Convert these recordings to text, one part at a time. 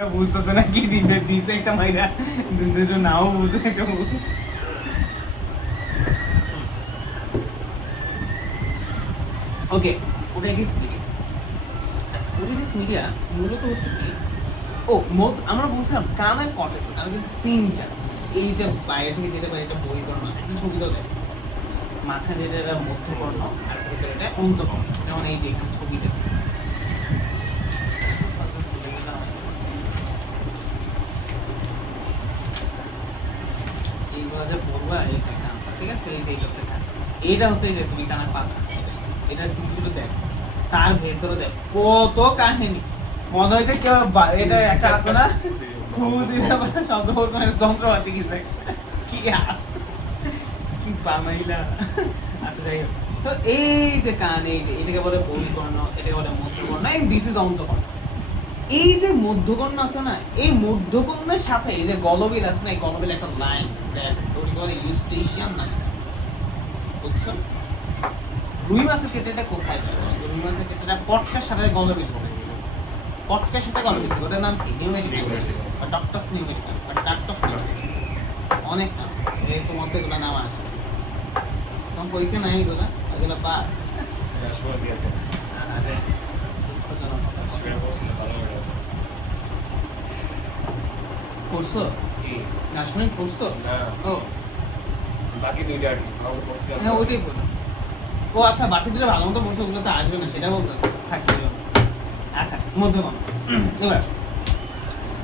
বুঝতেছে না কি দিবে দিছে একটা মাইরা দুটো নাও বুঝে একটা ওকে ওটাইটিস মিডিয়া। আচ্ছা ওটাইটিস মিডিয়া মূলত হচ্ছে কি আমরা বলছিলাম কান এন্ড কর্টেক্স কারণ কিন্তু তিনটা এই যে বাইরে থেকে যেটা বাইরে এটা বহিকর্ণ একটা ছবিতেও দেখেছি মাঝখানে যেটা এটা মধ্যকর্ণ আর ভিতরে এটা অন্তকর্ণ যেমন এই যে এখানে ছবি দেখেছি এইগুলো যে বলবা এই যে কানটা ঠিক আছে এই যে এটা হচ্ছে কান এইটা হচ্ছে যে তুমি কানের পাতা এটা তুমি শুধু দেখো তার ভেতরে দেখ কত কাহিনী মনে হয়েছে কেউ এটা একটা আছে না খুদিরা শব্দ বলতে যন্ত্রপাতি কিছু কি আছে কি বানাইলা আচ্ছা যাই হোক তো এই যে কান এই যে এটাকে বলে বহিকর্ণ এটাকে বলে মধ্যকর্ণ এন্ড দিস ইজ অন্তকর্ণ এই যে মধ্যকর্ণ আছে না এই মধ্যকর্ণের সাথে এই যে গলবিল আছে না এই গলবিল একটা লাইন দেয়া আছে ওটাকে বলে ইউস্টেশিয়ান নাইন বুঝছো রুই মাছের ক্ষেত্রে কোথায় যায় রুই মাছের ক্ষেত্রে পটকার সাথে গলবিল হবে পটকার সাথে গলবিল ওটার নাম কি নিউমেটিক বা ডক্টরস নিউমেটিক বা ডাক্টর নিউমেটিক অনেক নাম এই তোমার তো এগুলো নাম আসে তোমার পরীক্ষা নাই এগুলো এগুলো পা আরে দুঃখজনক পড়ছো নাশমিন পড়ছো ও বাকি দুইটা আর কি হ্যাঁ ওইটাই বলো ও আচ্ছা বাকি দিলে ভালো মতো পড়ছো ওগুলো তো আসবে না সেটা বলতেছে থাকবে আচ্ছা মধ্যকর্ণ এবার আসো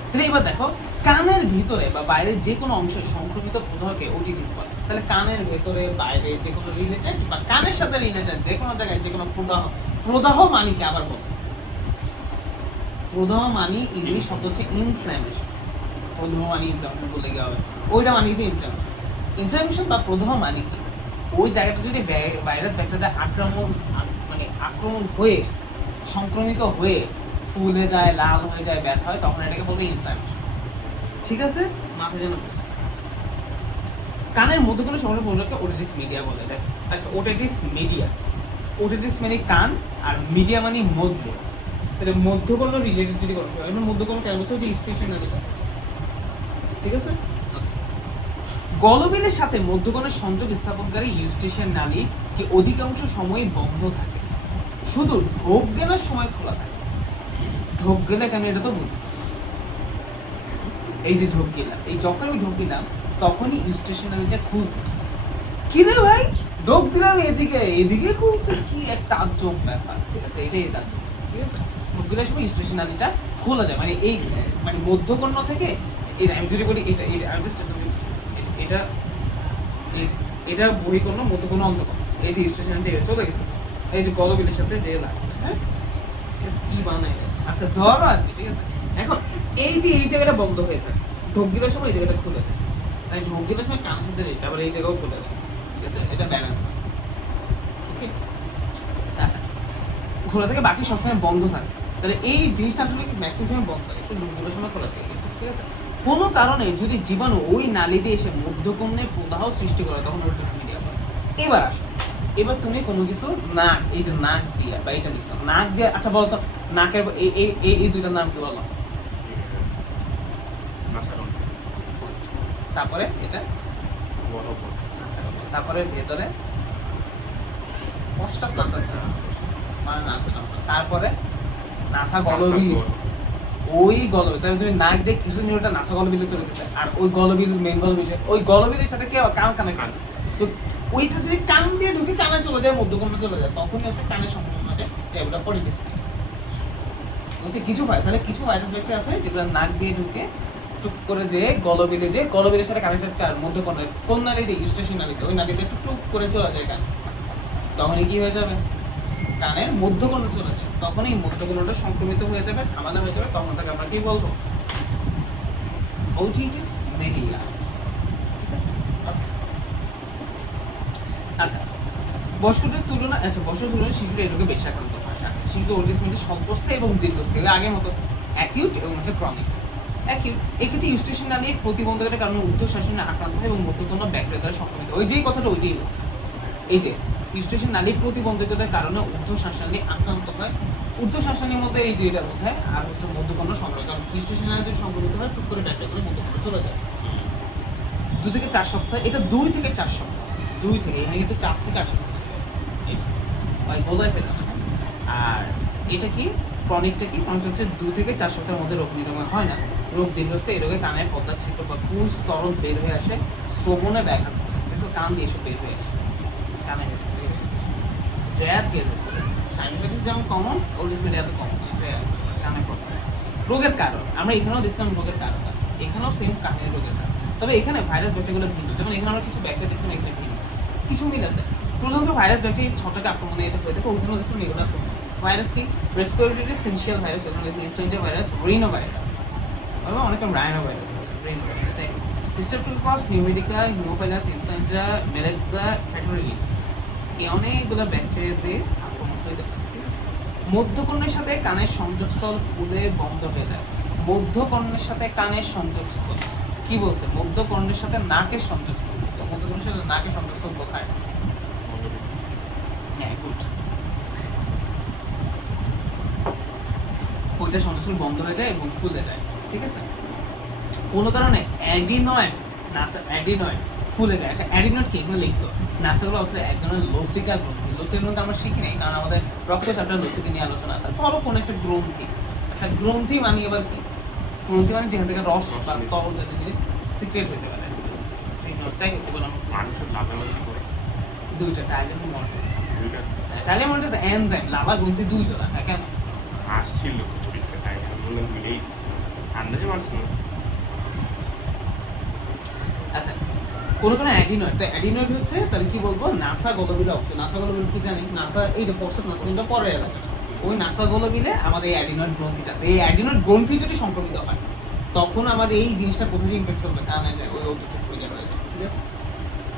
তাহলে এবার দেখো কানের ভিতরে বা বাইরে যে কোনো অংশে সংক্রমিত প্রদাহকে ওটিটিস বলে তাহলে কানের ভেতরে বাইরে যে কোনো রিলেটেড বা কানের সাথে রিলেটেড যে কোনো জায়গায় যে কোনো প্রদাহ মানে কি আবার বল প্রদাহ মানে ইংলিশ শব্দ হচ্ছে ইনফ্ল্যামেশন প্রদাহ মানে ইনফ্ল্যামেশন বলতে গিয়ে হবে ওইটা মানে কি ইনফ্ল্যামেশন ইনফ্ল্যামেশন বা প্রদাহ মানে কি ওই জায়গাটা যদি ভাইরাস ব্যাকটেরিয়া আক্রমণ হয়ে সংক্রমিত হয়ে ফুলে যায় লাল হয়ে যায় ব্যথা হয় তখন এটাকে বলবে ইনফ্ল্যামেশন ঠিক আছে মাথা যেন বুঝে কানের মধ্যকর্ণ সংক্রমণ প্রদাহকে ওটিটিস মিডিয়া বলে এটা আচ্ছা ওটিটিস মিডিয়া ওটিটিস মানে কান আর মিডিয়া মানে মধ্য তাহলে মধ্যকর্ণ রিলেটেড যদি কোনো সময় আমরা মধ্যকর্ণ কেন বলছি যে স্টেশন যেটা ঠিক আছে গলবিলের সাথে মধ্যকর্ণের সংযোগ স্থাপনকারী ইউস্টেশিয়ান নালী কি অধিকাংশ সময় বন্ধ থাকে শুধু ঢোক গেলার সময় খোলা থাকে ঢোক গেলে কেন এটা তো বুঝি এই যে ঢোক গেলাম এই যখন আমি ঢোক দিলাম তখনই ইউস্টেশিয়ান নালীটা খুলছে কি রে ভাই ঢোক দিলাম এদিকে খুলছে কি একটা তাজ্জব ব্যাপার ঠিক আছে এটাই তাজ্জব ঠিক আছে ঢোক গেলার সময় ইউস্টেশিয়ান নালীটা খোলা যায় মানে এই মানে মধ্যকর্ণ থেকে এটা আমি যদি বলি এটা আমি জাস্ট এটা এটা বহিকর্ণ মধ্যকর্ণ অন্তকর্ণ এই যে স্টেশন থেকে চলে গেছে এই যে গলবিলের সাথে যে লাগছে হ্যাঁ কি বানায় আচ্ছা ধরো আর কি ঠিক আছে এখন এই যে এই জায়গাটা বন্ধ হয়ে থাকে ঢোক গেলার সময় এই জায়গাটা খুলে যায় তাই ঢোক গেলার সময় কানের সাথে এটা আবার এই জায়গাও খুলে যায় ঠিক আছে এটা ব্যালেন্স ওকে আচ্ছা খোলা থেকে বাকি সবসময় বন্ধ থাকে তাহলে এই জিনিসটা আসলে ম্যাক্সিমাম সময় বন্ধ থাকে শুধু ঢোক গেলার সময় খোলা থাকে ঠিক আছে কোনো কারণে যদি জীবাণু ওই নালী দিয়ে এসে মধ্যকর্ণে প্রদাহ সৃষ্টি করে তখন ওটিটিস মিডিয়া বলে এবার আসো এবার তুমি কোনো কিছু নাক এই যে নাক দিয়ে বা এটা লিখছো নাক দিয়ে আচ্ছা বলো তো নাকের এই দুইটার নাম কি বলো তারপরে এটা তারপরে ভেতরে তারপরে নাসা গলবিল ওই গলবিল তাহলে তুমি নাক দিয়ে কিছু নিয়ে ওটা নাসা গলবিলে চলে গেছে আর ওই গলবিল মেন গলবিল ওই গলবিলের সাথে কি কান কানে কান তো ওইটা যদি কান দিয়ে ঢুকে কানে চলে যায় মধ্যকর্ণে চলে যায় তখনই হচ্ছে কানের সংক্রমণ আছে এটা ওটিটিস বলছে কিছু তাহলে কিছু ভাইরাস ব্যাকটেরিয়া আছে যেগুলো নাক দিয়ে ঢুকে টুক করে যে গলবিলের সাথে কানেক্টেড কার মধ্যকর্ণের কোন নালীতে ইউস্টেশন নালীতে ওই নালীতে টুক করে চলে যায় কান তখনই কি হয়ে যাবে কানের মধ্যকর্ণ চলে যায় তখন এই মধ্যকর্ণটা সংক্রমিত হয়ে যাবে ঝামেলা হয়ে যাবে তখন তাকে আমরা কি বলবো ওটিটিস মিডিয়া ঠিক আছে আচ্ছা বয়স্কদের তুলনায় শিশুরা এগুলোকে বেশি আক্রান্ত হয় না শিশুদের ওটিটিস মিডিয়া স্বল্পস্থায়ী এবং দীর্ঘস্থায়ী আগের মতো অ্যাকিউট এবং হচ্ছে ক্রনিক অ্যাকিউট এক্ষেত্রে ইউস্টেশন নালীর প্রতিবন্ধকের কারণে ঊর্ধ্বশ্বাসনে আক্রান্ত হয় এবং মধ্যকর্ণ ব্যাকটেরিয়া দ্বারা সংক্রমিত ওই যেই কথাটা ওইটাই বলছে এই যে ইউস্টেশন নালীর প্রতিবন্ধকতার কারণে ঊর্ধ্বশ্বাসনালী আক্রান্ত হয়। ঊর্ধ্বশ্বাসনালীর মধ্যে এই যে এটা বোঝায়, আর হচ্ছে মধ্যকর্ণ সংক্রমণ, কারণ ইউস্টেশন নালী যদি সংক্রমিত হয় টুক করে ব্যাকটেরিয়াগুলো মধ্যকর্ণ চলে যায়। 2 থেকে 4 সপ্তাহ, এটা 2 থেকে 4 সপ্তাহ, 2 থেকে, এখানে কিন্তু 4 থেকে 8 সপ্তাহ ছিল ভাই, গোলায় ফেলে না। আর এটা কি ক্রনিকটা কি, ক্রনিক হচ্ছে 2 থেকে 4 সপ্তাহের মধ্যে রোগ নিরাময় হয় না, রোগ দীর্ঘস্থায়ী। এই রোগে কানের পর্দা ছিদ্র বা পুষ তরল বের হয়ে আসে, শ্রবণে ব্যাঘাত ঘটে। দেখো কান দিয়ে এসব বের হয়ে আসে, কানে রেয়ার কেসে সাইনোসাইটিস যেমন কমন, ওটিসমের এত কমন, কানে প্রবলেম। রোগের কারণ আমরা এখানেও দেখছিলাম, রোগের কারণ আছে, এখানেও সেম কাহিনী রোগের কারণ, তবে এখানে ভাইরাস ব্যাকটেরিয়াগুলো ভিন্ন। যেমন এখানে আমরা কিছু ব্যাকটেরিয়া দেখছিলাম, এখানে ভিন্ন কিছু মিল আছে। প্রধানত ভাইরাস ব্যাকটেরিয়া 6টাকে আক্রমণে এটা হয়ে থাকে, ওখানেও দেখছিলাম এগুলো আক্রমণ। ভাইরাস কি রেসপিরেটরি সিনশিয়াল ভাইরাস, ওখানে ইনফ্লুয়েঞ্জা ভাইরাস, রিনো ভাইরাস, অনেকে রাইনো ভাইরাস বলে, rhino virus, streptococcus, নিউমেরিকা, Haemophilus, influenza, মেলেক্সা, ফ্যাটোরিলিস, এই অনেকগুলো ব্যাকটেরিয়া দিয়ে আক্রমণ হতে পারে। ঠিক আছে, মধ্যকর্ণের সাথে কানের সংযোগস্থল ফুলে বন্ধ হয়ে যায়। মধ্যকর্ণের সাথে কানের সংযোগস্থল কি বলছে, মধ্যকর্ণের সাথে নাকের সংযোগস্থল, মধ্যকর্ণের সাথে নাকের সংযোগস্থল কোথায়? হ্যাঁ, গুড। ওইটা সংযোগস্থল বন্ধ হয়ে যায় এবং ফুলে যায়। ঠিক আছে, কোনো কারণে অ্যাডিনয়েড, নাসা অ্যাডিনয়েড ফুলে যায়। আচ্ছা, অ্যাডিনয়েড কি এখানে লিখছো? নাসাগুলো আসলে এক ধরনের লসিকা গ্রন্থি। লসিকা গ্রন্থি আমরা শিখি নাই, কারণ আমাদের রক্ত চ্যাপ্টার লসিকা নিয়ে আলোচনা আছে। ধরো কোনো একটা গ্রন্থি, আচ্ছা গ্রন্থি মানে এবার কি? গ্রন্থি মানে যেখান থেকে রস বা তরল জাতীয় জিনিস সিক্রেট হতে পারে। যাই হোক, বললাম মানুষের লাভালাভি করে দুইটা টাইলেমোল্টাস, দুইটা টাইলেমোল্টাস এনজাইম, লাভা গ্রন্থি দুই জোড়া। হ্যাঁ, কেন? আসছিল পরীক্ষাটায়, আমি বললাম মিলেই দিচ্ছি, আন্দাজে মারছিল। আচ্ছা, কোনো কোনো অ্যাডিনয়েড, তো অ্যাডিনয়েড হচ্ছে তাহলে কি বলবো, নাসা গোলবিলে অংশ। নাসা গোলবিল কি জানি, নাসা এই যে পশ্চাৎ নাসিকা পরে এলাকা, ওই নাসা গোলবিলে আমাদের এই অ্যাডিনয়েড গ্রন্থিটা আছে। এই অ্যাডিনয়েড গ্রন্থি যদি সংক্রমিত হয়, তখন আমাদের এই জিনিসটা কোথায় যে ইমপ্যাক্ট হবে, কানে যায়, ওই ওটিটিস হয়ে যায়। ঠিক আছে,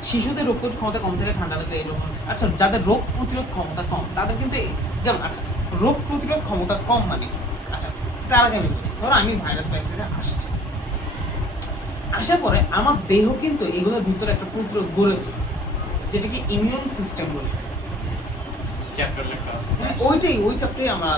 শিশুদের রোগ প্রতিরোধ ক্ষমতা কম থেকে ঠান্ডা লাগলে এরকম। আচ্ছা, যাদের রোগ প্রতিরোধ ক্ষমতা কম তাদের কিন্তু যেমন, আচ্ছা রোগ প্রতিরোধ ক্ষমতা কম মানে কি? আচ্ছা, তার আগে আমি বলি, ধরো আমি ভাইরাস ব্যাকটেরিয়া আসছে, আসার পরে আমার দেহ কিন্তু এগুলোর ভিতরে একটা প্রতিরোধ গড়ে তোলে, যেটাকে ইমিউন সিস্টেম বলি। চ্যাপ্টার লেখা আছে ওইটাই, ওই চ্যাপ্টারে আমরা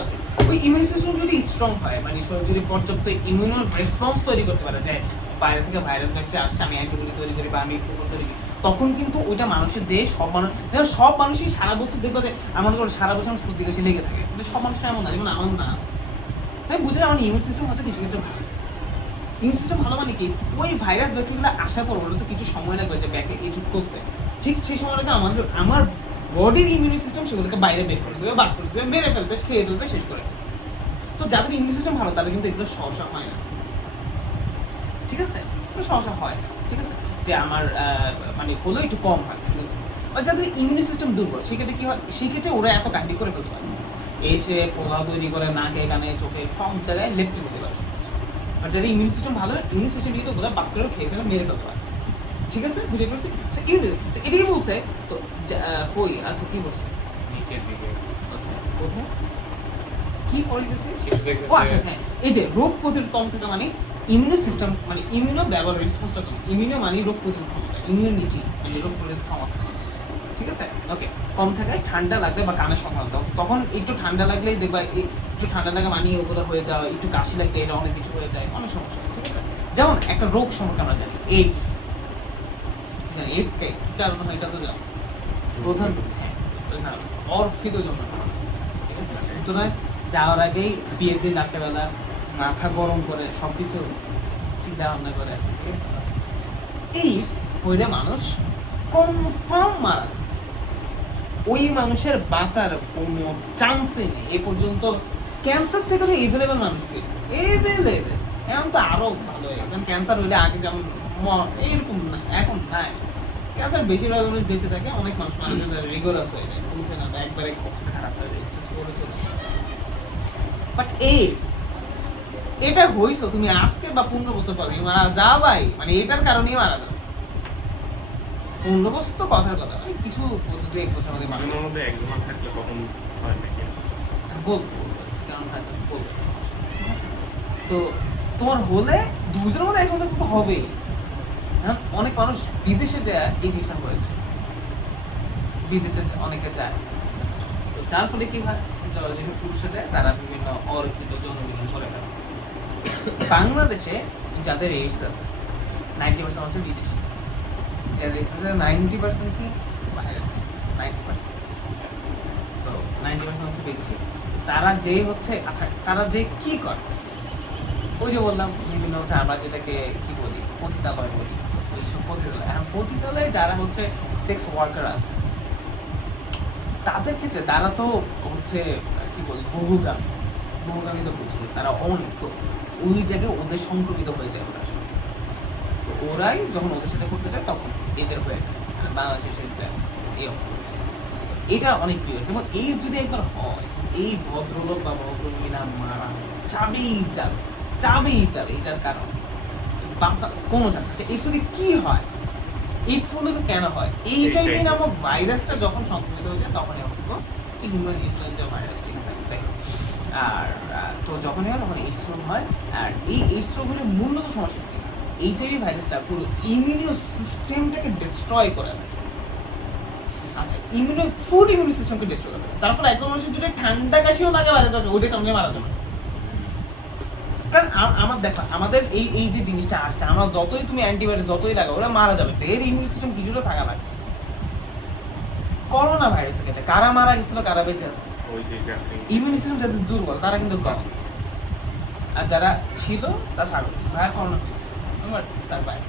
ওই ইমিউন সিস্টেম যদি স্ট্রং হয়, মানে শরীর যদি পর্যাপ্ত ইমিউন রেসপন্স তৈরি করতে পারে, যে বাইরে থেকে ভাইরাস ব্যাকটেরিয়া আসছে, আমি অ্যান্টিবডি তৈরি করি বা আমি প্রোটিন তৈরি করি, তখন কিন্তু ওইটা মানুষের দেহে সব মানুষ, সব মানুষই সারা বছর দেখবো যে আমার করে সারা বছর আমার সর্দি কাশি লেগে থাকে, কিন্তু সব মানুষের এমন না, যেমন আমার না। তাই বুঝলে আমার ইমিউন সিস্টেম হয়তো কিছু ক্ষেত্রে ভালো। ইমিউন সিস্টেম ভালো মানে কি, ওই ভাইরাস ব্যাকটেরিয়াগুলো আসার পর ওটা তো কিছু সময় লাগবে যে ব্যাকে এটুক করতে, ঠিক সেই সময়টাকে আমার বডির ইমিউন সিস্টেম সেগুলোকে বাইরে বের করে দেবে, বার করে দেবে, মেরে ফেলবে, খেয়ে ফেলবে, শেষ করে দেবে। তো যাদের ইমিউন সিস্টেম ভালো তাদের কিন্তু এগুলো সমস্যা হয় না। ঠিক আছে, এগুলো সমস্যা হয় না। ঠিক আছে, যে আমার মানে হলো একটু কম হয়। ঠিক আছে, আর যাদের ইমিউন সিস্টেম দুর্বল সেক্ষেত্রে কি হয়, সেক্ষেত্রে ওরা এত কাহিনী করে ফেলতে পারে, এসে প্রভাব তৈরি করে নাকে কানে চোখে সব জায়গায় লেপটে ফেলতে পারে। আর যাদের ইমিউন সিস্টেম ভালো, ইমিউন সিস্টেম কিন্তু ওগুলো বাক করে খেয়ে ফেলে মেরে ফেলতে পারে। ঠিক আছে, বুঝতে পারছি। তো এটাই বলছে। তো কই, আচ্ছা কি বলছে নিচের দিকে কোথায় কি পড়ে গেছে? শিশুদের ও আচ্ছা, হ্যাঁ, এই যে রোগ প্রতিরোধ কম থাকা মানে ইমিউনো সিস্টেম, মানে ইমিউনো ব্যবহার রেসপন্সটা কম। ইমিউনো মানে রোগ প্রতিরোধ ক্ষমতা, ইমিউনিটি মানে রোগ প্রতিরোধ ক্ষমতা। ঠিক আছে, ওকে, কম থাকায় ঠান্ডা লাগবে বা কানের সংক্রান্ত, তখন একটু ঠান্ডা লাগলেই দেখবা, একটু ঠান্ডা লাগা মানে ওগুলো হয়ে যাওয়া, একটু কাশি লাগলে এটা অনেক কিছু হয়ে যায়, অনেক সমস্যা হয়। ঠিক আছে, যেমন একটা রোগ সম্পর্কে আমরা জানি, এইডস। জানি এইডস কি কারণ হয়, এটা তো জানো প্রধান, হ্যাঁ না, অরক্ষিত জন্য। ঠিক আছে, সুতরাং যাওয়ার আগেই বিয়ের দিন রাত্রেবেলা মাথা গরম করে সব কিছু চিন্তা ভাবনা করে। ঠিক আছে, এইডস হইলে মানুষ কনফার্ম মারা যায়, ওই মানুষের বাঁচার কোনো চান্সই নেই। এ পর্যন্ত ক্যান্সার থেকে তো এভেলেবেল মানুষ এভেলেবেল, এখন তো আরো ভালো হয়ে গেছে। ক্যান্সার হইলে আগে যেমন এইরকম না, এখন নাই। ক্যান্সার বেশিরভাগ মানুষ বেঁচে থাকে, অনেক মানুষ মানুষের রেগুলার হয়ে যায়, বুঝছে না, একবারে অবস্থা খারাপ হয়ে যায়, স্ট্রেস করে চলে যায়। বাট এইডস এটা হইছো তুমি আজকে বা 15 বছর পরে মারা যা ভাই, মানে এটার কারণেই মারা যাও। 15 বছর তো কথার কথা, মানে কিছু 1 বছর আমাদের মারা দুজনের মধ্যে একজন থাকলে কখন হয় নাকি বলবো কেমন থাকবে বলবো। তো তোমার হলে দুজনের মধ্যে একজন থাকতে তো হবেই। হ্যাঁ, অনেক মানুষ বিদেশে যায় এই জিনিসটা হয়ে যায়। বিদেশে অনেকে যায়, ঠিক আছে? তো যার ফলে কি হয়, যেসব পুরুষরা যায় তারা বিভিন্ন অরক্ষিত যৌন মিলন করে ফেলে। বাংলাদেশে যাদের এইডস আছে 90% হচ্ছে বিদেশি, যাদের এইডস আছে 90% কি বাইরের দেশে, 90%। তো 90% হচ্ছে বিদেশি। তারা যে হচ্ছে, আচ্ছা তারা যে কি করে, ওই যে বললাম বিভিন্ন হচ্ছে আমরা যেটাকে কি বলি পতিতালয় বলি, এইসব পতিতালয়। এখন পতিতালয়ে যারা হচ্ছে সেক্স ওয়ার্কার আছে তাদের ক্ষেত্রে তারা তো হচ্ছে কি বলি বহুগামী তো প্রচুর, তারা অনেক, তো ওই জায়গায় ওদের সংক্রমিত হয়ে যায় ওরা আসলে। তো ওরাই যখন ওদের সাথে করতে যায় তখন এদের হয়ে যায়, আর বাংলাদেশে এসে যায় এই অবস্থা হয়ে যায়। তো এটা অনেক প্রিয় এবং এই যদি একবার হয়, এই ভদ্রলোক বা ভদ্রমহিলা মারা চাবেই যাবে। এটার কারণ বাচ্চা কোনো জানছে এই যদি কি হয়, এইডস মূলত কেন হয়, এইচআইভি নামক ভাইরাসটা যখন সংক্রমিত হয়ে যায় তখনই হতো হিউম্যান ইনফ্লুয়েঞ্জা ভাইরাস, ঠিক আছে? যাই হোক, আর তো যখনই হয় তখন এইডস রোগ হয়। আর এই এইডস রোগ হলে মূলত সমস্যাটা কি, এইচআইভি ভাইরাসটা পুরো ইমিউনো সিস্টেমটাকে ডিস্ট্রয় করে দেয়। আচ্ছা, ফুল ইমিউনো সিস্টেমকে ডিস্ট্রয় করে দেয়। তার ফলে একজন মানুষের যদি ঠান্ডা কাশিও লাগে ভাইরাস হবে, ওটাই তেমনি মারা যাবে। কারণ আমার দেখো আমাদের এই যে জিনিসটা আসছে, আমরা যতই তুমি অ্যান্টিবায়োটিক যতই লাগাও ওরা মারা যাবে, এর ইমিউন সিস্টেম কিছুটা থাকা লাগে। করোনা ভাইরাসে কেটে কারা মারা গেছিল, কারা বেঁচে আছে, ইমিউন সিস্টেম যাদের দুর্বল তারা কিন্তু কম, আর যারা ছিল তা সার্ভাইভ করেছে। ভাইয়ের করোনা হয়েছে, আমার সার্ভাইভ।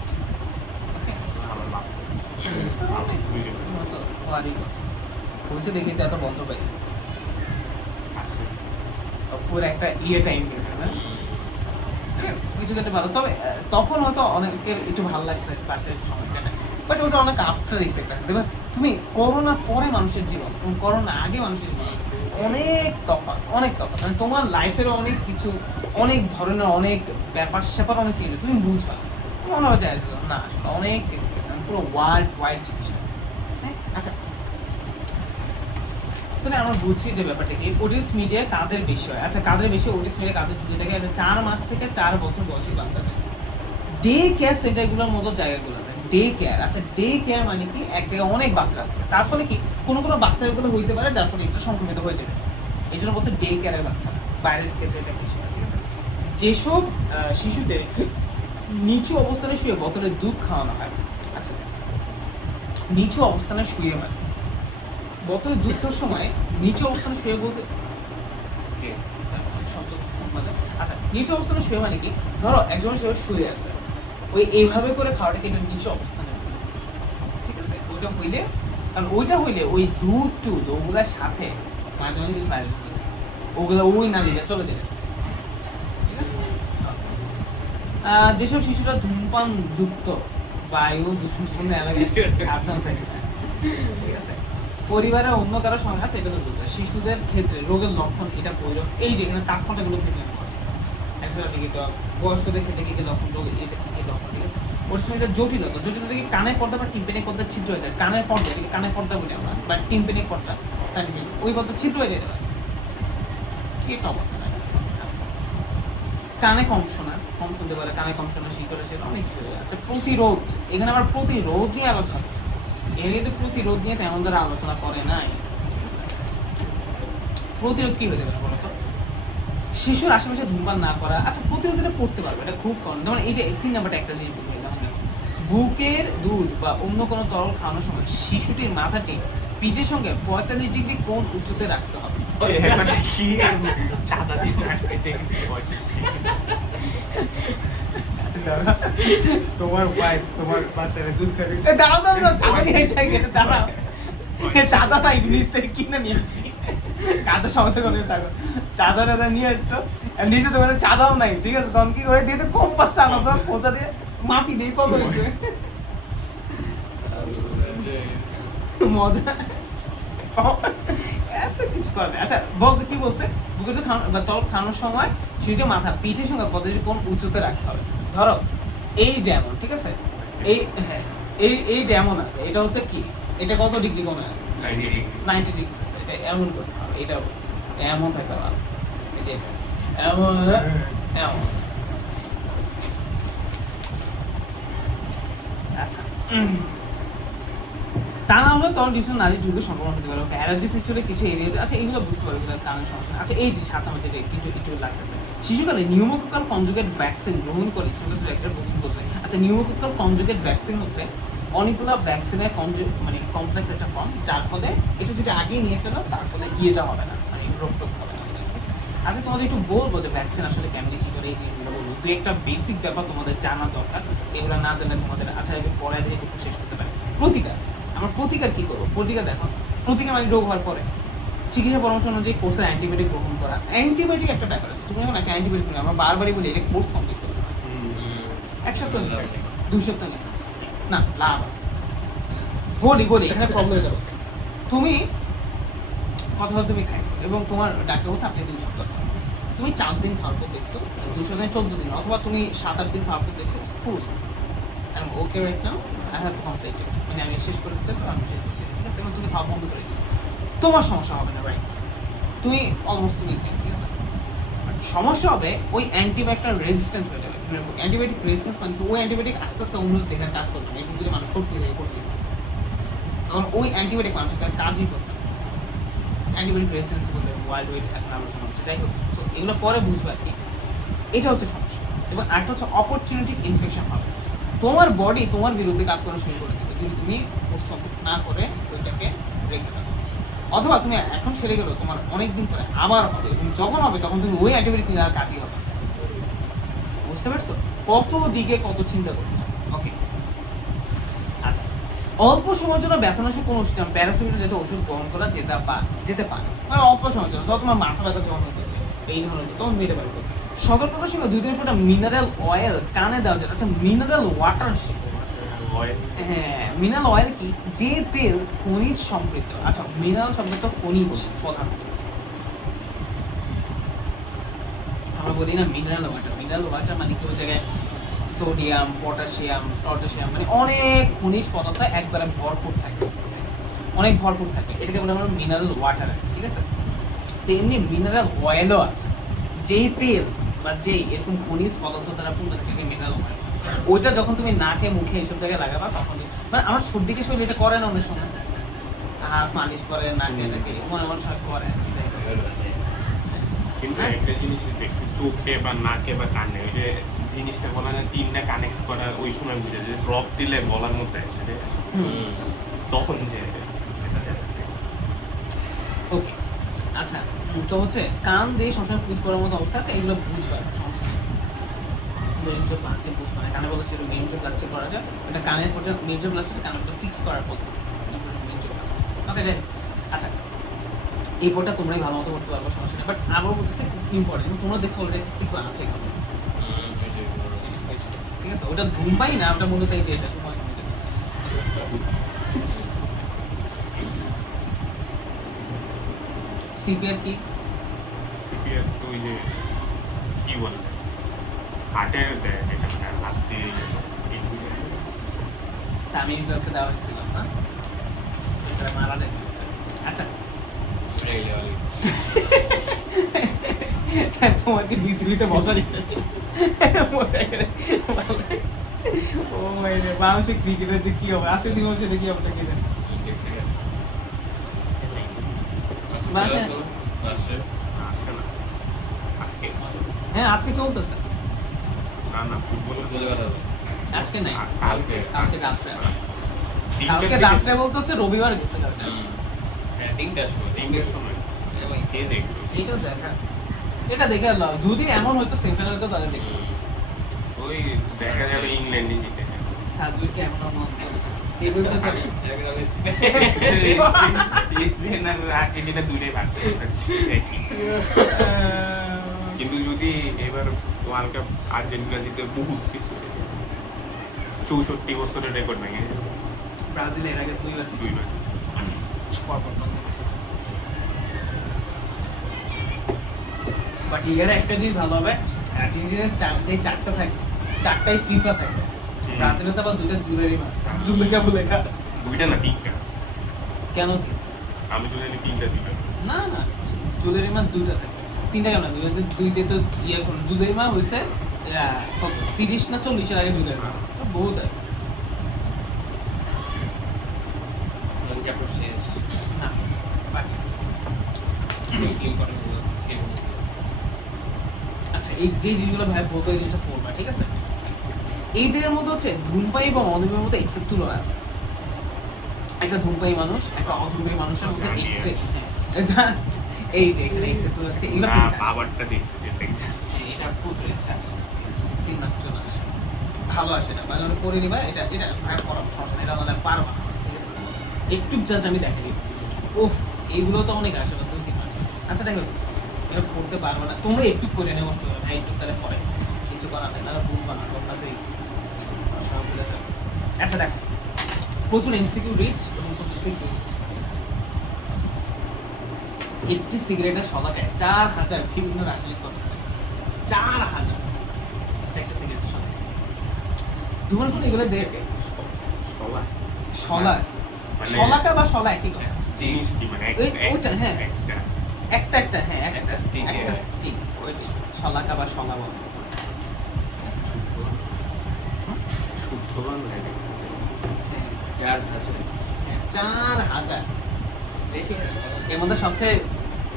হয়েছে দেখে এত বন্ধ পাইছে, পুরো একটা টাইম গেছে না কিছু ক্ষেত্রে ভালো। তবে তখন হয়তো অনেকের একটু ভালো লাগছে পাশের সময়টা, বাট ওটা অনেক আফটার ইফেক্ট আছে। দেখবে তুমি করোনার পরে মানুষের জীবন এবং করোনা আগে মানুষের জীবন অনেক তফাৎ মানে তোমার লাইফের অনেক কিছু, অনেক ধরনের অনেক ব্যাপার স্যাপার অনেক চেঞ্জ তুমি বুঝবা, মনে হয় যায় না আসলে অনেক চেঞ্জ হয়েছে, পুরো ওয়াইড জিনিস। আচ্ছা, তাহলে আমরা বুঝছি যে ব্যাপারটা কি, ওটিস মিডিয়া কাদের বেশি হয়। আচ্ছা, কাদের বেশি ওটিস মিডিয়া কাদের যুগে থাকে, 4 মাস থেকে 4 বছর বয়সী বাচ্চাদের ডে কেয়ার সেন্টারগুলোর মতো জায়গাগুলোতে ডে কেয়ার। আচ্ছা, ডে কেয়ার মানে কি, এক জায়গায় অনেক বাচ্চা আছে, তার ফলে কি কোনো বাচ্চাগুলো হইতে পারে যার ফলে একটু সংক্রমিত হয়ে যাবে, এই জন্য বলছে ডে কেয়ারের বাচ্চারা, বাইরের ক্ষেত্রে এটা বেশি হয়, ঠিক আছে? যেসব শিশুদের নিচু অবস্থানে শুয়ে বোতলের দুধ খাওয়ানো হয়, আচ্ছা নিচু অবস্থানে শুয়ে মানে বোতলে দুধ খাওয়ার সময় নিচু অবস্থানে শুয়ে বলতে আচ্ছা নিচু অবস্থানে শুয়ে মানে কি, ধরো একজন শুয়ে আছে, ওই এইভাবে করে খাওয়াটাকে এটা নিচু অবস্থানে হচ্ছে, ঠিক আছে? ওইটা হইলে, কারণ ওইটা হইলে ওই দুধ ওগুলার সাথে মাঝে মাঝে কিছু বাইরে ওগুলো ওই নালীতে চলে যায়। যেসব শিশুরা ধূমপান যুক্ত বায়ু দূষণপূর্ণ এলাকায় সাবধান থাকে, ঠিক আছে? পরিবারের অন্য কারো সঙ্গে আছে, এটা তো বুঝতে শিশুদের ক্ষেত্রে রোগের লক্ষণ এটা পরিল, এই যে এখানে তাপমাত্রাগুলো বিভিন্ন একজনের দিকে বয়স্কদের ক্ষেত্রে কি লক্ষণ, রোগ এটা কি লক্ষণ, ঠিক আছে? ওর সময় এটা জটিলতা কি কানের পর্দা বা টিম্পেনিক পর্দা ছিদ্র হয়ে যায়, কানের পর্দা এটাকে কানের পর্দা বলি আমরা, বা টিম্পেনিক পর্দা সাইন্টিফিক ওই পর্দা ছিদ্র হয়ে যেতে পারে, কি একটা অবস্থা না? কানে কম শুনতে পারে, কানে কম শোনা শিখরে সেটা অনেক কিছু। আচ্ছা, প্রতিরোধ, এখানে আমরা প্রতিরোধ নিয়ে আলোচনা করছি, এর কিন্তু প্রতিরোধ নিয়ে তেমন ধরে আলোচনা করে নাই, ঠিক আছে? প্রতিরোধ কি হতে পারে বলতো? শিশুর আশেপাশে ধূমপান না করা। আচ্ছা, প্রতিরোধ এটা করতে পারবে, এটা খুব কম, যেমন এইটা 3 নাম্বারটা একটা জিনিস বুঝে গেলাম, বুকের দুধ বা অন্য কোনো তরল খাওয়ানোর সময় শিশুটির মাথাটি পিঠের সঙ্গে 45 ডিগ্রি কোণ উচ্চতে রাখতে হবে। তোমার ওয়াইফ তোমার বাচ্চাকে দুধ খাবে, দাঁড়াও চাঁদা নিয়ে এসে দাঁড়াও, চাঁদা নাই নিচ থেকে কিনে নিয়ে আসি, কাজের সময় থেকে থাকো, চাঁদা নিয়ে আসছো নিজে তো চাঁদাও নাই, ঠিক আছে? তখন কি করে দিয়ে কম্পাসটা আনা, তখন পৌঁছা দিয়ে মাপি দিয়ে কত হয়েছে, মজা এত কিছু করে। আচ্ছা বলতে কি বলছে, বুকের তরল খাওয়ানোর সময় শিশুটির মাথা পিঠের সঙ্গে 45 কোণ উঁচুতে রাখতে হবে। ধরো এই যেমন, ঠিক আছে? এই হ্যাঁ এই যেমন আছে, এটা হচ্ছে কি, এটা কত ডিগ্রি কোণে আছে? 90 ডিগ্রি আছে, এটা এমন করতে হবে, এটা বলছে এমন থাকতে ভালো, এই যে এমন এমন। আচ্ছা তা না হলে তখন ডিসিশন নারী ঢুকে সংক্রমণ হতে পারে। ওকে, অ্যালার্জি সৃষ্টি হলে কিছু এরিয়া আছে, আচ্ছা এগুলো বুঝতে পারবে, এগুলো কারণ সমস্যা না। আচ্ছা এই যে 7 নম্বর যেটা একটু লাগতেছে, শিশুকালে নিউমোকোকাল কনজুগেট ভ্যাকসিন গ্রহণ করে স্টুডেন্টস একটা বলতে। আচ্ছা নিউমোকোকাল কনজুগেট ভ্যাকসিন হচ্ছে অনেকগুলো ভ্যাকসিনের মানে কমপ্লেক্স একটা ফর্ম, যার ফলে এটা যদি আগেই নিয়ে ফেলো তার ফলে ইয়েটা হবে না, মানে রোগ হবে না। আচ্ছা তোমাদের একটু বলবো যে ভ্যাকসিন আসলে কেমনি কি করে, এই জিনিসগুলো বলবো, দুই একটা বেসিক ব্যাপার তোমাদের জানা দরকার, এগুলো না জানলে তোমাদের আচ্ছা এগুলো পরে দিয়ে একটু শেষ করতে পারে। প্রতিকার, আমরা প্রতিকার কি করবো? প্রতিকার দেখো, প্রতিকার মানে রোগ হওয়ার পরে চিকিৎসা পরামর্শ অনুযায়ী কোর্সের অ্যান্টিবায়োটিক গ্রহণ করা। অ্যান্টিবায়োটিক একটা ব্যাপার আছে, তুমি যখন একটা অ্যান্টিবায়োটিক নিও, আমরা বারবারই বলি এটা কোর্স কমপ্লিট করতে হবে। 1 সপ্তাহ নিচ্ছে, 2 সপ্তাহ নিচ্ছে না, লাভ আছে। বলি এখানে প্রবলেম হলো, তুমি কথা বলতে তুমি খাইছো এবং তোমার ডাক্তার বলছে আপনি 2 সপ্তাহ, তুমি 4 দিন খাওয়ার পর দেখছো 2 সপ্তাহে 14 দিন, অথবা তুমি 7-8 দিন খাওয়ার পর দেখছো স্কুল আমি okay right now, I have to complete it, মানে আমি শেষ করে দিতে পারবো, আমি শেষ করে দিতে, ঠিক আছে, এবং তুমি খাওয়া বন্ধ করে দিচ্ছো, তোমার সমস্যা হবে না, রাইট? তুমি অলমোস্ট তুমি ঠিক আছে, সমস্যা হবে ওই অ্যান্টিবায়োটিক রেজিস্ট্যান্ট হয়ে যাবে। অ্যান্টিবায়োটিক রেজিস্ট্যান্স মানে ওই অ্যান্টিবায়োটিক আস্তে আস্তে অন্য দেহের কাজ করবে না, এরকম যদি মানুষ করতে তখন ওই অ্যান্টিবায়োটিক মানুষের তার কাজই করবে না। অ্যান্টিবায়োটিক রেজিস্ট্যান্স বলতে ওয়াইল্ড ওয়েড এখন আলোচনা হচ্ছে, যাই হোক, সো এগুলো পরে বুঝবে আর কি। এটা হচ্ছে সমস্যা। এবং আরেকটা হচ্ছে অপরচুনিটি ইনফেকশন হবে, তোমার বডি তোমার বিরুদ্ধে কাজ করা শুরু করে দেবে যদি তুমি কোর্স কমপ্লিট না করে ওইটাকে রেখে দাও, অথবা তুমি এখন সেরে গেলো তোমার অনেক দিন পরে আবার হবে, এবং যখন হবে তখন তুমি ওই অ্যান্টিবায়োটিক নিয়ে আর কাজই হবে। বুঝতে পারছো কত দিকে কত চিন্তা করতে হবে? ওকে, আচ্ছা অল্প সময়ের জন্য ব্যথানাশক কোনো ওষুধ, প্যারাসিটামল জাতীয় ওষুধ গ্রহণ করা যেতে পারে, মানে অল্প সময়ের জন্য, তখন তোমার মাথা ব্যথা যখন হতেছে এই ধরনের তখন মেরে পারবে। সতর্কতার সঙ্গে 2-3 ফোঁটা মিনারেল অয়েল কানে দেওয়া যায়। আচ্ছা মিনারেল ওয়াটার, হ্যাঁ মিনারেল অয়েল কি? যে তেল খনিজ সমৃদ্ধ, আচ্ছা মিনারেল সমৃদ্ধ খনিজ পদার্থ, আমরা বলি না মিনারেল ওয়াটার। মিনারেল ওয়াটার মানে কি? ওই জায়গায় সোডিয়াম, পটাশিয়াম, মানে অনেক খনিজ পদার্থ একবারে ভরপুর থাকে, অনেক ভরপুর থাকে, এটাকে বলে আমরা মিনারেল ওয়াটার, ঠিক আছে? তেমনি মিনারেল অয়েলও আছে, যেই তেল বা যেই এরকম খনিজ পদার্থ দ্বারা পূর্ণ থাকে মিনারেল অয়েল। ওইটা যখন তুমি নাকে মুখে এইসব জায়গায় লাগাবা তখন, মানে আমার সর্দিকে শরীর এটা করে না অনেক সময়, হাত মালিশ করে নাকে এটাকে মনে আমার সময় করে, কিন্তু একটা জিনিস দেখছি চোখে বা নাকে বা কানে, ওই যে জিনিসটা বলা যায় 3টা কানেক্ট করা, ওই সময় বুঝে যে ড্রপ দিলে গলার মধ্যে আসে তখন যে ওকে। আচ্ছা তো হচ্ছে কান দিয়ে সবসময় পুজ করার মতো অবস্থা আছে, এগুলো বুঝবার সমস্যা নেই। মেরিনজোপ্লাস্টি বুঝ মানে কানে বলে সেটা মেরিনজোপ্লাস্টি করা যায়, এটা কানের পর্যন্ত মেরিনজোপ্লাস্টি কানের মধ্যে ফিক্স করার পদ্ধতি মেরিনজোপ্লাস্টি। ওকে যাই, আচ্ছা এই পড়টা তোমরাই ভালো মতো করতে পারবো, সমস্যা নেই, বাট আবার বলতেছে খুব ইম্পর্টেন্ট, তোমরা দেখছো অলরেডি একটা সিকোয়েন্স আছে এখানে, ঠিক আছে? ওটা ধূমপাই না, ওটা মূলত এই যে এটা সময় সিপিআর কি? সিপিআর তো ওই যে কি বলে হার্টে দেয়, এটা মানে হাত দিয়ে আমি এগুলোকে দেওয়া হয়েছিল না, এছাড়া মারা যায়। আচ্ছা তোমাকে বিসিবিতে বসার ইচ্ছা ছিল? ও মাইরে, বাংলাদেশের ক্রিকেটের যে কি হবে আজকে সিনেমার সাথে কি অবস্থা কি জানি? হ্যাঁ আজকে চলতেছে, না না ফুটবল আজকে নাই, কালকে রাত্রে, কালকে রাত্রে বলতে হচ্ছে রবিবার গেছে কালকে, হ্যাঁ 3টার সময় কে দেখবে এটা দেখে লাও, যদি এমন হয়তো সেমিফাইনাল হতো তাহলে দেখো, ওই দেখা যাবে ইংল্যান্ডই জিতে তাসবিরকে এমন কে বলছে তো স্পেন আর আর্জেন্টিনা দুইটাই পারছে কিন্তু যদি এবার ওয়ার্ল্ড কাপ আর্জেন্টিনা জিতে বহুত কিছু 64 বছরের রেকর্ড ভেঙে ব্রাজিল এর আগে 2 বার বাট ইয়ার একটা জিনিস ভালো হবে, আর্জেন্টিনার যে 4টা থাকবে 4টাই ফিফা থাকবে, ব্রাজিলের তো আবার 2টা জুলেরই মারছে, জুলেকা বলে কাজ 2টা না 3টা, কেন আমি তো জানি 3টা ছিল না না জুলেরই মার 2টা থাকবে, 3টা কেন? 2002 তো ইয়ে কোন জুলেরই মার হইছে 30 না 40 এর আগে জুলেরই মার বহুত হয়। ইম্পর্টেন্ট হলো স্কিল। আচ্ছা এই যে জিনিসগুলো ভাই বলবো এই জিনিসটা পড়বা, ঠিক আছে? এই জায়গার মধ্যে হচ্ছে ধূমপায়ী এবং অধূমপায়ীর মধ্যে এক্সের তুলনা আছে। একটা ধূমপায়ী মানুষ একটা অধূমপায়ী মানুষের মধ্যে এক্সরে, এই যে এখানে এক্সের তুলনা আছে। এগুলো না, আবারটা দেখছি যেটা এটা প্রচুর এক্সে আসে, ঠিক আছে? 3 মাস জন্য আসে, ভালো আসে না, মানে পড়ে নিবা। এটা এটা ভাই পড়াবো, সমস্যা নেই, এটা মানে পারবা না, ঠিক আছে? একটু জাস্ট আমি দেখাই দিব। উফ, এইগুলো তো অনেক আসে না 2-3 মাস। আচ্ছা দেখো, এটা পড়তে পারবো না, তোমরা একটু পড়ে নেওয়া কষ্ট করো ভাই, একটু তাহলে পরে কিছু করার নেই, নাহলে বুঝবা না তোমরা যে সব ভুলে যাবে। আচ্ছা দেখো, প্রচুর এমসিকিউ রিচ এবং প্রচুর সিকিউ রিচ। একটি সিগারেটের শলাকায় 4000 বিভিন্ন রাসায়নিক পদার্থ, 4000 একটা সিগারেটের শলাকায়। ধূমপান ফলে এগুলো দেখে সলা শলা, মানে শলাকা বা শলা একই কথা। জিনিস কি মানে ওইটা, হ্যাঁ। একটা একটা হ্যাঁ একটা stick, একটা হ্যাঁ। স্টিক, ওই শলাকা বা শলা বলে। শুদ্ধবান হয়ে গেছে। 4000 4000। বেশি না। এর মধ্যে সবচেয়ে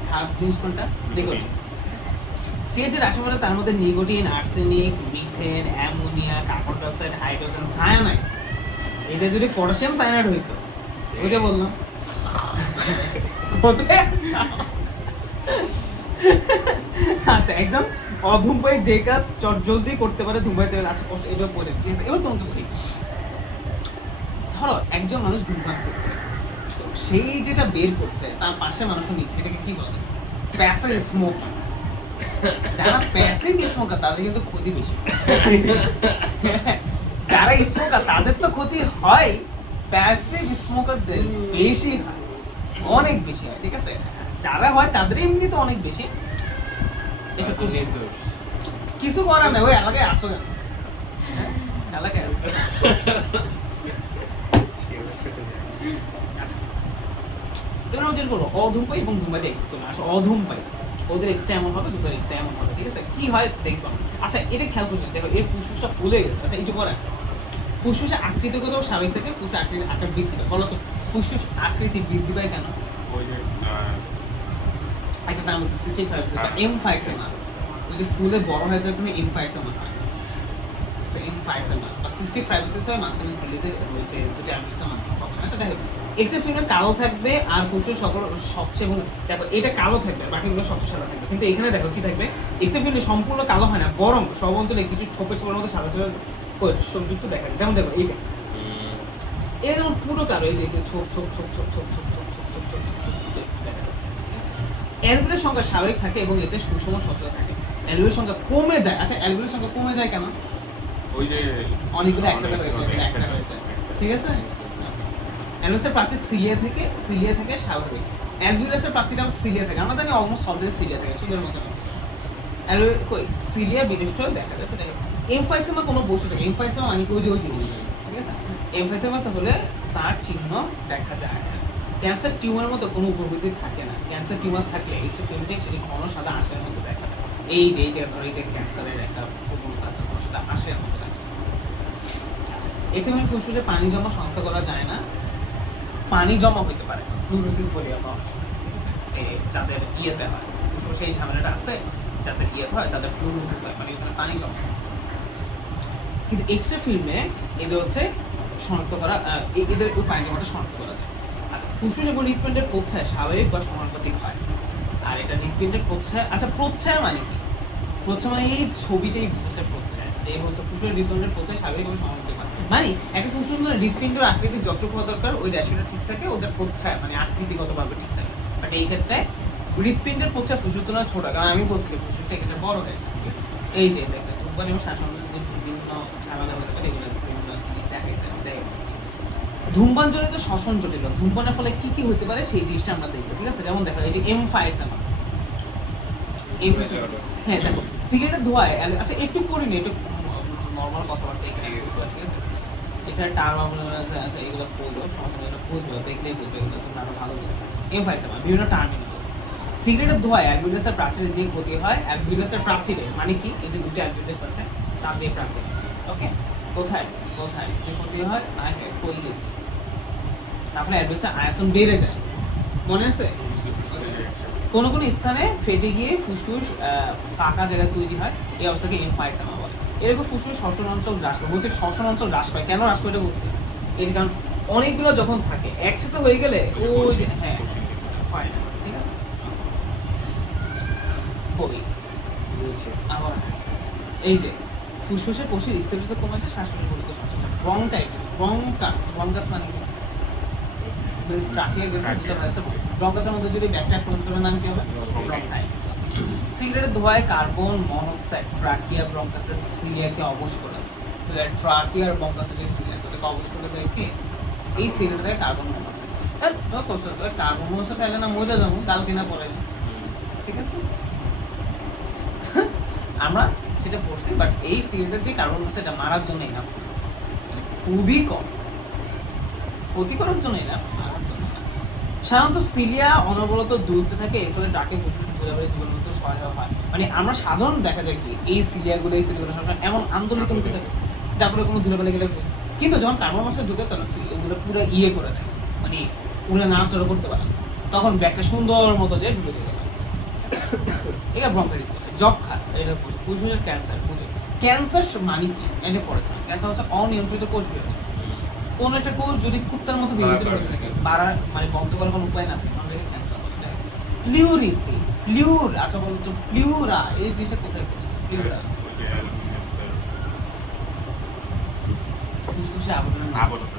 খারাপ জিনিস কোনটা? নিকোটিন। সিএইচ এর রাসায়নিক তার মধ্যে nicotine, arsenic, methane, ammonia, carbon dioxide, hydrogen, cyanide. এই যে যদি পটাশিয়াম সায়ানাইড হইতো, ওই যে বললাম কোথায়? আচ্ছা একদম অধূমপায়ী যে কাজ চটজলদি করতে পারে ধূমপায়ী চলে। আচ্ছা এটা পড়ে, ঠিক আছে? এবার তোমাকে বলি, ধরো একজন মানুষ ধূমপান করছে, তো সেই যেটা বের করছে তার পাশে মানুষও নিচ্ছে, এটাকে কি বলে? Passive smoker. যারা প্যাসিভ স্মোকার তাদের কিন্তু ক্ষতি বেশি। যারা স্মোকার তাদের তো ক্ষতি হয়, প্যাসিভ স্মোকারদের বেশি হয়, অনেক বেশি হয়, ঠিক আছে? যারা হয় তাদের এমনি তো অনেক বেশি। এটা খুব নির্দোষ। কিছু করার নেই, ওই এলাকায় আসো কেন? হ্যাঁ? এলাকায় আসো। এবার আমরা যেটা বলবো অধূমপায়ী এবং ধূমপায়ী এক্স চলে আসো। অধূমপায়ী ওদের এক্সট্রা এমন হবে, ধূমপায়ী এক্সট্রা এমন হবে, ঠিক আছে? কি হয় দেখবো। আচ্ছা এটা খেয়াল করছো, দেখো এর ফুসফুসটা ফুলে গেছে। আচ্ছা একটু পরে আসছে, ফুসফুসের আকৃতিগত স্বাভাবিক থেকে ফুসফুস আকৃতি আকার বৃদ্ধি পায়। বলো তো ফুসফুস আকৃতি বৃদ্ধি পায় কেন? ওই যে একটা নাম আছে সিস্টিক ফাইব্রোসিস বা এমফাইসেমা। ওই যে ফুলে বড় হয়ে যাওয়ার কারণে এমফাইসেমা হয়। এমফাইসেমা বা সিস্টিক ফাইব্রোসিস হয় মাঝখানে ছেলেতে রয়েছে দুটো অ্যামিসা মাঝখানে প্রবলেম। আচ্ছা দেখো এক্সের ফিল্মে কালো থাকবে আর ফুসফুস সকল সবচেয়ে এবং দেখো এটা কালো থাকবে, বাকিগুলো সবচেয়ে সাদা থাকবে। কিন্তু এখানে দেখো কি থাকবে, এক্সের ফিল্মে সম্পূর্ণ কালো হয় না, বরং সব অঞ্চলে কিছু ছোপের ছোপের মধ্যে সাদা সাদা সংযুক্ত দেখা যায়। যেমন দেখো এইটা, এটা যেমন পুরো কালো, এই যে এটা ছোপ ছোপ ছোপ ছোপ ছোপ ছোপ ছোপ ছোপ ছোপ ছোপ ছোপ ছোপ দেখা যাচ্ছে। অ্যালভিউলের সংখ্যা স্বাভাবিক থাকে এবং এতে সুষম সচল থাকে। অ্যালভিউলের সংখ্যা কমে যায়। আচ্ছা অ্যালভিউলের সংখ্যা কমে যায় কেন? ওই যে অনেকগুলো একসাথে হয়েছে, একটা হয়েছে, ঠিক আছে? অ্যালভিউলাসের প্রাচীর সিলিয়া থেকে স্বাভাবিক। অ্যালভিউলাসের প্রাচীরটা সিলিয়া থাকে, আমরা জানি অলমোস্ট সব জায়গায় সিলিয়া থাকে, চুলের মতো অ্যালভিউল কই সিলিয়া বিনষ্ট দেখা যাচ্ছে। দেখো এমফাইসেমা কোনো বস্তু থাকে, এমফাইসেমা মানে কি ওই যে ওই জিনিস, ঠিক আছে? এমফাইসেমা তাহলে তার চিহ্ন দেখা যায় না। ক্যান্সার টিউমারের মতো কোনো উপবৃদ্ধি থাকে না। ক্যান্সার টিউমার থাকলে এই ফিল্মটি সেটি ঘন সাদা আঁশের মতো দেখা যায়। এই যে ধরো এই যে ক্যান্সারের একটা প্রবণতা আছে, ঘন সাদা আঁশের মতো দেখা যায়। এক্সিমেন ফুসফুসে পানি জমা শনাক্ত করা যায় না, পানি জমা হতে পারে, ফ্লুরোসিস বলি আমরা অনেক সময়, ঠিক আছে? যে যাদের ইয়েতে হয় ফুসফুসে এই ঝামেলাটা আছে, যাদের ইয়েতে হয় তাদের ফ্লুরোসিস হয়, মানে ওখানে পানি জমা হয়। কিন্তু এক্সরে ফিল্মে এদের হচ্ছে শনাক্ত করা, এদের ওই পানি জমাটা শনাক্ত করা যায়। আচ্ছা ফুসফুস এবং হৃৎপিণ্ডের প্রচ্ছায় স্বাভাবিক বা সমানুপাতিক হয়, আর এটা হৃৎপিণ্ডের প্রচ্ছায়। আচ্ছা প্রচ্ছায় মানে কি? প্রচ্ছায় মানে এই ছবিটাই বুঝাচ্ছে প্রচ্ছায়। এই হচ্ছে ফুসফুসের হৃৎপিণ্ডের প্রচ্ছায় স্বাভাবিক এবং সমানুপাতিক হয়, মানে একটা ফুসফুস হৃৎপিণ্ডের আকৃতি যতটুকু হওয়া দরকার ওই রেশিওটা ঠিক থাকে, ওদের প্রচ্ছায় মানে আকৃতিগতভাবে ঠিক থাকে। বাট এই ক্ষেত্রে হৃৎপিণ্ডের প্রচ্ছায় ফুসফুসের তুলনায় ছোট, কারণ আমি বলছি ফুসফুসটা এক্ষেত্রে বড় হয়েছে। এই যে দেখছেন ধূমপান এবং শ্বাসনালীর বিভিন্ন ঝামেলা হতে পারে, এগুলো বিভিন্ন জিনিস দেখা যায়। ধূমপানজনিত শ্বসন জটিল, ধূমপানের ফলে কি কি হতে পারে সেই জিনিসটা আমরা দেখবো, ঠিক আছে? যেমন দেখো এই যে এমফাইসেমা, হ্যাঁ দেখো সিগারেটের ধোঁয়ায়, আচ্ছা একটু করিনি, একটু নর্মাল কথাবার্তা এখানে, ঠিক আছে? এছাড়া টার্ম আছে, এগুলো বলবো সমস্যা, এগুলো বুঝবে, দেখলেই বুঝবে, এগুলো তোমরা আরো ভালো বুঝবে। এমফাইসেমা বিভিন্ন টার্মিনাল। সিগারেটের ধোঁয়ায় অ্যালভিউলাসের প্রাচীরে যে ক্ষতি হয়, অ্যালভিউলাসের প্রাচীরে মানে কি, এই যে দুটো অ্যালভিউলাস আছে তার যে প্রাচীর, ওকে, কোথায় কোথায় যে ক্ষতি হয়, কই গেছে, তারপরে অ্যালভিউলাসের আয়তন বেড়ে যায়, মনে আছে? কোন কোন স্থানে ফেটে গিয়ে ফুসফুস ফাঁকা জায়গা তৈরি হয়, এই অবস্থাকে এমফাইসেমা বলে। এরকম ফুসফুস শ্বসন অঞ্চল হ্রাস পায়, বলছে শ্বসন অঞ্চল হ্রাস পায়, কেন হ্রাস পায় এটা বলছে, এই যে কারণ অনেকগুলো যখন থাকে একসাথে হয়ে গেলে ওই যে হ্যাঁ হয় না, ঠিক আছে। কই আবার এই যে ফুসফুসের কোষের স্থিরতা কমে যায়, শ্বাসকষ্টের গুরুত্ব সমস্যা, ব্রঙ্কাইটিস, ব্রঙ্কাস মানে কি ট্রাকিয়া গেছে, যেটা হয়েছে ব্রঙ্কাসের মধ্যে যদি ব্যাকটা আক্রমণ করে নাম কি হবে, ব্রঙ্কাইটিস। সিগারেটের ধোঁয়ায় কার্বন মনোক্সাইড ট্রাকিয়া ব্রঙ্কাসের সিলিয়াকে অবশ করে দেয়। ট্রাকিয়া আর ব্রঙ্কাসের যে সিলিয়া সেটাকে অবশ করে দেয় কে, এই সিগারেট থেকে কার্বন মনোক্সাইড। আর কার্বন মনোক্সাইড পেলে না মরে যাবো কাল কিনা পরে, ঠিক আছে। আমরা সেটা পড়ছি, বাট এই সিগারেটের যে কার্বন মনোক্সাইড এটা মারার জন্য এনাফ, মানে খুবই কম, ক্ষতিকরের জন্য এনাফ, মারার জন্য না। সাধারণত সিলিয়া অনবরত দুলতে থাকে, এর ফলে ট্রাকে ধুলাবালি জীবনের মধ্যে সহায়ক হয়। মানে আমরা সাধারণ দেখা যায় কি এই সিলিয়াগুলো সবসময় এমন আন্দোলিত হতে থাকে যার ফলে কোনো ধুলাবালি গেলে, কিন্তু যখন কার্বন মনোক্সাইড ঢুকে তখন এগুলো পুরো ইয়ে করে দেয়, মানে উড়ে নাড়াচড়া করতে পারে না, তখন ব্যাগটা সুন্দর মতো যে ঢুকে যেতে পারে। এটা ব্রঙ্কাইটিস বলে। যক্ষা, এটা ফুসফুসের ক্যান্সার, ক্যান্সার মানে কি এটা পড়েছে। ক্যান্সার হচ্ছে অনিয়ন্ত্রিত কোষ বিভাজন, কোন একটা কোষ যদি কুত্তার মতো বিভাজন করতে থাকে, বাড়ার মানে বন্ধ করার কোনো উপায় না থাকে, আমরা এটাকে ক্যান্সার বলে। প্লিউরিসি, আচ্ছা বলতো প্লিউরা এই জিনিসটা কোথায় পড়ছে, প্লিউরা ফুসফুসে আবরণ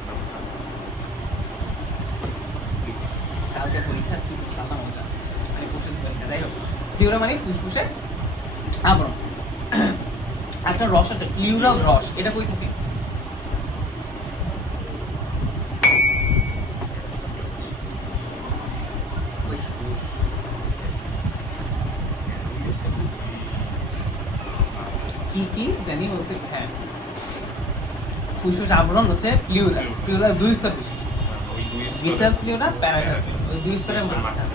কালকে পরীক্ষা কি সালাম মজা, আমি কোশ্চেন পরীক্ষা যাই হোক। প্লিউরা মানে ফুসফুসের আবরণ। একটা রস আছে প্লিউরাল রস, এটা কই থাকে, কি জানি বলছে, হ্যাঁ ফুসফুস আবরণ হচ্ছে প্লিউরা দুই স্তর বিশিষ্ট, ভিসাল প্লিউরা, প্যারাটাল প্লিউরা, ওই দুই স্তরের মাঝখানে।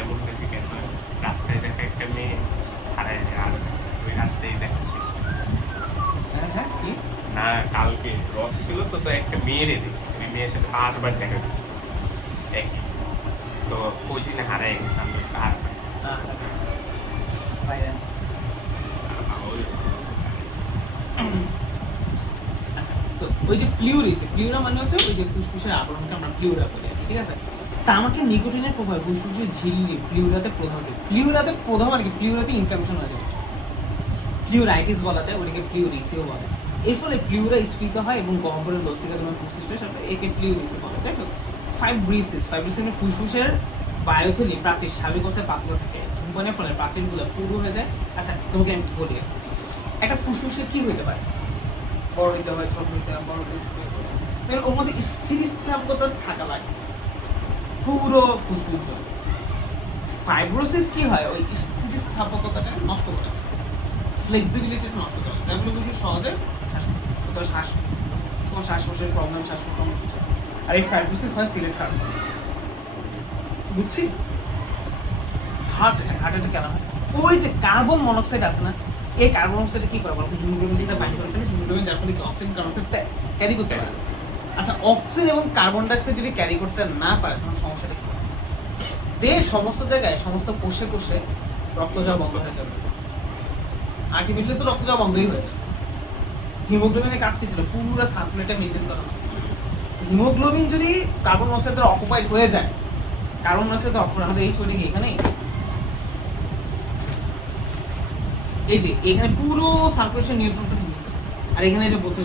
এমন বেশি কেন রাস্তায় দেখা একটা মেয়ে হারায় যায়, আর ওই রাস্তায় দেখা শেষ হ্যাঁ কি না, কালকে রথ ছিল তো, তো একটা মেয়েরে দেখছি, ওই মেয়ের সাথে 5 বার দেখা গেছে একই, তো কোচিনে হারায় গেছে, আমি আর আচ্ছা, তো ওই যে প্লিউরা মানে হচ্ছে ওই যে ফুসফুসের আবরণকে আমরা প্লিউরা বলি আর কি, ঠিক আছে। তামাকে নিকোটিনের প্রভাব ফুসফুসের ঝিল্লি প্লিউরাতে প্রধান হচ্ছে, প্লিউরাতে প্রধান আর কি, প্লিউরাতে ইনফ্লামেশন হয়ে যায়, প্লিউরাইটিস বলা যায়, ওটাকে প্লিউরিসিও বলে। এর ফলে প্লিউরা স্ফীত হয় এবং গহ্বরের লসিকা যেমন সৃষ্টি হয়, সেটা একে প্লিউরিসি বলা যায়। ফাইব্রিসিস মানে ফুসফুসের বায়ুথলি প্রাচীর স্বাভাবিক অবস্থায় পাতলা থাকে, ধূমপানের ফলে প্রাচীরগুলো পুরু হয়ে যায়। আচ্ছা তোমাকে আমি বলি, একটা ফুসফুসে কি হইতে পারে, বড় হইতে হয়, ছোট হইতে হয়, বড় হইতে ছোট হইতে হয়, ওর মধ্যে স্থিতিস্থাপকতা থাকা লাগে পুরো ফুসফুস জন্য। ফাইব্রোসিস কি হয়, ওই স্থিতিস্থাপকতাটা নষ্ট করে, ফ্লেক্সিবিলিটি নষ্ট করে, তাই বলে বুঝি সহজে শ্বাস তোমার শ্বাসকষ্টের প্রবলেম, শ্বাসকষ্ট কিছু। আর এই ফাইব্রোসিস হয় সিগারেট খাওয়ার ফলে, বুঝছি। হার্টে কেন হয়, ওই যে কার্বন মনোক্সাইড আছে না, এই কার্বন মনোক্সাইড কি করে বলতো, হিমোগ্লোবিন সাথে বাইন্ড করে ফেলে, হিমোগ্লোবিন যার ফলে কি অক্সিজেন কার্বন মনোক্সাইড ক্যারি করতে পারে। আচ্ছা অক্সিজেন এবং কার্বন ডাইঅক্সাইড যদি ক্যারি করতে না পারে তখন সমস্যাটা কি হয়, দেহের সমস্ত জায়গায় সমস্ত কোষে কোষে রক্ত যাওয়া বন্ধ হয়ে যাবে, আলটিমেটলি তো রক্ত যাওয়া বন্ধই হয়ে যায়। হিমোগ্লোবিনের কাজ কি ছিল, পুরো সার্কুলেটর মেইনটেইন করা। হিমোগ্লোবিন যদি কার্বন মনোক্সাইড দ্বারা অকুপাইড হয়ে যায়, কার্বন মনোক্সাইড আমাদের এই ছবিটা কি এখানে, এই যে এখানে পুরো সার্কুলেশন নিয়ন্ত্রণ করে, আর এখানে যে বলছে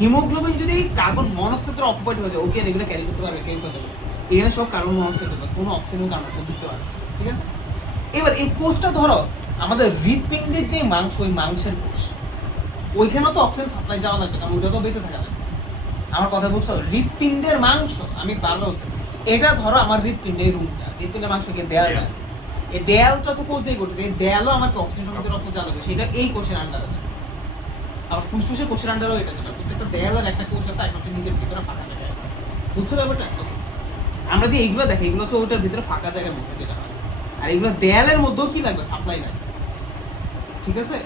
হিমোগ্লোবিন যদি কার্বন মনোক্সাইড দ্বারা অকুপাইড হয়ে যায়, ওকে এগুলো ক্যারি করতে পারবে, ক্যারি করতে পারবে, এখানে সব কার্বন মনোক্সাইড হবে, কোনো অক্সিজেন কার্বন দিতে পারবে, ঠিক আছে। এবার এই কোষটা ধরো আমাদের হৃৎপিণ্ডের যে মাংস, ওই মাংসের কোষ, ওইখানে তো অক্সিজেন সাপ্লাই যাওয়া লাগবে, কারণ ওইটা তো বেঁচে থাকা লাগবে। আমার কথা বলছো, হৃৎপিণ্ডের মাংস, আমি বারবার বলছি, এটা ধরো আমার হৃৎপিণ্ডের রুমটা, হৃৎপিণ্ডের মাংসকে দেয়ালটা, এই দেয়ালটা তো কোষ দিয়ে গঠিত, এই দেয়ালও আমাকে অক্সিজেন সমৃদ্ধ রক্ত যা লাগবে সেটা এই কোষের আন্ডারে যায়। আবার ফুসফুসের কোষের আন্ডারেও এটা চলে, প্রত্যেকটা দেয়ালের একটা কোষ আছে, একটা হচ্ছে নিজের ভিতরে ফাঁকা জায়গায় আছে, বুঝছো ব্যাপারটা? আমরা যে এইগুলো দেখি এগুলো হচ্ছে ওটার ভিতরে ফাঁকা জায়গার মধ্যে যেটা হয়, আর এগুলো দেয়ালের মধ্যেও কি লাগবে, সাপ্লাই লাগবে, ঠিক আছে?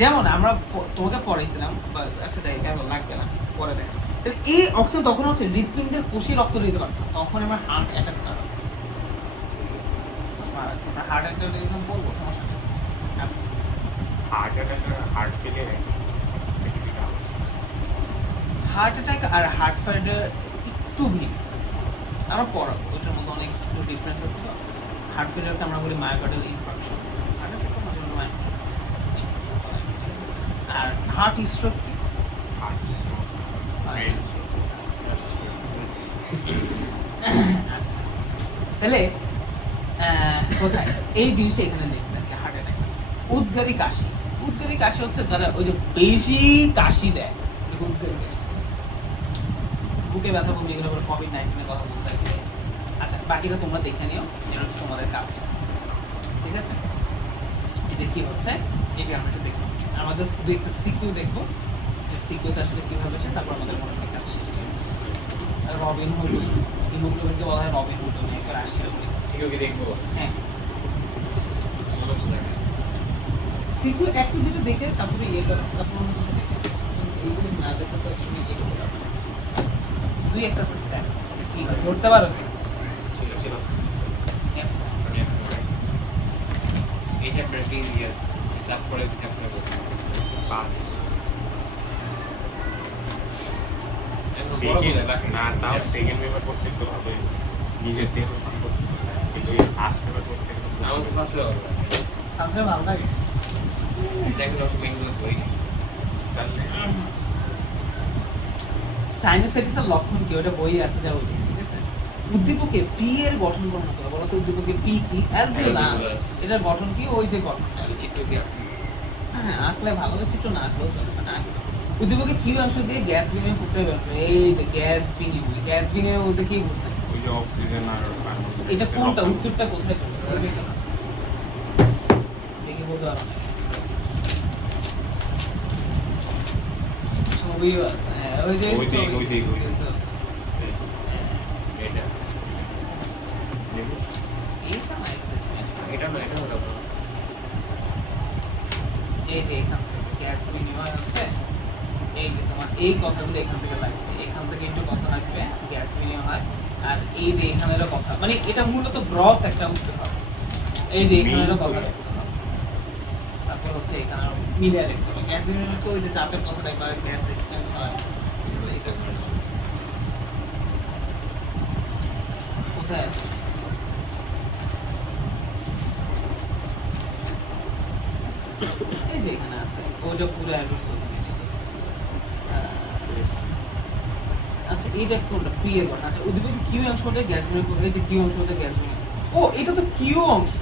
যেমন আমরা তোমাকে পড়াইছিলাম, আচ্ছা যাই গেল, লাগবে না, পরে দেখ। তাহলে এই অক্সিজেন তখন হচ্ছে হৃৎপিণ্ডের কোষে রক্ত দিতে পারছে না, তখন আমার হার্ট অ্যাটাকটা হার্ট অ্যাটাক বলবো, সমস্যা নেই। আচ্ছা, heart attack heart failure heart attack আর হার্ট ফেলিয়ার একটু ভিন্ন, আমরা পড়াবো ওইটার মধ্যে অনেক একটু ডিফারেন্স আছে। তো হার্ট ফেলিয়ারটা আমরা বলি মায়োকার্ডিয়াল ইনফার্কশন, হার্ট অ্যাটাকটা মাঝে মাঝে মায়োকার্ডিয়াল ইনফার্কশন হয়, আর হার্ট স্ট্রোক কি? আচ্ছা, তাহলে কোথায় এই জিনিসটা এখানে দেখছে আর কি, হার্ট অ্যাটাক। উদ্গারী কাশি, উদ্গারী কাশি হচ্ছে যারা ওই যে বেশি কাশি দেয়, উদ্গারী কাশি, বুকে ব্যথা বমি, এগুলো করে কোভিড-19 কথা বলতে আর কি। আচ্ছা, বাকিটা তোমরা দেখে নিও, এটা হচ্ছে তোমাদের কাজ, ঠিক আছে? এই যে কি হচ্ছে, এই যে আমরা এটা দেখবো, আমরা জাস্ট দু একটা সিকিউ দেখবো, যে সিকিউতে আসলে কিভাবে আসে, তারপর আমাদের মনে কাজ শেষ, ঠিক আছে? রবিন হুড, হিমোগ্লোবিনকে বলা হয় রবিন হুড, একবার আসছিল বলে। সিকিউ কি দেখবো? হ্যাঁ, মনে হচ্ছে না। সিকিউ একটু দুটো দেখে তারপরে ইয়ে করো, তারপর অন্য কিছু দেখে। এইগুলো না দেখে তো তুমি ইয়ে করতে পারবে না। দুই একটা জাস্ট দেখ, যে কি হয়, ধরতে পারো কি? ছিল ছিল F. এই চ্যাপ্টার কি ইয়েস চাপ পড়ে চাপ পড়ে বলছি না, তাও সেকেন্ড পেপার করতে একটু হবে, নিজের দেহ সম্পর্কে, কিন্তু ফার্স্ট পেপার করতে আমার ফার্স্ট পেপার আসলে ভালো লাগে। দেখো অবশ্য মেইনগুলো বই তাহলে সাইনোসাইটিসের লক্ষণ কি, ওটা বই আছে যা ওইটা, ঠিক আছে? উদ্দীপকে পি এর গঠন বর্ণনা করো, বলো তো উদ্দীপকে পি কি? অ্যালভিওলাস। এটার গঠন কি? ওই যে গঠনটা, চিত্র কি হ্যাঁ, আঁকলে ভালো হবে, চিত্র না আঁকলেও চলে, মানে আঁকলে। উদ্দীপকে কি অংশ দিয়ে গ্যাস বিনিময় প্রক্রিয়া বের হয়? এই যে গ্যাস বিনিময়, গ্যাস বিনিময় বলতে কি বোঝায়? ওই যে অক্সিজেন আর কার্বন এটা কোনটা, উত্তরটা কোথায় পাবে? বলবে কেন? দেখি বলতে পারো না, ছবিও আছে, হ্যাঁ, ওই যে ওই দিক, ছবি। ওই দিক, ওই দিক। এটা এইটা না exception। এটা না এটা হলো এই যে এখান থেকে গ্যাস বিনিময় হচ্ছে, এই যে তোমার এই কথাগুলো এখান থেকে লাগবে, এখান থেকে একটু কথা লাগবে, গ্যাস বিনিময় হয়, আর এই যে এখানেরও কথা, মানে এটা মূলত গ্রস একটা উত্তর হবে, এই যে এখানেরও কথা লিখতে হবে, তারপর হচ্ছে এখানে মিলিয়ে লিখতে হবে। গ্যাস বিনিময় তো ওই যে চাপের কথা দেখবা, গ্যাস এক্সচেঞ্জ হয়, ঠিক আছে? এটা কোথায় আছে? এই যে এখানে আছে, ওইটা পুরো অ্যাড্রেস ওখানে এসেছে। আচ্ছা, এইটা কোনটা? পি এর গঠন। আচ্ছা, উদ্দীপকে কিউ অংশ হতে গ্যাস বিনিময় করবে, এই যে কিউ অংশ হতে গ্যাস বিনিময়, ও এটা তো কিউ অংশ,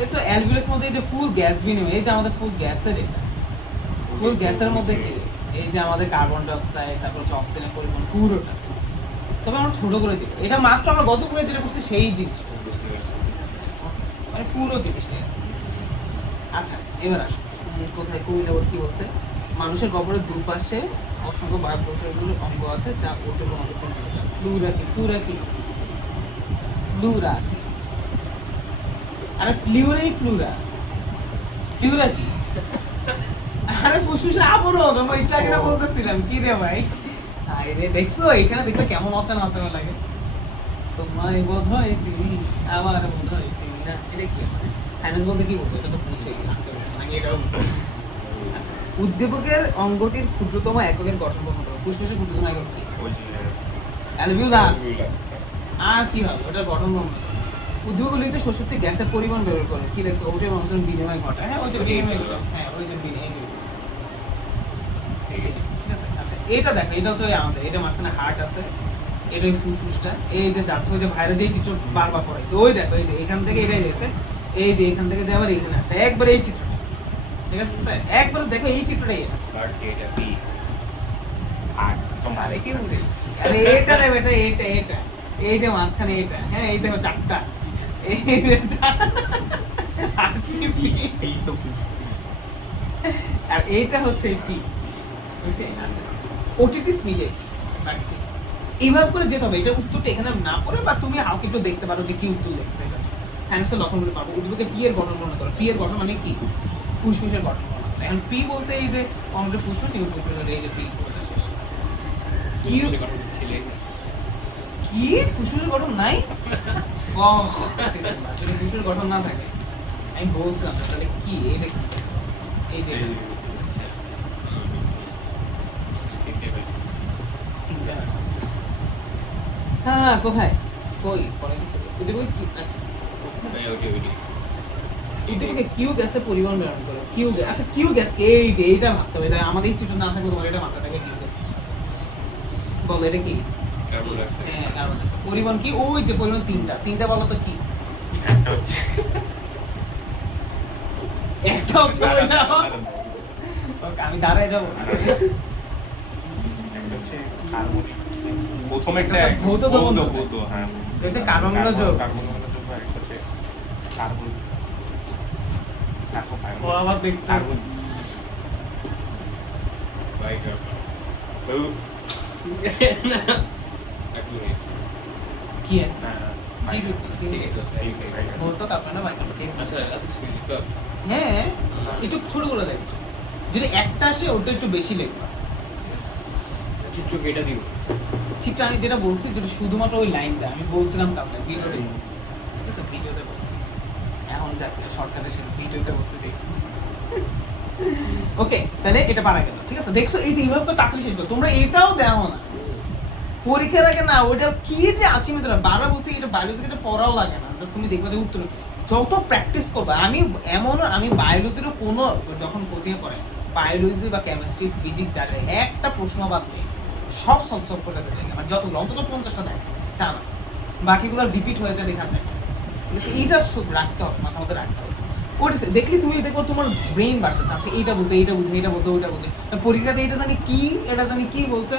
এই তো অ্যালভিওলাস মধ্যে এই যে ফুল গ্যাস বিনিময়, এই যে আমাদের ফুল গ্যাসের, এটা ফুল গ্যাসের মধ্যে কি, এই যে আমাদের কার্বন ডাই অক্সাইড, তারপর হচ্ছে অক্সিজেনের পরিমাণ পুরোটা, তবে আমরা ছোট করে দিব, এটা মাত্র আমরা গত ক্লাসে যেটা করছি সেই জিনিস, বুঝতে পারছি মানে পুরো জিনিসটা। আচ্ছা, এবার আসো, কোথায় কবিতা কি বলছে? মানুষের কবরের দুপাশে অসংখ্য বায়ু প্রশ্বাসগুলোর অঙ্গ আছে, যা ওঠে এবং অবতরণ করে যায়। প্লুরা কি? প্লুরা কি? প্লুরা কি? আরে প্লিউরাই প্লুরা, প্লিউরা কি? আরে ফুসফুসে আবরণ, আমি এটা আগে বলতেছিলাম, কি রে ভাই? আরে দেখছো এখানে দেখলে কেমন অচেনা অচেনা লাগে? তোমায় বোধ হয় চিনি, আমার বোধ হয় চিনি না, এটা কি? সাইন্স বলতে কি বলতো? এটা তো বুঝেই আজকে নাকি এটাও। আচ্ছা, উদ্দীপকের অঙ্গটির ক্ষুদ্রতম এককের গঠন বর্ণনা করো। ফুসফুসের ক্ষুদ্রতম একক কি? ওই যে অ্যালভিওলাস। আর কি হবে? ওটার গঠন বর্ণনা করো। উদ্দীপকগুলিতে শোষিত গ্যাসের পরিমাণ বের করে কি লেখছে? ওটা মানুষের বিনিময় ঘটায়, হ্যাঁ ওই যে বিনিময়, হ্যাঁ ওই যে বিনিময়, ঠিক আছে? আচ্ছা, এটা দেখো, এটা হচ্ছে ওই আমাদের, এটা মাঝখানে হার্ট আছে, এটা ওই ফুসফুসটা, এই যে যাচ্ছে ওই যে ভাইরাল যেই চিত্র বারবার পড়াইছে, ওই দেখো, এই যে এখান থেকে এটাই গেছে, এই যে এখান থেকে যে আবার এখানে আসছে, একবার এই চিত্রটা, ঠিক আছে স্যার? একবার দেখো এই চিত্রটাই, এটা পার্ট এটা পি আর তোমার আরে কি বুঝে, আরে এটা নেবে, এটা এটা এটা এই যে মাঝখানে এটা, হ্যাঁ এই দেখো চারটা, এই যে আর কি পি? এই তো ফুসফুস। আর এইটা হচ্ছে পি, ওকে? আচ্ছা, ওটিটিস মিলে কি? ভার্সি, এইভাবে করে যেতে হবে। এটা উত্তরটা এখানে না পড়ে বা তুমি হালকা একটু দেখতে পারো যে কি উত্তর লিখছে এটা। সায়েন্সের লক্ষণগুলো পাবো। উদ্ভিদকে পি এর গঠন বর্ণনা করো। পি এর গঠন মানে কি? ফুসফুসের গঠন বর্ণনা করো। এখন পি বলতে এই যে আমাদের ফুসফুস নিউ ফুসফুসের এই যে পি পুরোটা শেষ। কি সে কথা ছিলে কি ফুসফুসের গঠন নাই? যদি ফুসফুসের গঠন না থাকে আমি বলছিলাম না, তাহলে কি এটা কি? এই যে দেখতে পাচ্ছি চিন্তা করছি। হ্যাঁ কোথায় কই পরে গেছে এটা কই কি আচ্ছা ভাই ওকে উদ্দীপকে কিউ গ্যাসের পরিমাণ বের করো। কিউ গ্যাস, আচ্ছা কিউ গ্যাস এই যে এইটা ভাবতে হবে। তাই আমাদের চিত্র না থাকলে তোমার এটা মাথায় থাকবে কিউ গ্যাস। বলো এটা কি? কার্বন ডাইঅক্সাইড হ্যাঁ কার্বন ডাই অক্সাইড। পরিমাণ কি? ওই যে পরিমাণ তিনটা বলো তো কি? একটা হচ্ছে একটা হচ্ছে ওই না। ওকে আমি দাঁড়ায় যাব। একটা হচ্ছে কার্বনিক, প্রথম একটা এটা হচ্ছে ভৌত দ্রবণ। ভৌত, হ্যাঁ এটা হচ্ছে কার্বন মনোযোগ। কার্বন মনোযোগ, আর একটা হচ্ছে কার্বন ও আবার দেখতে কার্বন ভাই কার্বন এক মিনিট কি এর? কি ঠিক আছে বলতো কার্বন না ভাই ঠিক আচ্ছা আছে। এত কিছু লিখতে হবে হ্যাঁ একটু ছোট করে দেখবা। যদি একটা আসে ওটা একটু বেশি লিখবা। চিত্রকে এটা দিব ঠিক আমি যেটা বলছি যেটা শুধুমাত্র ওই লাইনটা আমি বলছিলাম কাউকে ভিডিওতে, ঠিক আছে ভিডিওতে বলছি। এখন যাকে শর্টকাটে সে ভিডিওতে বলছি ঠিক। ওকে তাহলে এটা পারা গেল, ঠিক আছে। দেখছো এই যে এইভাবে করে তাড়াতাড়ি শেষ করো। তোমরা এটাও দেখো না পরীক্ষার আগে না, ওটা কি যে 80 মিনিট বারবার বলছি এটা বায়োলজি এটা পড়াও লাগে না, জাস্ট তুমি দেখবে যে উত্তর যত প্র্যাকটিস করবে। আমি বায়োলজির কোনো যখন কোচিং করে বায়োলজি বা কেমিস্ট্রি ফিজিক্স যা যায় একটা প্রশ্ন বাদ নেই সব সলভ করে দিতে চাই। আমার যতগুলো অন্তত 50টা দেয় টানা, বাকিগুলো রিপিট হয়ে যায় লেখার নেই, ঠিক আছে। এইটা রাখতে হবে, মাথার মধ্যে রাখতে হবে। ওটা দেখলি তুমি দেখো তোমার ব্রেন বাড়তেছে। আচ্ছা এইটা বলতে এইটা বুঝে, এইটা বলতে ওইটা বুঝে। পরীক্ষাতে এটা জানি কি, এটা জানি কি বলছে,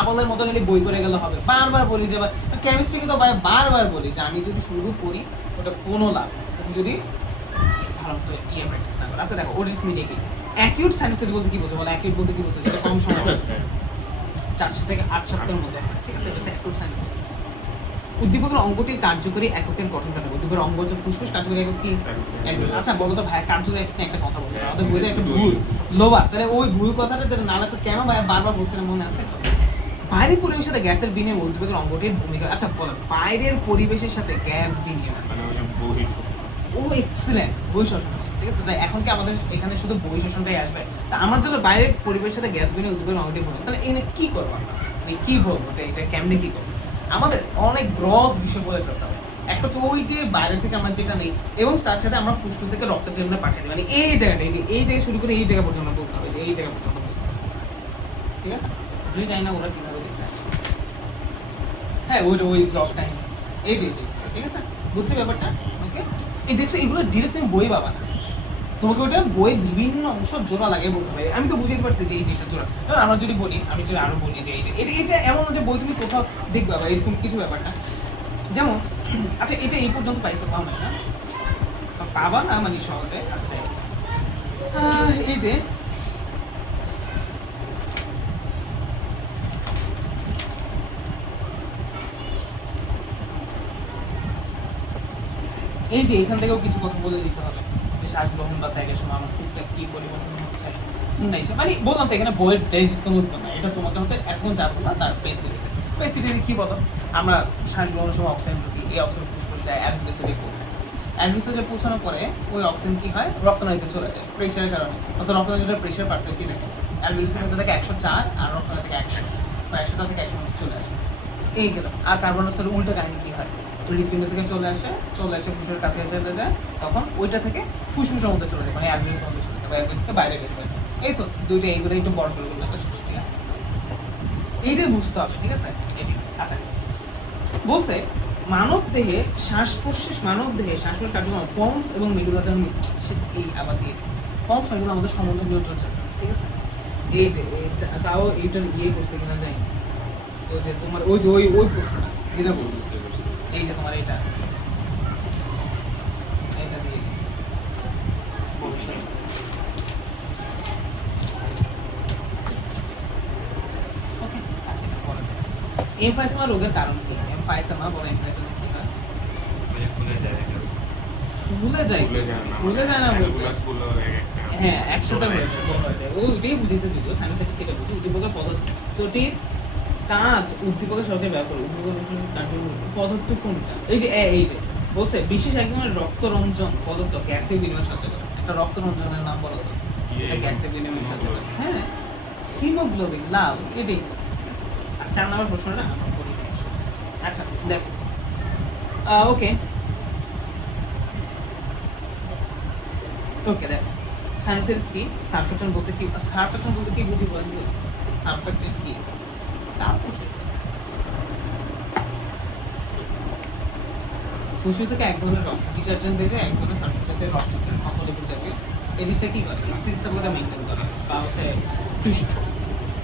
আবলের মতো খালি বই করে গেলে হবে। বারবার বলি যে কেমিস্ট্রিকে তো বারবার বলি যে আমি যদি শুরু করি ওটা কোনো লাভ, তুমি যদি ভালো মতো প্র্যাকটিস না করো। আচ্ছা দেখো ওটিস মিটে কি অ্যাকিউট সাইনোসাইটিস বলতে কি বোঝো বলো? অ্যাকিউট বলতে কি বোঝো? যেটা কম সময় হয়, 4 থেকে 8 সপ্তাহের মধ্যে হয়, ঠিক আছে। এটা হচ্ছে অ্যাকিউট সাইনোসাইটিস। উদ্দীপকের অঙ্গটির কার্যকরী এককের গঠনটা নেব। উদ্দীপকের অঙ্গ হচ্ছে ফুসফুস, কার্যকরী একক কি? আচ্ছা বলো তো ভাই কার্যকরী একক নিয়ে একটা কথা বলছিলাম আমাদের বইতে একটা ভুল লোবার। তাহলে ওই ভুল কথাটা যেটা না লাগতো কেন ভাই বারবার বলছিলাম মনে আছে? বাইরের পরিবেশের সাথে গ্যাসের বিনিময় উদ্দীপকের অঙ্গটির ভূমিকা। আচ্ছা বলো বাইরের পরিবেশের সাথে গ্যাস বিনিময় মানে ওই যে বহিঃশোষণ। ও এক্সিলেন্ট বই শোষণ, ঠিক আছে। তাই এখন কি আমাদের এখানে শুধু বই শোষণটাই আসবে? তা আমার যদি বাইরের পরিবেশের সাথে গ্যাস বিনিময় উদ্দীপকের অঙ্গটির ভূমিকা, তাহলে এনে কি করবো আমরা? আমি কি বলবো যে এটা কেমনে কি করবো? আমাদের অনেক গ্রস বিষয় বলে ফেলতে হবে। একটা হচ্ছে ওই যে বাইরে থেকে আমরা যেটা নেই এবং তার সাথে আমরা ফুসফুস থেকে রক্ত চেলনে পাঠিয়ে দিই, মানে এই জায়গাটা এই জায়গায় শুরু করে এই জায়গা পর্যন্ত বলতে হবে যে এই জায়গা পর্যন্ত বলতে হবে, ঠিক আছে। যদি জানি না ওরা কিভাবে দিচ্ছে, হ্যাঁ ওই গ্রস কাহিনী এই যে ঠিক আছে, বুঝছো ব্যাপারটা? ওকে এই দেখছো এগুলো ডিরেক্ট তুমি বই পাবা না, তোমাকে ওটা বই বিভিন্ন অংশ জোড়া লাগিয়ে বলতে হবে। আমি তো বুঝতে পারছি যে এই জিনিসটা জোড়া। এবার আমরা যদি বলি, আমি যদি আরো বলি যে এটা এমন না যে বই তুমি কোথাও দেখবে বা এরকম কিছু ব্যাপারটা। যেমন আচ্ছা এটা এই পর্যন্ত পাইছো পাও না, পাবা না মানে সহজে। আচ্ছা দেখো এই যে এই যে এখান থেকেও কিছু কথা বলে দিতে হবে যে শ্বাস গ্রহণ বা ত্যাগের সময় আমার টুকটাক কি পরিবর্তন হচ্ছে না। মানে বললাম তো এখানে বইয়ের বেসিক কোনো উত্তর না, এটা তোমাকে হচ্ছে এখন যাবো না তার বেসিক্যালি কি বলো? আমরা শ্বাস গ্রহণের সময় অক্সিজেন ঢুকি, এই অক্সিজেন ফুসফুস যায় অ্যাডভেসিজে পৌঁছায়। অ্যাডভেসিজে পৌঁছানোর পরে ওই অক্সিজেন কি হয় রক্তনালীতে চলে যায় প্রেশারের কারণে। অর্থাৎ রক্তনালীর প্রেশার পার্থক্য কি থাকে? অ্যাডভেসিজের মধ্যে থাকে 104 আর রক্তনালী থেকে 100 বা 100 থেকে 100 মধ্যে চলে আসে। এই গেল। আর কার্বন ডাইঅক্সাইডের উল্টো কাহিনী কি হয়? হৃৎপিণ্ড থেকে চলে আসে ফুসফুসের কাছে চলে যায়, তখন ওইটা থেকে ফুসফুসের মধ্যে চলে যায়, মানে অ্যালভিয়াসের মধ্যে চলে যায় বা অ্যালভিয়াস থেকে বাইরে বের হয়েছে। এই তো দুইটা এইগুলো একটু বড় সড়ো গুলো শেষ, ঠিক আছে। এইটাই বুঝতে হবে, ঠিক আছে। আচ্ছা বলছে মানব দেহে শ্বাস প্রশ্বাস কার্যক্রম পন্স এবং মেডুলাটা এই আবার দিয়ে দিচ্ছে। পন্স মেডুলা আমাদের সম্বন্ধ নিউট্রাল চ্যাপ্টার, ঠিক আছে। এই যে তাও এইটার করছে কিনা জানি, ওই যে তোমার ওই যে ওই প্রশ্নটা যেটা বলছে এই যে তোমার এটা দিয়ে দিস ভবিষ্যৎ। ওকে পরে এমফাইসেমা রোগের কারণ কি? এমফাইসেমা বলে, এমফাইসেমা কি হয়? মানে খুলে যায় এটা। ফুলে যায় কি? ফুলে যায় না বলতে, গুলো হ্যাঁ একসাথে হয়েছে বলা যায়। ও এটাই বুঝেছে যদিও সাইনোসাইটিস এটা বুঝে। উদ্দীপকের পদার্থটির কাজ উদ্দীপকের সঙ্গে ব্যবহার করে উদ্দীপকের কার্যকর পদার্থ কোনটা? এই যে বলছে বিশেষ এক ধরনের রক্তরঞ্জন পদার্থ গ্যাসীয় বিনিময় সঞ্চার করে। একটা রক্তরঞ্জনের নাম বলো তো, যেটা গ্যাসীয় বিনিময় সঞ্চার করে। হ্যাঁ, হিমোগ্লোবিন, লাল, এটাই। আর 4 নম্বর প্রশ্নটা আমরা করি। আচ্ছা দেখো, ওকে দেখ, সাইনোসাইটিস কি? সারফেক্ট্যান্ট বলতে কি, সারফেক্ট্যান্ট বলতে কি বুঝি বলেন তো? সারফেক্ট্যান্ট কি? তারপর ফুসফুস থেকে এক ধরনের রস ডিটারজেন্ট থেকে এক ধরনের সারফেক্ট্যান্ট থেকে রস নিচ্ছে, ফসফোলিপিড জাতীয়। এই জিনিসটা কি করে? স্থিতিস্থাপকতা মেনটেন করে, বা হচ্ছে পৃষ্ঠ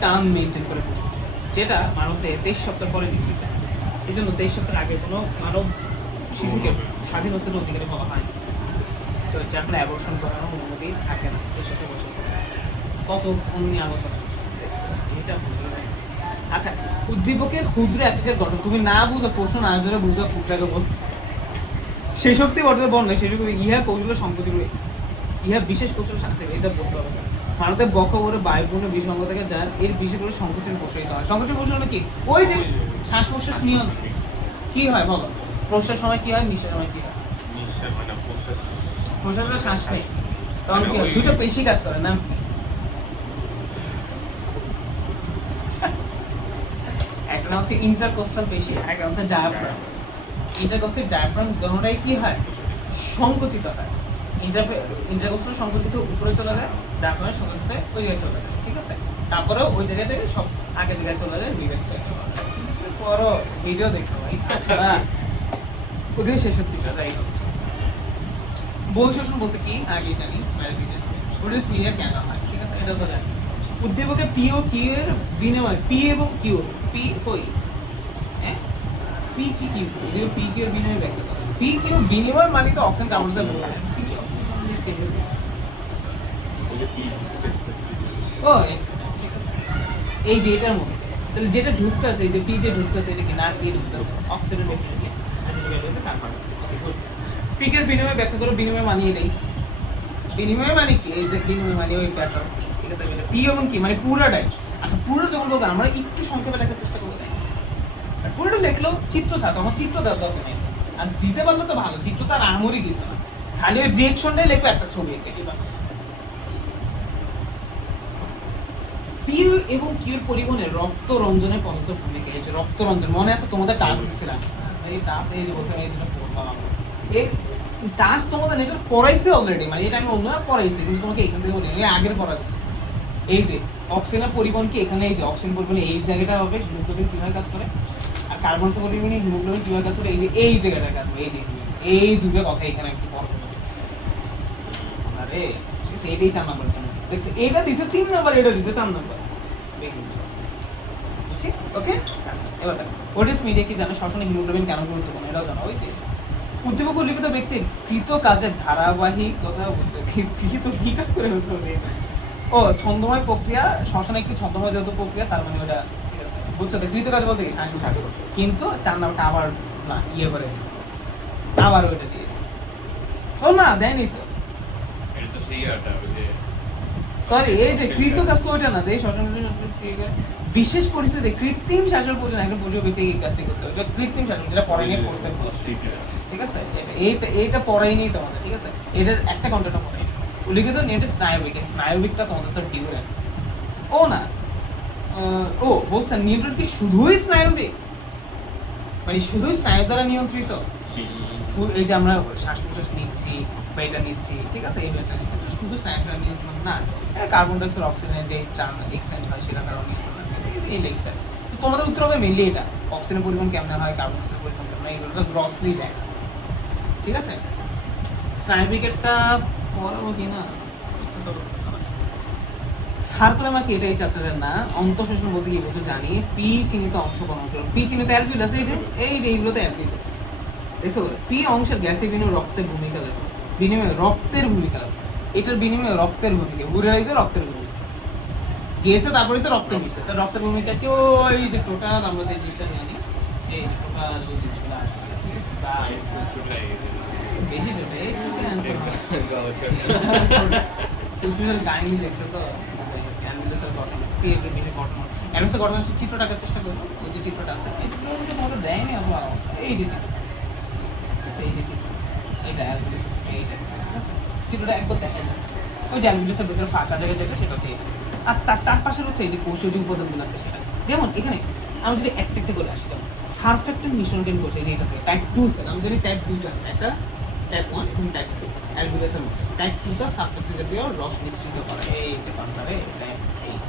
টান মেনটেন করে ফুসফুস, যেটা মানবদেহে 23 সপ্তাহ পরে নিশ্চিত হয়। এই জন্য 23 সপ্তাহের আগে কোনো মানব শিশুকে স্বাধীন অস্তিত্বের অধিকারী বলা হয় না। তো যার ফলে অ্যাবর্শন করানোর অনুমতি থাকে না। এর সাথে বসে কত অন্য আলোচনা দেখছে, এটা ভুল নাই। আচ্ছা, উদ্দীপকের ক্ষুদ্র এককের গঠন তুমি না বুঝো, প্রশ্ন না জন্য বুঝো, ক্ষুদ্রাকে বল সেই শক্তি গঠনের বর্ণনা সেই শক্তি ইহা কৌশলের সংকোচিত, ইহা বিশেষ কৌশল সাথে এটা বলতে হবে। ভারতের বক্ষবরে বায়ুপূর্ণ বিসঙ্গ থেকে যার এর বিশেষ করে সংকোচন প্রসারিত হয়। সংকোচন প্রসারণ কি? ওই যে শ্বাস প্রশ্বাস নিয়ন কি হয় বলো? প্রশ্বাস সময় কি হয়, নিঃশ্বাস সময় কি হয়? নিঃশ্বাস মানে প্রশ্বাসের শ্বাস নেই, তখন কি হয়? দুটো পেশি কাজ করে, নাম কি? একটা নাম হচ্ছে ইন্টারকোস্টাল পেশি, একটা হচ্ছে ডায়াফ্রাম। ইন্টারকোস্টাল ডায়াফ্রাম দুটোটাই কি হয়? সংকুচিত হয়। ইন্টারকোস্টাল সংকুচিত উপরে চলে যায়, ডায়াফ্রামের সংকুচিত ওই জায়গায় চলে যায়, ঠিক আছে? তারপরেও ওই জায়গা থেকে সব আগের জায়গায় চলে যায়, রিল্যাক্সড পরও ভিডিও দেখো ভাই, ওদের শেষ হতে যাই হোক। বই শোষণ বলতে কি আগে জানি, বাইরে দিয়ে জানি। প্রোডিউস মিডিয়া কেন হয়, ঠিক আছে, এটা তো জানি। উদ্দীপকে পি ও কিউ এর বিনিময়, পি এবং কিউ, পি কই, হ্যাঁ পি কি কিউ, এর পি কিউ এর বিনিময় ব্যাখ্যা করো। পি কিউ বিনিময় মানে তো oxygen carbon die oxide, P oxygen carbon die oxide. ও এক্সেলেন্ট, ঠিক আছে। এই যে এটার মধ্যে তাহলে যেটা ঢুকতেছে, এই যে পি যে ঢুকতেছে, এটা কি নাক দিয়ে ঢুকতেছে, অক্সিজেন ডেফিনেটলি পিকের বিনিময় ব্যাখ্যা করো। বিনিময় মানে এটাই, বিনিময় মানে কি? এই যে বিনিময় মানে ওই প্যাটার্ন, ঠিক আছে। পি এবং কি মানে পুরোটাই। আচ্ছা পুরো যখন বলবো আমরা একটু সংক্ষেপে লেখার চেষ্টা করবো, তাই পুরোটা লিখলো চিত্র ছাড়া, তখন চিত্র দেওয়ার দরকার নেই। আর দিতে পারলে তো ভালো, চিত্র তার আমরই কিছু না, খালি ওই রিয়েকশনটাই লিখবে একটা ছবি এঁকে। পি এবং কিউর পরিবহনে রক্ত রঞ্জনের পদার্থ ভূমিকা। এই যে রক্ত রঞ্জন মনে আছে তোমাদের টাস্ক দিছিলাম, এই টাস্ক এই যে বলছিলাম এই দুটো পড়লাম, এই টাস্ক তোমাদের এটা পড়াইছে অলরেডি, মানে এটা আমি অন্য পড়াইছি, কিন্তু তোমাকে এখান থেকে বলি আগের পড়াবো। এই যে অক্সিজেনের পরিবহন কি এখানে, এই যে অক্সিজেন পরিবহনে এই জায়গাটা হবে, হিমোগ্লোবিন কিভাবে কাজ করে, আর কার্বন পরিবহনে হিমোগ্লোবিন কিভাবে কাজ করে, এই যে এই জায়গাটা কাজ করে, এই যে এই দুটো কথা এখানে একটু পড়া দেখছি। আরে এটাই 4 নম্বরের জন্য দেখছি, এটা দিছে 3 নম্বর, এটা দিছে 4 নম্বর, বুঝছি? ওকে আচ্ছা এবার দেখো, ওটিস মিডিয়া কি জানো? শ্বসনে হিমোগ্লোবিন কেন গুরুত্বপূর্ণ এটাও জানো। ওই যে উদ্দীপক উল্লিখিত ব্যক্তির কৃত কাজের ধারাবাহিকতা, কৃত কি কাজ করে হচ্ছে ও ছন্দময় প্রক্রিয়া, শ্বসন একটি ছন্দময় যেহেতু প্রক্রিয়া, তার মানে ওটা ঠিক আছে, বুঝছো তো? কৃত কাজ বলতে কি শ্বাস, কিন্তু 4 নাম্বারটা আবার না ইয়ে করে দিচ্ছে, আবার ওইটা দিয়ে দিচ্ছে। শোন না, দেয়নি তো, এটা তো সেই আটা ওই যে সরি, এই যে কৃত কাজ তো ওইটা না, এই শ্বসন বিশেষ পরিস্থিতিতে কৃত্রিম শাসন পর্যন্ত একজন পরিচয় ব্যক্তিকে এই কাজটি করতে হবে। এটা কৃত্রিম শাসন, যেটা পরে নিয়ে পড়তে হবে, ঠিক আছে? এইটা পরেই নেই তোমাদের, ঠিক আছে? এটার একটা কন্টেন্ট পরে উল্লিখিত নেটে স্নায়বিক, স্নায়বিকটা তোমাদের তো ডিউরেন্স। ও না, ও বলছেন নিউটন কি শুধুই স্নায়বিক, মানে শুধুই স্নায়ু দ্বারা নিয়ন্ত্রিত? এই যে আমরা শ্বাস প্রশ্বাস নিচ্ছি বা এটা নিচ্ছি, ঠিক আছে, এই ব্যাপারটা শুধু স্নায়ু দ্বারা নিয়ন্ত্রণ না, এটা কার্বন ডাই অক্সাইড অক্সিজেনের যে এক্সচেঞ্জ হয় সেটা দ্বারা নিয়ন্ত্রণ। এই লেখছে তো তোমাদের উত্তর হবে মেনলি এটা, অক্সিজেনের পরিমাণ কেমন হয়, কার্বন ডাই অক্সাইডের পরিমাণ কেমন হয়, এগুলো তো গ্রসলি লেখা, ঠিক আছে? স্নায়বিকেরটা পড়াবো কি না ইচ্ছা তো করতেছে না। সার্কুলামা কি এটা এই চ্যাপ্টারের না। অন্তঃশোষণ বলতে কি বলছো জানি, পি চিহ্নিত অংশ গঠন করো। পি চিহ্নিত অ্যালভিউলাস, এই যে এইগুলোতে অ্যালভিউলাস, দেখছো? পি অংশের গ্যাসের বিনিময়ে রক্তের ভূমিকা দেখো, বিনিময়ে রক্তের ভূমিকা দেখো, এটার বিনিময়ে রক্তের ভূমিকা, বুড়ে রাখতে রক্তের ভূমিকা। গেছে তারপরে তো রক্তের মিষ্টি। তা রক্তের ভূমিকা কি ওই যে টোটাল আমরা যে জিনিসটা জানি, এই যে টোটাল ওই জিনিসগুলো আছে, ঠিক আছে? তা ছোটাই গেছে বেশি ছোট, এই ক্যান্সার গাও ছোট ফুসফুসের কাহিনী দেখছে তো, অ্যাম্বুলেন্সের গঠন ক্রিয়েটিভ বেশি গঠন, অ্যাম্বুলেন্সের গঠন চিত্র টাকার চেষ্টা করবো। ওই যে চিত্রটা আছে, এই চিত্রটা কিন্তু আমাদের দেয়নি আবার, এই যে চিত্র, ঠিক আছে? এই যে চিত্র, এইটা অ্যাম্বুলেন্সের চিত্র, এইটা, ঠিক আছে? চিত্রটা একবার দেখা যাচ্ছে, ওই যে অ্যাম্বুলেন্সের ভিতরে ফাঁকা জায়গা যেটা, সেটা হচ্ছে এইটা। আর তার চারপাশে হচ্ছে এই যে কোষীয় যে উপাদানগুলো আছে সেটা, যেমন এখানে আমি যদি একটা একটা করে আসি, যেমন সারফেক্টেন্ট মিশ্রণ করছে এই যে এটা থেকে টাইপ 2 সেল, আমি জানি টাইপ 2টা আছে, একটা টাইপ 1 এবং টাইপ 2 অ্যালবিউলাসের মধ্যে। টাইপ 2 টা সারফেক্টেন্ট জাতীয় রস মিশ্রিত করে, এই যে পান্তারে টাইপ 1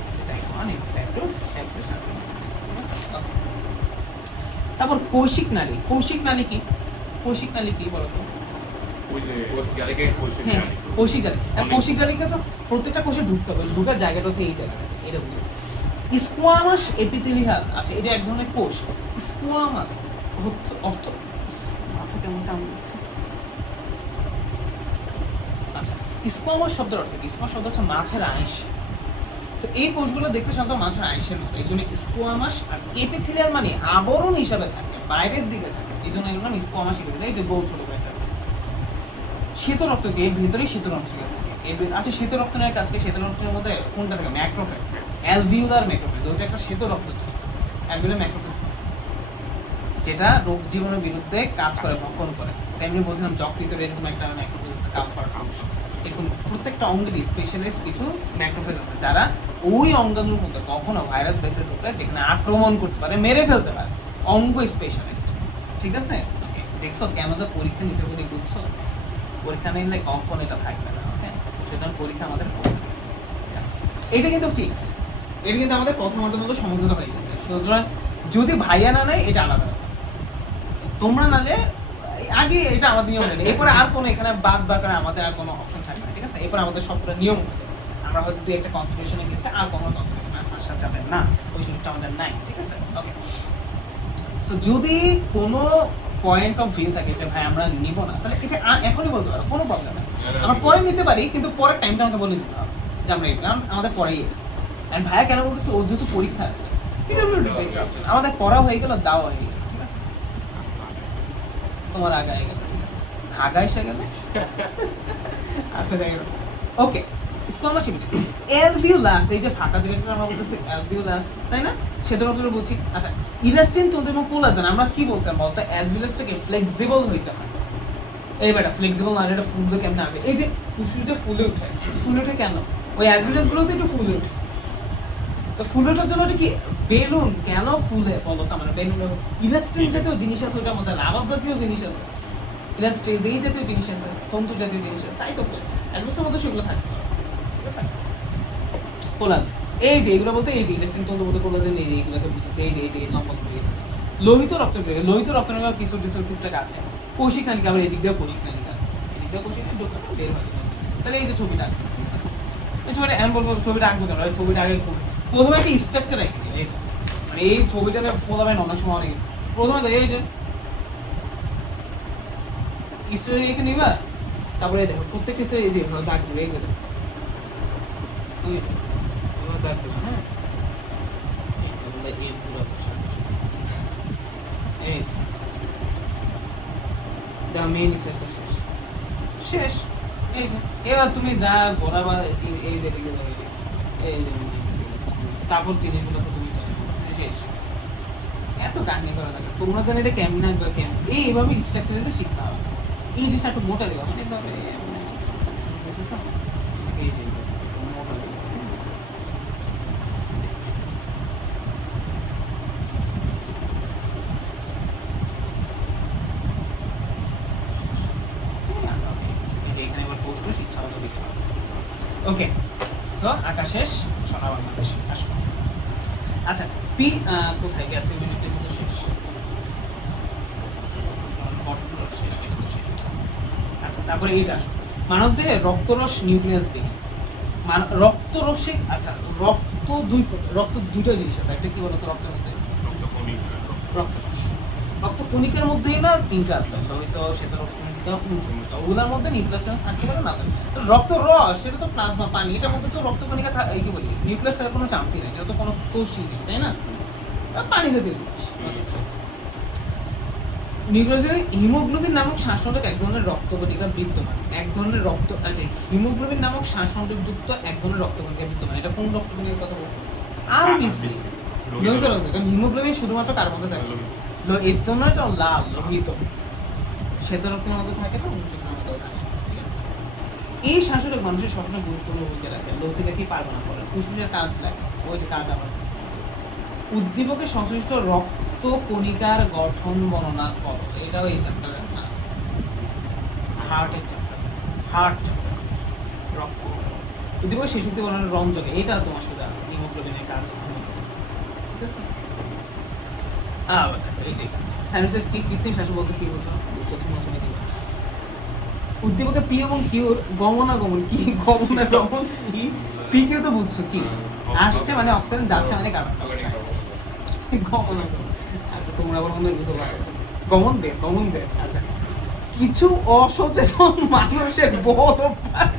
এই টাইপ 2 টাইপ 2 সারফেক্টেন্ট, ঠিক আছে? Okay. তারপর কৌশিক নালী। কৌশিক নালী কি? কৌশিক নালী কি বলতো? ওই যে কোষ জালিকে কোষের হ্যাঁ, জালি। কৌশিক জালি। আর অনেক- কৌশিক জালিকে তো প্রত্যেকটা কোষে ঢুকতে হবে, ঢোকার জায়গাটা হচ্ছে এই জায়গাটা, এটা বুঝে স্কোয়ামাস এপিথেলিয়াল। আচ্ছা, এটা এক ধরনের কোষ। স্কোয়ামাস অর্থ, মাথা কেমন টান দিচ্ছে। আচ্ছা, স্কোয়ামাস শব্দের অর্থ কি? স্কোয়ামাস শব্দ হচ্ছে মাছের আঁশ। তো এই কোষগুলো দেখতে সাধারণত মাছের আঁশের মতো, এই জন্য স্কোয়ামাস। আর এপিথেলিয়াল মানে আবরণ হিসাবে থাকে, বাইরের দিকে থাকে, এই জন্য এগুলো স্কোয়ামাস এপিথেলিয়াল। এই যে গোল ছোট করে একটা আছে। শ্বেত রক্ত কি? এর ভেতরেই শ্বেত রক্ত থাকে। আচ্ছা, শ্বেত রক্তনের কাজকে, শ্বেত রক্তের মধ্যে কোনটা থাকে? Macrophage, alveolar macrophage. ওটা একটা শ্বেত রক্ত, অ্যালভিউলার ম্যাক্রোফেজ, যেটা রোগ জীবাণুর বিরুদ্ধে কাজ করে, ভক্ষণ করে। তেমনি বলছিলাম যকৃতের এরকম একটা ম্যাক্রোফেজ আছে, কাফার হাউস। এরকম প্রত্যেকটা অঙ্গেরই স্পেশালিস্ট কিছু ম্যাক্রোফেজ আছে, যারা ওই অঙ্গগুলোর মধ্যে কখনো ভাইরাস ব্যাকটেরিয়া ঢুকলে যেখানে আক্রমণ করতে পারে, মেরে ফেলতে পারে, অঙ্গ স্পেশালিস্ট, ঠিক আছে? ওকে, দেখছো কেন যে পরীক্ষা নিতে বলি, বুঝছো? পরীক্ষা নিলে কখন এটা থাকবে না, ওকে? সেজন্য পরীক্ষা আমাদের করতে হবে, ঠিক আছে? এটা কিন্তু ফিক্সড, এটা কিন্তু আমাদের প্রথমত মতো সমঝোতা হয়ে গেছে। সুতরাং যদি ভাইয়া না নেয়, এটা আলাদা ব্যাপার। তোমরা নালে আগে এটা আমাদের নিয়ম নেই, এরপরে আর কোনো এখানে বাদ বা করে আমাদের আর কোনো অপশন থাকবে না, ঠিক আছে? এরপর আমাদের সবগুলো নিয়ম হয়ে যাবে। আমরা হয়তো দুই একটা কনসালটেশনে গেছে, আর কোনো কনসালটেশনে আসা যাবে না, ওই সুযোগটা আমাদের নাই, ঠিক আছে? ওকে, সো যদি কোনো পয়েন্ট অফ ভিউ থাকে যে ভাই আমরা নিব না, তাহলে এটা এখনই বলতে পারো, কোনো প্রবলেম নেই। আমরা পরে নিতে পারি, কিন্তু পরের টাইমটা আমাকে বলে দিতে হবে যে আমরা এটা, কারণ আমাদের পরেই আর ভাইয়া কেন বলতেছে, ওর যেহেতু পরীক্ষা আছে, আমাদের পড়া হয়ে গেল, দাও হয়ে গেল, ঠিক আছে? তোমার আগায় গেল, ঠিক আছে? আগা এসে গেল। আচ্ছা, দেখো, ওকে, স্কোয়ামাস এপিথেলিয়াল, অ্যালভিউলাস, এই যে ফাঁকা জায়গাটা আমরা বলতেছি অ্যালভিউলাস, তাই না? সেটা আমরা বলছি। আচ্ছা, ইলাস্টিন তন্তু এবং কোলাজেন, আমরা কি বলছিলাম বলতো? অ্যালভিউলাসটাকে ফ্লেক্সিবল হইতে হয়। এই বেটা ফ্লেক্সিবল না, এটা ফুলবে কেমনে আগে? এই যে ফুসফুসটা ফুলে ওঠে, ফুলে ওঠে কেন? ওই অ্যালভিউলাস গুলো তো একটু ফুলে ওঠে। তো ফুলে ওঠার জন্য ওটা কি বেলুন কেন ফুলে বলো তো? আমার বেলুন, ইলাস্টিন জাতীয় জিনিস আছে, ওটার মধ্যে রাবার জাতীয় জিনিস আছে, ইলাস্ট্রেজ এই জাতীয় জিনিস আছে, তন্তু জাতীয় জিনিস আছে, তাই তো ফুলে। অ্যালভিউলাসের মধ্যে সেগুলো থাকতে হবে, ঠিক আছে? কোলাজেন, এই যে এগুলো বলতে, এই যে ইলাস্টিন তন্তু বলতে কোলাজেন, এই যে এগুলোকে বুঝাচ্ছে, এই লম্বাগুলো। লোহিত রক্ত, লোহিত রক্ত কিছু কিছু টুকটাক আছে। কৌশিক নালিকা, আবার এদিক দিয়ে কৌশিক নালিকা আছে, এদিক দিয়ে কৌশিক নালিকা ঢোকানো বের হয়েছে। তাহলে এই যে ছবিটা, ঠিক আছে? এই ছবিটা আমি বলবো, ছবিটা আঁকবো কেন? ছবিটা আগে প্রথমে একটা স্ট্রাকচার রেখে দিই, মানে এই ছবিটা প্রথমে অনেক সময় অনেক প্রথমে তো এই যে স্ট্রাকচার রেখে নিবা, তারপরে দেখো প্রত্যেক কিছু এই যে দাগ দেবে, এই যে দাগ দেবে, হ্যাঁ, এই দা মেইন স্ট্রাকচার শেষ, শেষ। এই যে এবার তুমি যা বরাবর এই যে এই যে তারপর জিনিসগুলো তো তুমি শেষ। এত কাহিনী করা থাকে, তোমরা জানো এটা কেমন বা কেমন, এইভাবে স্ট্রাকচারটা শিখতে হবে। এই জিনিসটা একটু মোটা দেবা, মানে ধরে বুঝছো তো, এই যে মোটা দেবা। এখানে এবার পোস্টও শিক্ষা হলো দিকে। ওকে, তো আঁকা শেষ, সোনা বাংলাদেশ আসো। আচ্ছা, পি কোথায় গেছে? ইউনিটে তো শেষ, আচ্ছা, তারপরে এইটা আসো। মানবদেহে রক্তরস নিউক্লিয়াস বিহীন, রক্তরসে, আচ্ছা, রক্ত দুইটা জিনিস আছে, একটা কি বলতো রক্তের মধ্যে? রক্তরস, রক্ত কণিকার মধ্যেই না তিনটা আছে, লোহিত, শ্বেত রক্ত, উঁচু ওগুলোর মধ্যে নিউক্লিয়াস থাকতে পারে না থাকে। তো রক্ত রস সেটা তো প্লাজমা পানি, এটার মধ্যে তো রক্তকণিকা এই কি বলি নিউক্লিয়াস থাকার কোনো চান্সই নেই, যেহেতু কোনো কোষই নেই, তাই না? পানি জাতীয় জিনিস। নিউক্লিয়াসের হিমোগ্লোবিন নামক শ্বাসসংযোগ এক ধরনের রক্তকণিকা বিদ্যমান, এক ধরনের রক্ত আচ্ছা হিমোগ্লোবিন নামক শ্বাসসংযোগযুক্ত এক ধরনের রক্তকণিকা বিদ্যমান। এটা কোন রক্তকণিকার কথা বলছে? আরবিসি। লোহিত রক্ত, কারণ হিমোগ্লোবিন শুধুমাত্র কার মধ্যে থাকে? এর জন্য এটা লাল লোহিত, শ্বেত রক্তের মধ্যে থাকে না, উচ্চ মধ্যেও থাকে, ঠিক আছে? এই শ্বাসরোগ মানুষের শ্বসনে গুরুত্বপূর্ণ ভূমিকা রাখে। লসিকা কি পারবে না করে ফুসফুসের কাজ লাগে, ওই যে কাজ আমার উদ্দীপকের সংশ্লিষ্ট রক্ত কণিকার গঠন বর্ণনা করো। এটাও এই চ্যাপ্টারের না, হার্টের চ্যাপ্টার, হার্ট চ্যাপ্টার রক্ত উদ্দীপকের শিশুতে বর্ণনা রঞ্জকে, এটা তোমার সাথে আছে হিমোগ্লোবিনের কাজ, ঠিক আছে? আবার দেখো এই যে সাইনোসাইটিস কি কৃত্রিম শ্বাস বলতে কি বোঝো? বুঝছো মৌসুমে কি উদ্দীপকে পি এবং কিউর গমনাগমন কি? গমনাগমন কি? পি কিউ তো বুঝছো কি আসছে মানে অক্সিজেন যাচ্ছে মানে কার্বন ডাইঅক্সাইড, গমনাগমন। আচ্ছা তোমরা বলো মনে বুঝো ভালো, গমন দে। আচ্ছা কিছু অসচেতন মানুষের বোধ অভ্যাস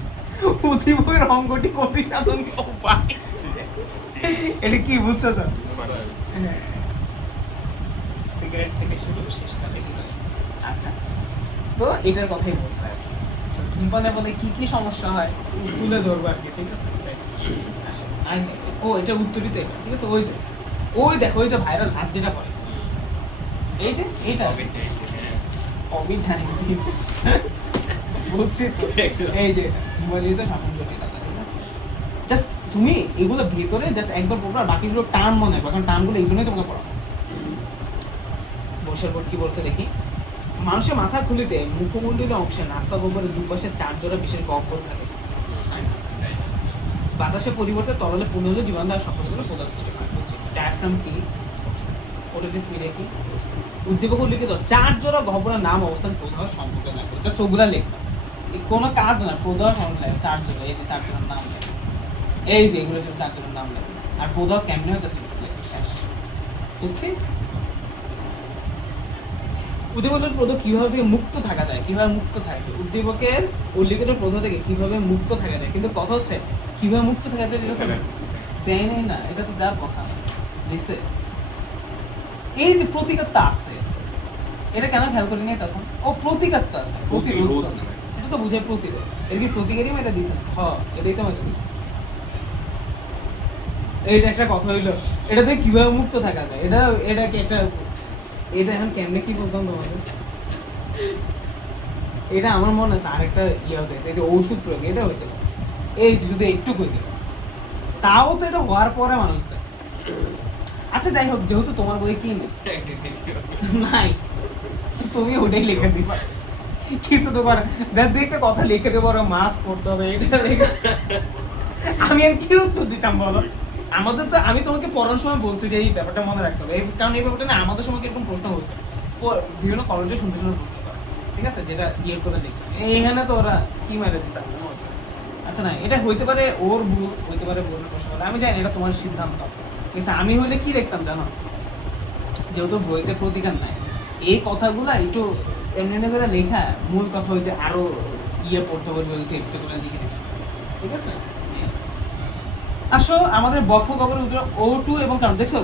উদ্দীপকের অঙ্গটি ক্ষতি সাধন উপায়, এটা কি বুঝছো তো? হ্যাঁ, সিগারেট থেকে শুরু শেষকালে কি হয়। আচ্ছা তো এটার কথাই বলছে আর কি, ধূমপানে বলে কি কি সমস্যা হয় তুলে ধরবো আর কি, ঠিক আছে? আসো, ও এটা উত্তরিত এটা, ঠিক আছে? ওই দেখো ওই যে ভাইরাল হাত যেটা করেছে, এই যে এইটা কোভিড-19 বুঝছি তো, এই যে হিমালয়িত শাসনজট এটা, ঠিক আছে? জাস্ট তুমি এগুলো ভেতরে জাস্ট একবার পড়বা, বাকিগুলো টার্ম মনে রাখবা, কারণ টার্মগুলো এই জন্যই তোমাকে পড়া হয়েছে। বর্ষার পর কি বলছে দেখি, মানুষের মাথা খুলিতে মুখমণ্ডলীয় অংশে নাসা গহ্বরের দুপাশে 4 জোড়া বিশেষ গহ্বর থাকে। বাতাসের পরিবর্তে তরলে পূর্ণ হলে জীবাণু আর সকল ধরনের পদার্থ সৃষ্টি হয়। ডায়াফ্রাম কি? ওটিটিস মিডিয়া কি? উদ্দীপক উল্লিখিত 4 জোড়া গহ্বরের নাম অবস্থান প্রদাহ সম্পর্কে লেখো, জাস্ট ওগুলা লিখবা, কোনো কাজ না, প্রদাহ সম্পর্কে লেখো 4 জোড়া, এই যে 4 জোড়ার নাম লেখো, এই যে এগুলো সব 4 জোড়ার নাম লেখো, আর প্রদাহ কেমনে হয় জাস্ট লেখো, শেষ। বুঝছি? উদ্দীপকের প্রদাহ কিভাবে থেকে মুক্ত থাকা যায়, কিভাবে মুক্ত থাকে? উদ্দীপকের উল্লিখিত প্রদাহ থেকে কিভাবে মুক্ত থাকা যায়, কিন্তু কথা হচ্ছে কিভাবে মুক্ত থাকা যায়, এটা তো দেয় নাই না, এটা তো দেওয়ার কথা দিছে। এই যে প্রতিকারটা আছে, এটা কেন খেয়াল করি নাই তখন? ও প্রতিকারটা আছে, প্রতিরোধ না, এটা তো বুঝায় প্রতিরোধ। এর কি প্রতিকারই এটা দিছে না? হ্যাঁ এটাই তো মেরে দিছে। এইটা একটা কথা হইলো, এটা থেকে কিভাবে মুক্ত থাকা যায়, এটা কি একটা, এটা এখন কেমনে কি বলতাম তোমাদের, এটা আমার মনে আছে আরেকটা ইয়ে হতে এই যে ওষুধ প্রয়োগ, এটা হইতে পারে, এই যে শুধু একটু হইতে পারে, তাও তো এটা হওয়ার পরে মানুষ দেয়। আচ্ছা যাই হোক, যেহেতু তোমার বই কি নেই নাই, তুমি ওটাই লিখে দিবা, কিছু তো পারে দু একটা কথা লিখে দেবো, মাস্ক করতে হবে, এটা লিখে আমি আর কি উত্তর দিতাম বলো? আমাদের তো, আমি তোমাকে পড়ার সময় বলছি যে এই ব্যাপারটা মনে রাখতে হবে, কারণ এই ব্যাপারটা না আমাদের সময় এরকম প্রশ্ন হতো, বিভিন্ন কলেজে শুনতে শুনে প্রশ্ন করে, ঠিক আছে? যেটা ইয়ে করে লিখতাম, এইখানে তো ওরা কি মেরে দিচ্ছে। আচ্ছা না, এটা হইতে পারে ওর ভুল, হইতে পারে বোর্ডের প্রশ্ন করে, আমি জানি এটা তোমার সিদ্ধান্ত, ঠিক আছে? আমি হইলে কি লিখতাম জানো, যেহেতু বইতে প্রতিকার নাই, এই কথাগুলো একটু এমনি করে লেখা, মূল কথা হচ্ছে আরো ইয়ে পড়তে বসবে, একটু এক্সট্রা করে লিখে দিতে, ঠিক আছে? আসো আমাদের বক্ষ গহ্বরের উপরে O2 এবং কার্বন, দেখছো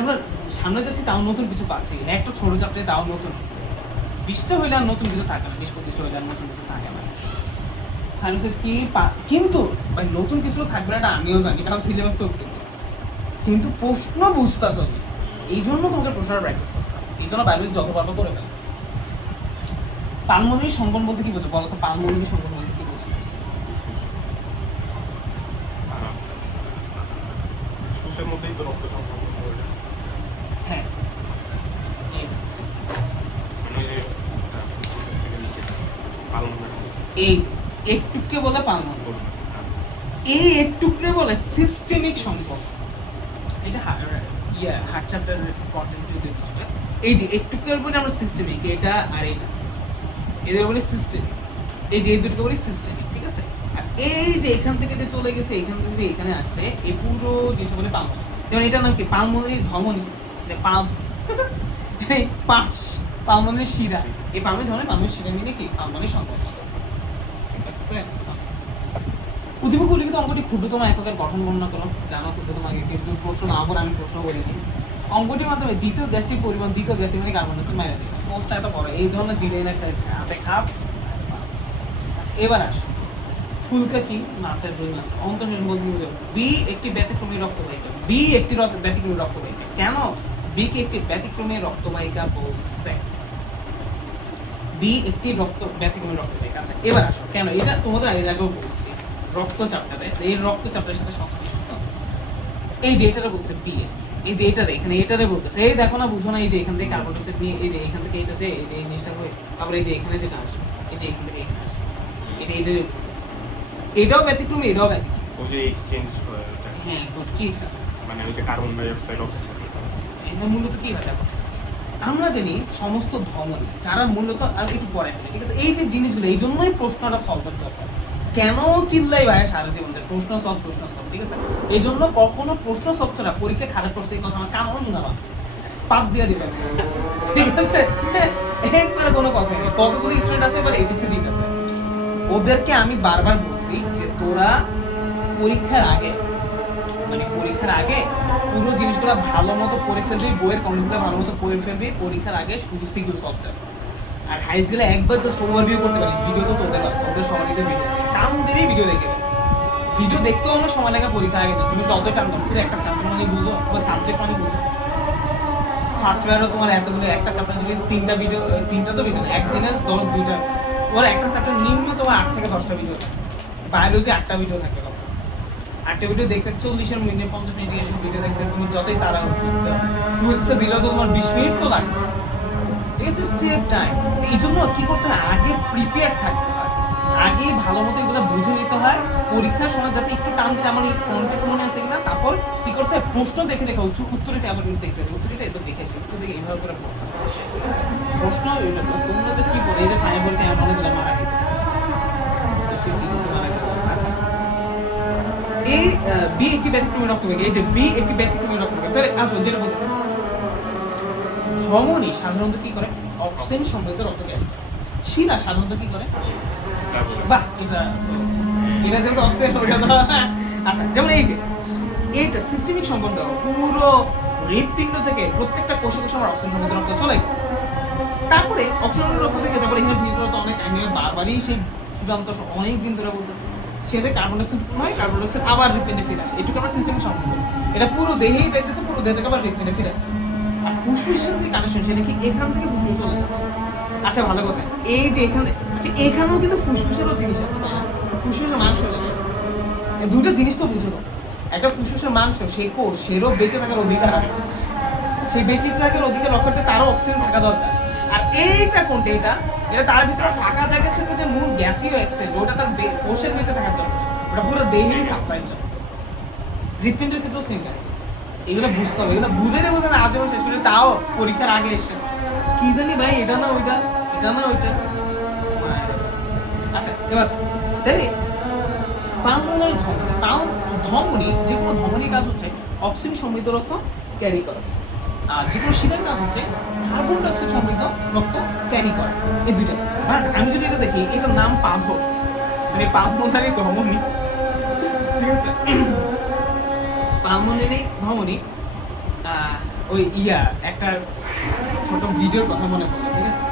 আমরা সামনে যাচ্ছি তাও নতুন কিছু পাচ্ছি, একটা ছোট চ্যাপ্টারে তাও নতুন 20টা হইলে আর নতুন কিছু থাকে না, 20-25টা হইলে আর নতুন কিছু থাকে না। সাইনোসাইটিস কি কিন্তু ভাই নতুন কিছু থাকবে না, আমিও জানি, কারণ সিলেবাস তো কিন্তু প্রশ্ন বুঝতেছ না, এই জন্য তোমাকে প্রশ্নটা প্র্যাকটিস করতে হবে, এই জন্য বায়োলজি যত পারবো করে ফেলো। পালমোনারি সংকন বলতে কি বোঝো বলো তো? পালমোনারি সংকন বলতে কি বোঝো? ফুসফুসের মধ্যেই তো রক্ত সম্পর্ক, হ্যাঁ এই যে একটুকে বলে পালমোনারি, এই একটুকে বলে সিস্টেমিক সম্পর্ক, এটা হার্ট চ্যাপ্টারের কন্টেন্ট যদি কিছুটা, এই যে একটুকে বলে আমরা সিস্টেমিক, এটা আর এটা এদের বলে সিস্টেমিক, এই যে এই দুটোকে বলি সিস্টেমিক, ঠিক আছে? আর এই যে এখান থেকে যে চলে গেছে, এখান থেকে যে এখানে আসছে, এই পুরো জিনিসটা বলে পালমোনারি। যেমন এটার নাম কি? পালমোনারি ধমনী, পাঁচ পালমোনারি শিরা, এই পারমাণবিক ধর্মে পারমাণবিক শিরা মিলে কি পারমাণবিক সম্পর্ক, ঠিক আছে। উদ্দীপক উল্লিখিত অঙ্কটি ক্ষুদ্রতম এককের গঠন বর্ণনা করো। জানো ক্ষুদ্রতম একক, কিন্তু প্রশ্ন না পড়ে আমি প্রশ্ন বলিনি। অঙ্কটির মাধ্যমে দ্বিতীয় গ্যাসটির পরিমাণ, দ্বিতীয় গ্যাসটি মানে কার্বন ডাইঅক্সাইড মাইনাস দিবে। পোস্টটা এত বড়, এই ধরনের দিলেই না হাতে খাপ। আচ্ছা এবার আসো, ফুলকা কি মাছের রুই মাছ অন্তঃশোষণ বলতে বুঝো। বি একটি ব্যতিক্রমী রক্তবাহিকা, বি একটি ব্যতিক্রমী রক্তবাহিকা। কেন বি কে একটি ব্যতিক্রমী রক্তবাহিকা বলছে? বি একটি ব্যতিক্রমী রক্তবাহিকা। আচ্ছা এবার আসো, কেন এটা তোমাদের এর আগেও বলছি, রক্তচাপটাতে এই রক্তচাপটার সাথে সংশ্লিষ্ট। এই যে এটারে বলছে বি, এই যে এটারে এখানে এটারে বলতেছে, এই দেখো না বুঝো না, এই যে এখান থেকে কার্বন ডাইঅক্সাইড নিয়ে এই যে এখান থেকে এটা যে এই যে এই জিনিসটা হয়ে তারপরে এই যে এখানে যেটা আসবে, এই যে এখান থেকে এখানে আসবে, এটা এটারে বলতেছে। এটাও ব্যতিক্রমী, এটাও ব্যতিক্রমী। ওই যে এক্সচেঞ্জ করে ওটা। হ্যাঁ গুড, কি এক্সাম্পল? মানে ওই যে কার্বন ডাই অক্সাইড অক্সিজেন। এখানে মূলত কি হয় দেখো, আমরা জানি সমস্ত ধমনী যারা মূলত, আর একটু পরে ফেলে, ঠিক আছে, এই যে জিনিসগুলো, এই জন্যই প্রশ্নটা সলভ করতে দরকার। কেন চিল্লাই ভাই সারা জীবন যে প্রশ্ন সলভ, ঠিক আছে? এই জন্য কখনো প্রশ্ন সলভ ছাড়া পরীক্ষা খারাপ করছে এই কথা আমার কারণ শোনাবা, পাপ দিয়ে দিবে, ঠিক আছে? একবারে কোনো কথা নেই। কতগুলো স্টুডেন্ট আছে এবার এইচএসসি দিতেছে, ওদেরকে আমি বারবার বলছি যে তোরা পরীক্ষার আগে, মানে পরীক্ষার আগে পুরো জিনিসগুলো ভালো মতো পড়ে ফেলবি, বইয়ের কন্টেন্টগুলো ভালো মতো পড়ে ফেলবি, পরীক্ষার আগে শুধু সিকিউ সলভ যাবে। আর হাইস গেলে একবার জাস্ট ওভারভিউ করতে পারিস, ভিডিও তো তোদের আছে, ওদের সময় নিতে ভিডিও টান দিবি, ভিডিও দেখে ভিডিও দেখতেও অনেক সময় লাগে পরীক্ষার আগে, তুমি অত টান দাও, পুরো একটা চ্যাপ্টার মানে বুঝো বা সাবজেক্ট মানে বুঝো। ফার্স্ট ইয়ারও তোমার এতগুলো, একটা চ্যাপ্টার যদি তিনটা তো ভিডিও না, একদিনে 2টা, ওর একটা চ্যাপ্টার নিম্ন তোমার 8 থেকে 10টা ভিডিও থাকে। বায়োলজি 8টা ভিডিও থাকবে, কথা 8টা ভিডিও দেখতে 40 মিনিট 50 মিনিট ভিডিও দেখতে তুমি যতই তারা 2x দিলেও তো তোমার 20 মিনিট তো লাগবে, ঠিক আছে? Take time. এই জন্য কি করতে হয়, আগে প্রিপেয়ার থাকতে হয়, আগে ভালো মতো এগুলো বুঝে নিতে হয়, পরীক্ষার সময় যাতে একটু টান দিলে আমার এই কন্টেন্ট মনে আছে কিনা, তারপর কি করতে হয়, প্রশ্ন দেখে উত্তরটা আবার দেখতে হবে, উত্তরটা এবার দেখে আসি, উত্তর দেখে এইভাবে করে পড়তে হবে, ঠিক আছে? প্রশ্ন তোমরা যে কি বলে, এই যে ফাইনাল বলতে এমন অনেকগুলো মারা গেছে, আচ্ছা এই বি একটি ব্যতিক্রমী রক্তবাহিকা, এই যে বি একটি ব্যতিক্রমী রক্তবাহিকা, তাহলে আচ্ছা যেটা বলতেছে ধমনী সাধারণত কি করে, অক্সিজেন সমৃদ্ধ রক্ত ক্যারি করে। শিরা সাধারণত কি করে, বাহ এটা যেহেতু অক্সিজেন, ওটা তো আচ্ছা, যেমন এই যে এইটা সিস্টেমিক সম্পর্ক, পুরো হৃৎপিণ্ড থেকে প্রত্যেকটা কোষে কোষে আমার অক্সিজেন সমৃদ্ধ রক্ত চলে গেছে। তারপরে অক্সিজেন রক্ত থেকে তারপরে এখানে ভিতরে তো অনেক আমি বারবারই সেই চূড়ান্ত অনেক দিন ধরে বলতেছি, সেটা কার্বন ডাইঅক্সাইড নয়, কার্বন ডাইঅক্সাইড আবার হৃৎপিণ্ডে ফিরে আসে, এটুকু আমার সিস্টেমিক সম্পর্ক, এটা পুরো দেহেই যাইতেছে, পুরো দেহ থেকে আবার হৃৎপিণ্ডে ফিরে আসছে। আর ফুসফুসের যে কানেকশন, সেটা কি এখান থেকে ফুসফুস চলে যাচ্ছে। আচ্ছা ভালো কথা, এই যে এখানে, আচ্ছা এখানেও কিন্তু ফুসফুসেরও জিনিস আছে, তাই না? ফুসফুসের মাংস জানে, দুটো জিনিস তো বুঝো। একটা ফুসফুসের মাংস, সে কোষ, সেরও বেঁচে থাকার অধিকার আছে, সেই বেঁচে থাকার অধিকার রক্ষা করতে তারও অক্সিজেন থাকা দরকার। আর এইটা কোনটা, এটা তার ভিতরে ফাঁকা জায়গা ছিল, যে মূল গ্যাসীয় অক্সিজেন, ওটা তার কোষের বেঁচে থাকার জন্য, ওটা পুরো দেহেরই সাপ্লাইয়ের জন্য। হৃৎপিণ্ডের ক্ষেত্রেও সেম কাহিনী, এগুলো বুঝতে হবে, এগুলো বুঝে না আজীবন শেষ করে, তাও পরীক্ষার আগে এসে কি জানি ভাই এটা না ওইটা, এটা না ওইটা। আচ্ছা এবার তাহলে পালমোনারি ধমনী, যে কোনো ধমনীর কাজ হচ্ছে অক্সিজেন সমৃদ্ধ রক্ত ক্যারি করা, আর যে কোনো শিরার কাজ হচ্ছে কার্বন ডাইঅক্সাইড সমৃদ্ধ রক্ত ক্যারি করা, এই দুইটা কাজ। আর আমি যদি এটা দেখি, এটার নাম পাধো, মানে পালমোনারি ধমনী, ঠিক আছে? পালমোনারি ধমনী, ওই একটা ছোট ভিডিওর কথা মনে পড়লো, ঠিক আছে?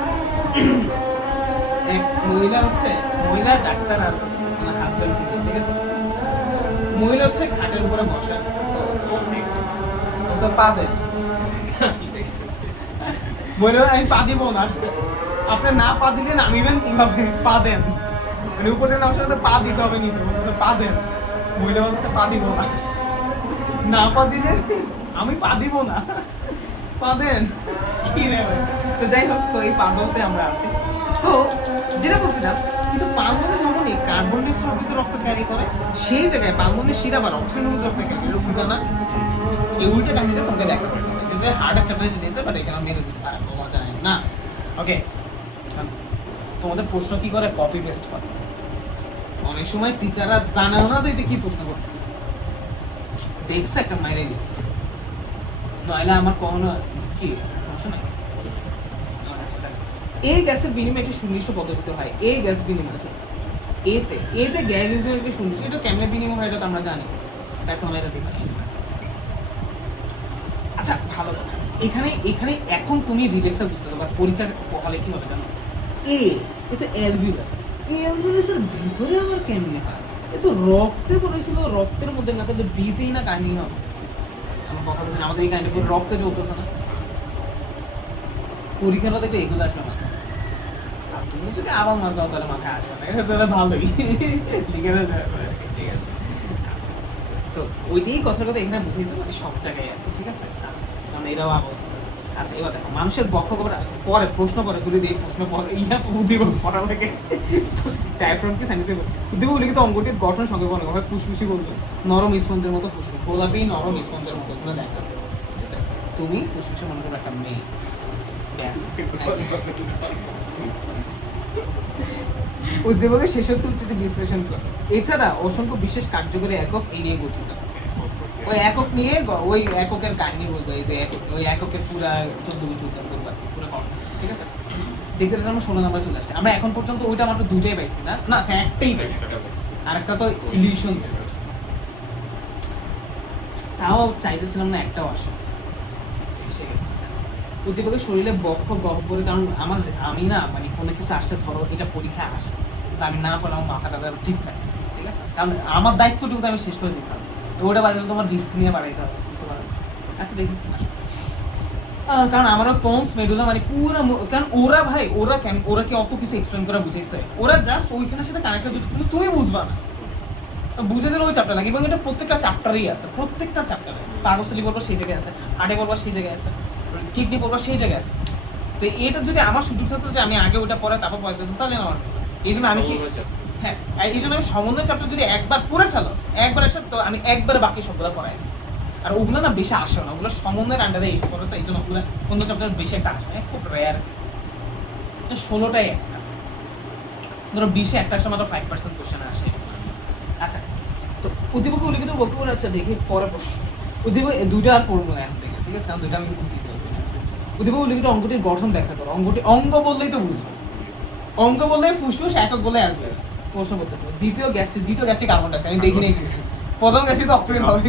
এক মহিলা ডাক্তার আর ওনার হাজবেন্ড, ঠিক আছে? মহিলা হচ্ছে খাটের উপরে বসা, তো পা দেয়, মহিলা আমি পা দিব না, আপনি না পা দিলে নামিবেন কিভাবে, পা দেন, মানে উপর থেকে নামার সাথে পা দিতে হবে নিচে, বলতেছে পা দেন, মহিলা বলতেছে পা দিব না, না পা দিলে আমি পা দিব না, পা দেন, কি রে ভাই? তো যাই হোক, তো এই পাদতে আমরা আছি। তো যেটা বলছিলাম, কিন্তু পালমোনারি ধমনী কার্বন ডাইঅক্সাইড সমৃদ্ধ রক্ত ক্যারি করে, সেই জায়গায় পালমোনারি শিরা বা অক্সিজেন সমৃদ্ধ রক্ত ক্যারি করে, উল্টা না? এই উল্টা কাহিনীটা তোমাকে ব্যাখ্যা করতে হবে, যেটা হার্টের চ্যাপ্টারে যেতে দিতে, বাট এখানে মেরে দিতে পারে, পাওয়া যায় না। ওকে, তোমাদের প্রশ্ন কি করে, কপি পেস্ট করে। অনেক সময় টিচাররা জানাও না যে এটা কি প্রশ্ন করতেছে, দেখছে একটা মাইরে দিচ্ছে, নইলে আমার কখনো কি সমস্যা নাই। এই গ্যাসের বিনিময়ে একটি সুনির্দিষ্ট পদ্ধতিতে হয়। এই গ্যাস বিনিময় আছে এতে গ্যাস হিসেবে একটি সুনির্দিষ্ট, এটা কেমনে বিনিময় হয় এটা তো আমরা জানি, ট্যাক্সোনমিটা দেখা নেই। আচ্ছা ভালো কথা, এখানে এখন তুমি রিলেক্সার বুঝতে পারবে, পরীক্ষার হলে কি হবে জানো, এটা অ্যালভিউলাস, এই অ্যালভিউলাসের ভিতরে আবার কেমনে হয়, এ তো রক্তে পড়েছিল, রক্তের মধ্যে না তাহলে বিতেই না কাহিনী হবে। আমার কথা বলছেন, আমাদের এই কাহিনী পুরো রক্তে চলতেছে না, পরীক্ষাটা দেখবে এগুলো আসবে মাথায়। আর তুমি যদি আবার মার দাও তাহলে মাথায় আসবে না, তাহলে ভালোই লিখে যাবে, ঠিক আছে। আচ্ছা, তো ওইটাই কথার কথা এখানে বুঝিয়েছে, মানে সব জায়গায় আর কি, ঠিক আছে। আচ্ছা, কারণ এরাও আবার ছিল। আচ্ছা, এবার দেখো মানুষের বক্ষ খবর আছে পরে, প্রশ্ন পরে যদি দিয়ে প্রশ্ন পরে দিব পড়া লাগে ডায়াফ্রাম কি সেন্টেন্সে দিব লিখিত অঙ্গটির গঠন সংক্ষেপণ হয়, ফুসফুসি বলবো, নরম স্পঞ্জের মতো ফুসফুস, গোলাপি নরম স্পঞ্জের মতো, এগুলো দেখা আছে, ঠিক আছে। তুমি ফুসফুসে মনে করো একটা মেয়ে, ব্যাস। উদ্দীপকের শেষোক্তটি বিশ্লেষণ করে। এছাড়া অসংখ্য বিশেষ কার্যকরী একক এই নিয়ে গঠিত। ওই একক নিয়ে ওই এককের কাহিনী বলবো, এই যে ওই এককের পুরা 14 করবো পুরো কম, ঠিক আছে। দেখতে দেখতে আমরা 16 নাম্বার চলে আসছে। আমরা এখন পর্যন্ত ওইটা মাত্র দুইটাই পাইছি, না না একটাই পাইছি, আর একটা তো ইলিউশন টেস্ট, তাও চাইতেছিলাম না একটাও আসে। উদ্দীপকের শরীরে বক্ষ গহ্বরে, কারণ আমি না মানে কোনো কিছু আসতে ধরো এটা পরীক্ষা আসে, তা আমি না পারলে আমার মাথাটা ঠিক থাকে, ঠিক আছে, কারণ আমার দায়িত্বটুকু তো আমি শেষ করে দিতে হবে, ওটা বাড়াইলে তোমার রিস্ক নিয়ে বাড়াইতে হবে কিছু বাড়াই। আচ্ছা দেখি কারণ আমারও পন্স মেডুলা মানে পুরো, কারণ ওরা কি অত কিছু এক্সপ্লেন করে বুঝাইছে, ওরা জাস্ট ওইখানে সাথে কানেক্টেড, তুমি বুঝবা না, বুঝে দিলে ওই চ্যাপ্টার লাগে, এবং এটা প্রত্যেকটা চ্যাপ্টারই আছে, প্রত্যেকটা চ্যাপ্টারে পাকস্থলী পড়বা সেই জায়গায় আছে, হার্টে পড়বা সেই জায়গায় আছে, কিডনি পড়বা সেই জায়গায় আছে। তো এটা যদি আমার সুযোগ থাকতো যে আমি আগে ওটা পড়ে তারপর পড়ে দিতাম, তাহলে আমার এই জন্য আমি কি, হ্যাঁ এই জন্য আমি সমন্বয় চ্যাপ্টার যদি একবার পড়ে ফেলো, একবার আসে তো আমি একবার বাকি সবগুলো পড়াই, আর ওগুলো না বেশি আসে না, ওগুলো সমন্বয়ের আন্ডারে এসে পড়ে, তো এই জন্য ওগুলো অন্য চ্যাপ্টার বেশি একটা আসে না, খুব রেয়ার। 16টাই একটা, ধরো 20-এ একটা আসলে মাত্র 5% কোশ্চেন আসে। আচ্ছা, তো উদ্দীপকে উল্লিখিত বক্তব্য আছে দেখি পরে প্রশ্ন। উদ্দীপক দুইটা আর পড়বো না এখন থেকে, ঠিক আছে, কারণ দুইটা আমি কিন্তু দিতে পারছি না। উদ্দীপক উল্লিখিত অঙ্গটির গঠন ব্যাখ্যা করো। অঙ্গ বললেই তো বুঝবো, অঙ্গ বললে ফুসফুস, একক বলে অ্যালভিউলাস। প্রশ্ন করতেছে দ্বিতীয় গ্যাস্ট্রিক কার্বন ডাইঅক্সাইড, আমি দেখি নাই কিন্তু প্রথম গ্যাস্ট্রিক তো অক্সিজেন হবে,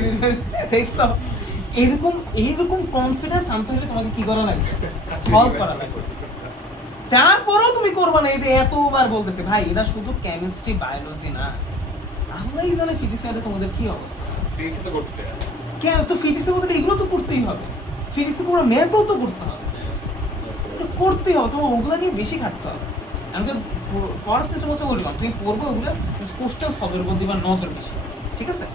দেখছো। এইরকম কনফিডেন্স আনতে হলে তোমাকে কি করা লাগবে, সলভ করা লাগবে। তারপরেও তুমি করবা না, এই যে এতবার বলতেছে ভাই, এটা শুধু কেমিস্ট্রি বায়োলজি না, আল্লাহই জানে ফিজিক্স এর তোমাদের কি অবস্থা। ফিজিক্স তো করতে হবে, কেন তো ফিজিক্সের মধ্যে এগুলো তো করতেই হবে, ফিজিক্সে পুরো ম্যাথও তো করতে হবে, করতেই হবে, তোমার ওগুলো নিয়ে বেশি খাটতে হবে। আমাকে পড়ার সিস্টেম হচ্ছে ওরকম, তুমি পড়বে ওগুলো কোশ্চেন সলভের উপর দিবার নজর বেশি, ঠিক আছে।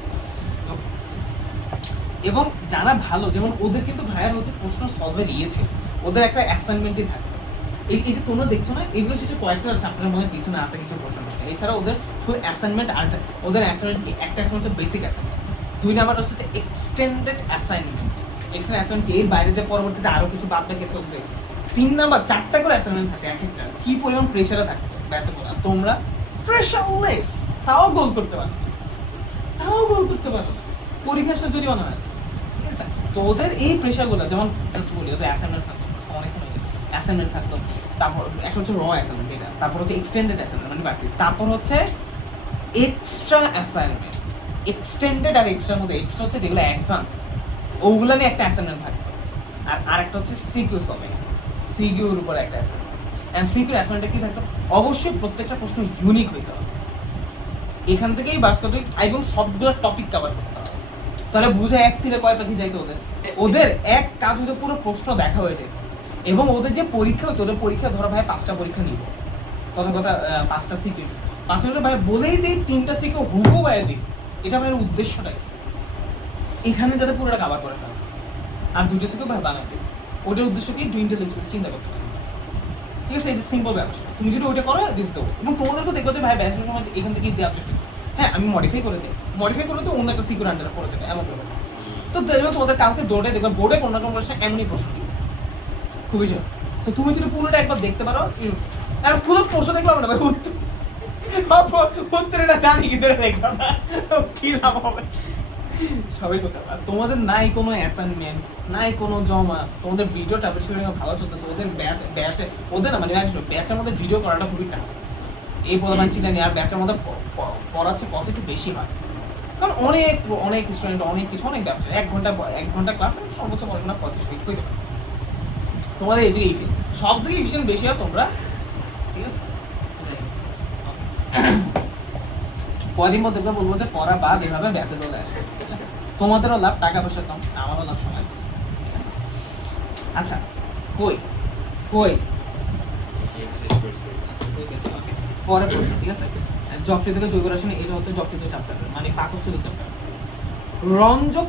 এবং যারা ভালো, যেমন ওদের কিন্তু ভাইয়ার হচ্ছে প্রশ্ন সলভের ইয়েছে, ওদের একটা অ্যাসাইনমেন্টই থাকতো। এই যে তোমরা দেখছো না, এগুলো সেটা কয়েকটা চ্যাপ্টারের মধ্যে পিছনে আছে কিছু প্রশ্ন, এছাড়া ওদের ফুল অ্যাসাইনমেন্ট, আর ওদের অ্যাসাইনমেন্ট কি, একটা অ্যাসাইনমেন্ট হচ্ছে বেসিক অ্যাসাইনমেন্ট, 2 নাম্বার হচ্ছে এক্সটেন্ডেড অ্যাসাইনমেন্ট। এক্সটেন্ডেড অ্যাসাইনমেন্ট কি, এর বাইরে যে পরবর্তীতে আরো কিছু বাদ বাকি আছে ওগুলো। 3 নাম্বার 4টা করে অ্যাসাইনমেন্ট থাকে এক একটা, কি পরিমাণ প্রেশারে থাকতো ব্যাচে বলা, তোমরা প্রেশারলেস তাও গোল করতে পারো, পরীক্ষার সাথে জরিমানা হয়েছে, ঠিক আছে। তো ওদের এই প্রেশারগুলো, যেমন জাস্ট বলি ওদের অ্যাসাইনমেন্ট থাকতো অনেকক্ষণ হয়েছে, অ্যাসাইনমেন্ট থাকতো, তারপর একটা হচ্ছে র অ্যাসাইনমেন্ট, এটা তারপর হচ্ছে এক্সটেন্ডেড অ্যাসাইনমেন্ট মানে বাড়তি, তারপর হচ্ছে এক্সট্রা অ্যাসাইনমেন্ট। এক্সটেন্ডেড আর এক্সট্রার মধ্যে এক্সট্রা হচ্ছে যেগুলো অ্যাডভান্স, ওগুলো নিয়ে একটা অ্যাসাইনমেন্ট থাকতো, আর একটা হচ্ছে সিকিউ সলভিং, সিকিউর উপর একটা অ্যাসাইনমেন্ট। অ্যান্ড সিকিউর অ্যাসাইনমেন্টে কি থাকতো, অবশ্যই প্রত্যেকটা প্রশ্ন ইউনিক হইতে হবে, এখান থেকেই বাস করতে, এবং সবগুলো টপিক কভার করতে হবে, তাহলে বুঝে এক তীরে কয় পাখি যাইতো। ওদের এক কাজ হতে পুরো প্রশ্ন দেখা হয়ে যেত, এবং ওদের যে পরীক্ষা হতো, ওদের পরীক্ষা ধরো ভাই 5টা পরীক্ষা নিব, কথা 5টা সিকিউ, 5 মিনিট ভাই বলেই দিই 3টা সিকিউ হুবহু ভাই দিই, এটা ভাইয়ের উদ্দেশ্যটাই এখানে যাতে পুরোটা কভার করে ফেলে, আর 2টা সিকিউ ভাই বানাই দিই, ওটার উদ্দেশ্য কি, টু ইন্টেলেকচুয়ালি চিন্তা করতে পারবে, ঠিক আছে। এই যে সিম্পল ব্যাপার, তুমি যদি ওইটা করো দিস দেবো, এবং তোমাদেরকে দেখবো যে ভাই ব্যাচের সময় এখান থেকে দেওয়ার চেষ্টা করো, হ্যাঁ আমি মডিফাই করে তো অন্য একটা সিকিউর আন্ডারে পড়ে যাবে, এমন ব্যাপার। তো দেখবে তোমাদের কালকে দৌড়ে দেখবে বোর্ডে কোনো রকম প্রশ্ন এমনি প্রশ্ন খুবই জোর, তো তুমি যদি পুরোটা একবার দেখতে পারো, আর পুরো প্রশ্ন দেখলাম না ভাই, উত্তরটা জানি কি ধরে দেখলাম না, কি লাভ হবে, সবাই করতে পারবে। আর তোমাদের নাই কোনো অ্যাসাইনমেন্ট, নাই কোনো জমা, তোমাদের ভিডিও টাইপের ভালো চলতেছে, ওদের ব্যাচে ওদের না মানে ব্যাচের মধ্যে ভিডিও করাটা খুবই টাফ। এই পরিমাণ ছিলেন আর ব্যাচের মধ্যে পড়াচ্ছে কত একটু বেশি হয়, কারণ অনেক স্টুডেন্ট অনেক কিছু অনেক ব্যাপার। 1 ঘন্টা ক্লাসে সর্বোচ্চ পড়াশোনা 35 মিনিট হয়ে যাবে। তোমাদের এই যে সব জায়গায় এফিশিয়েন্ট বেশি হয় তোমরা, ঠিক আছে। কদিন পর তোকে বলবো যে পড়া বাদ এভাবে ব্যাচে চলে আসবে, ঠিক আছে। তোমাদেরও লাভ, টাকা পয়সা কম, আমারও লাভ, সময় বেশি, ঠিক আছে। আচ্ছা কই শেষ করছি। পরের প্রশ্ন, ঠিক আছে। যকৃত থেকে জৈব রসায়ন, এটা হচ্ছে যকৃত চ্যাপ্টার মানে পাকস্থলী চ্যাপ্টার। রঞ্জক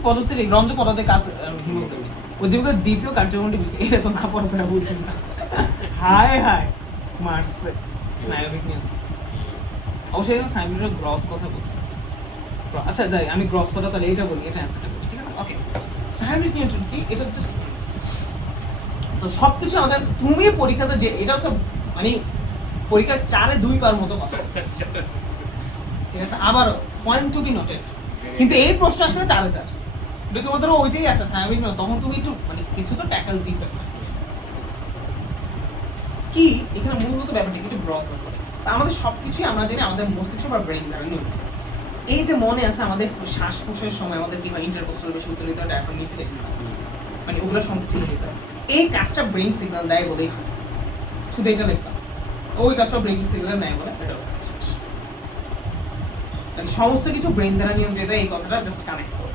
পদার্থের কাজ হিমোগ্লোবিন। উদ্দীপকের দ্বিতীয় কার্যক্রমটি এটা তো না পড়া ছাড়া বুঝবেন না। হায় মারছে স্নায়ুবিজ্ঞান। অবশ্যই এখানে স্নায়ুবিজ্ঞানের গ্রস কথা বলছে। আচ্ছা যাই আমি গ্রস কথা তাহলে এটা বলি, এটা অ্যান্সারটা বলি, ঠিক আছে। ওকে, স্নায়ুবিজ্ঞান কি এটা জাস্ট তো সবকিছু আমাদের তুমি পরীক্ষাতে যে এটা হচ্ছে মানে পরীক্ষা 4-এ 2 পার মতো কথা, ঠিক আছে। আবার পয়েন্ট টু বি নোটেড, কিন্তু এই প্রশ্ন আসলে 4-এ 4 যদি তোমাদের ওইটাই আছে স্নায়ুবিজ্ঞান, তখন তুমি একটু মানে কিছু তো ট্যাকল দিতে হবে। কি এখানে মূলত ব্যাপারটা একটু গ্রস করতে হবে। আমাদের সবকিছুই আমরা জানি আমাদের মস্তিষ্ক বা ব্রেন দ্বারা নিয়ন্ত্রিত। এই যে মনে আছে আমাদের শ্বাস প্রশ্বাসের সময় আমাদের কি হয়, ইন্টারকোস্টাল বেশি উত্তোলিত হয়, ডায়াফ্রাম নিচে যায়, মানে ওগুলো সংকুচিত হতে হয়। এই কাজটা ব্রেন সিগন্যাল দেয় বলেই হয়, শুধু এটা লিখলাম, ওই কাজটা ব্রেন সিগন্যাল নেয় বলে এটা মানে সমস্ত কিছু ব্রেন দ্বারা নিয়ন্ত্রিত। এই কথাটা জাস্ট কানেক্ট করো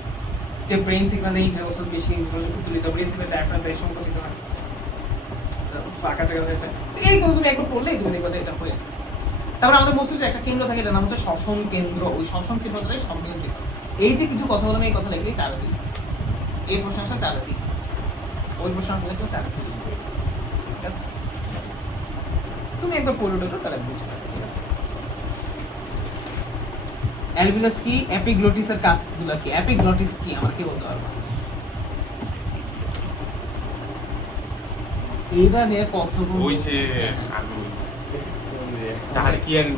যে ব্রেন সিগন্যাল দেয়, ইন্টারকোস্টাল বেশি উত্তোলিত, ব্রেন সিগন্যাল ডায়াফ্রাম দেয় সংকুচিত হয়, ফাঁকা জায়গা হয়েছে। এই কথা তুমি একবার পড়লেই তুমি দেখবে যে এটা হয়ে যাবে। তারপরে আমাদের মস্তিষ্কে একটা কেন্দ্র থাকে, এটার নাম হচ্ছে শ্বসন কেন্দ্র। ওই শ্বসন কেন্দ্রটাই সব নিয়ন্ত্রিত। এই যে কিছু কথা বললাম, এই কথা লিখলেই 4-এ 2। এই প্রশ্ন আসলে 4-এ 3, ওই প্রশ্ন লিখলে 4-এ 2, ঠিক আছে। তুমি একবার পড়ে উঠলো তাহলে বুঝবে, ঠিক আছে। অ্যালভিউলাস কি, এপিগ্লটিসের কাজগুলো কি, এপিগ্লটিস কি আমার কি বলতে পারবো? এইটা নিয়ে কত ওই যে আগুন তার কি আর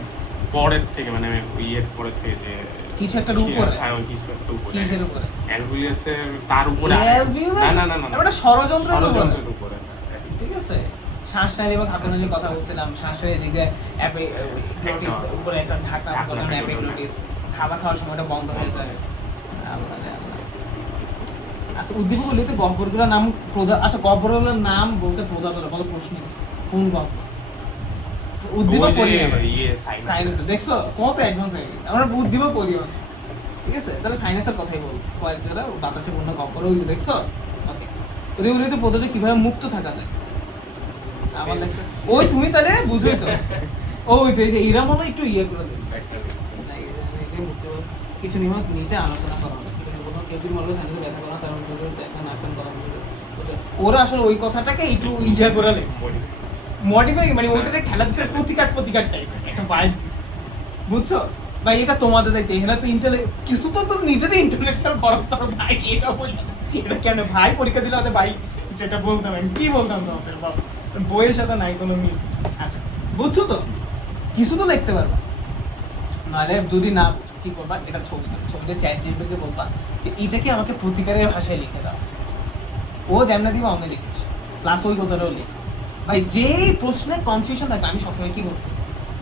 পরের থেকে মানে ইয়ের পরের থেকে যে কিছু একটা রূপ করে, হ্যাঁ ওই কিছু একটা উপরে, কিসের উপরে? অ্যালভিউলাসের তার উপরে না এটা ষড়যন্ত্রের উপরে, ষড়যন্ত্রের উপরে, ঠিক আছে। শ্বাসনালী এবং খাদ্যনালীর কথা বলছিলাম। শ্বাসের এদিকে অ্যাপিগ্লটিস উপরে একটা ঢাকনা থাকে, কারণ অ্যাপিগ্লটিস খাবার খাওয়ার সময় এটা বন্ধ হয়ে যায়। আল্লাহ রে আল্লাহ। আচ্ছা উদ্দীপকগুলিতে গহ্বরগুলোর নাম আচ্ছা গহ্বরগুলোর নাম বলছে প্রদান বলো প্রশ্ন কোন গহ্বর? উদ্দীপক পড়ি না ইয়ে সাইনাস, দেখছো কত অ্যাডভান্স হয়ে গেছে আমরা উদ্দীপক পড়ি না, ঠিক আছে। তাহলে সাইনাসের কথাই বল, কয়েক জায়গা বাতাসে পূর্ণ গহ্বর ওই যে দেখছো। ওকে, উদ্দীপকগুলিতে পদ্ধতি কিভাবে মুক্ত থাকা যায়? আমার লেখছে ওই তুমি তাহলে বুঝোই তো, ওই যে এরা মনে একটু ইয়ে করে দিচ্ছে কিছু নিয়ম নিচে আলোচনা করা হবে, ঠিক আছে। কোথাও কেউ যদি বলবে সাইনাসে ব্যথা করা কারণ দেখা না কারণ করা, ওরা আসলে ওই কথাটাকে একটু ইয়া করে লিখছে, মডিফাই মানে ওইটাকে ঠেলা দিচ্ছে প্রতিকার টাইপের একটা ভাইব দিচ্ছে, বুঝছো ভাই। এটা তোমাদের দেখতে এখানে তো কিছু তো নিজেদের ইন্টেলেকচুয়াল খরচ করো ভাই। এটা বলি এটা কেন ভাই পরীক্ষা দিলে হয়তো ভাই যেটা বলতাম আমি কি বলতাম তোমাদের বাবা, বইয়ের সাথে নাই কোনো মিল। আচ্ছা বুঝছো তো, কিছু তো লিখতে পারবা, নাহলে যদি না বুঝো কি করবা, এটা ছবিতে চ্যাট জিপিটিকে বলবা যে এটাকে আমাকে প্রতিকারের ভাষায় লিখে দাও, ও যেমন দিবা অমনি লিখেছে, প্লাস ওই কথাটাও লিখো ভাই। যে প্রশ্নে কনফিউশন থাকে, আমি সবসময় কি বলছি,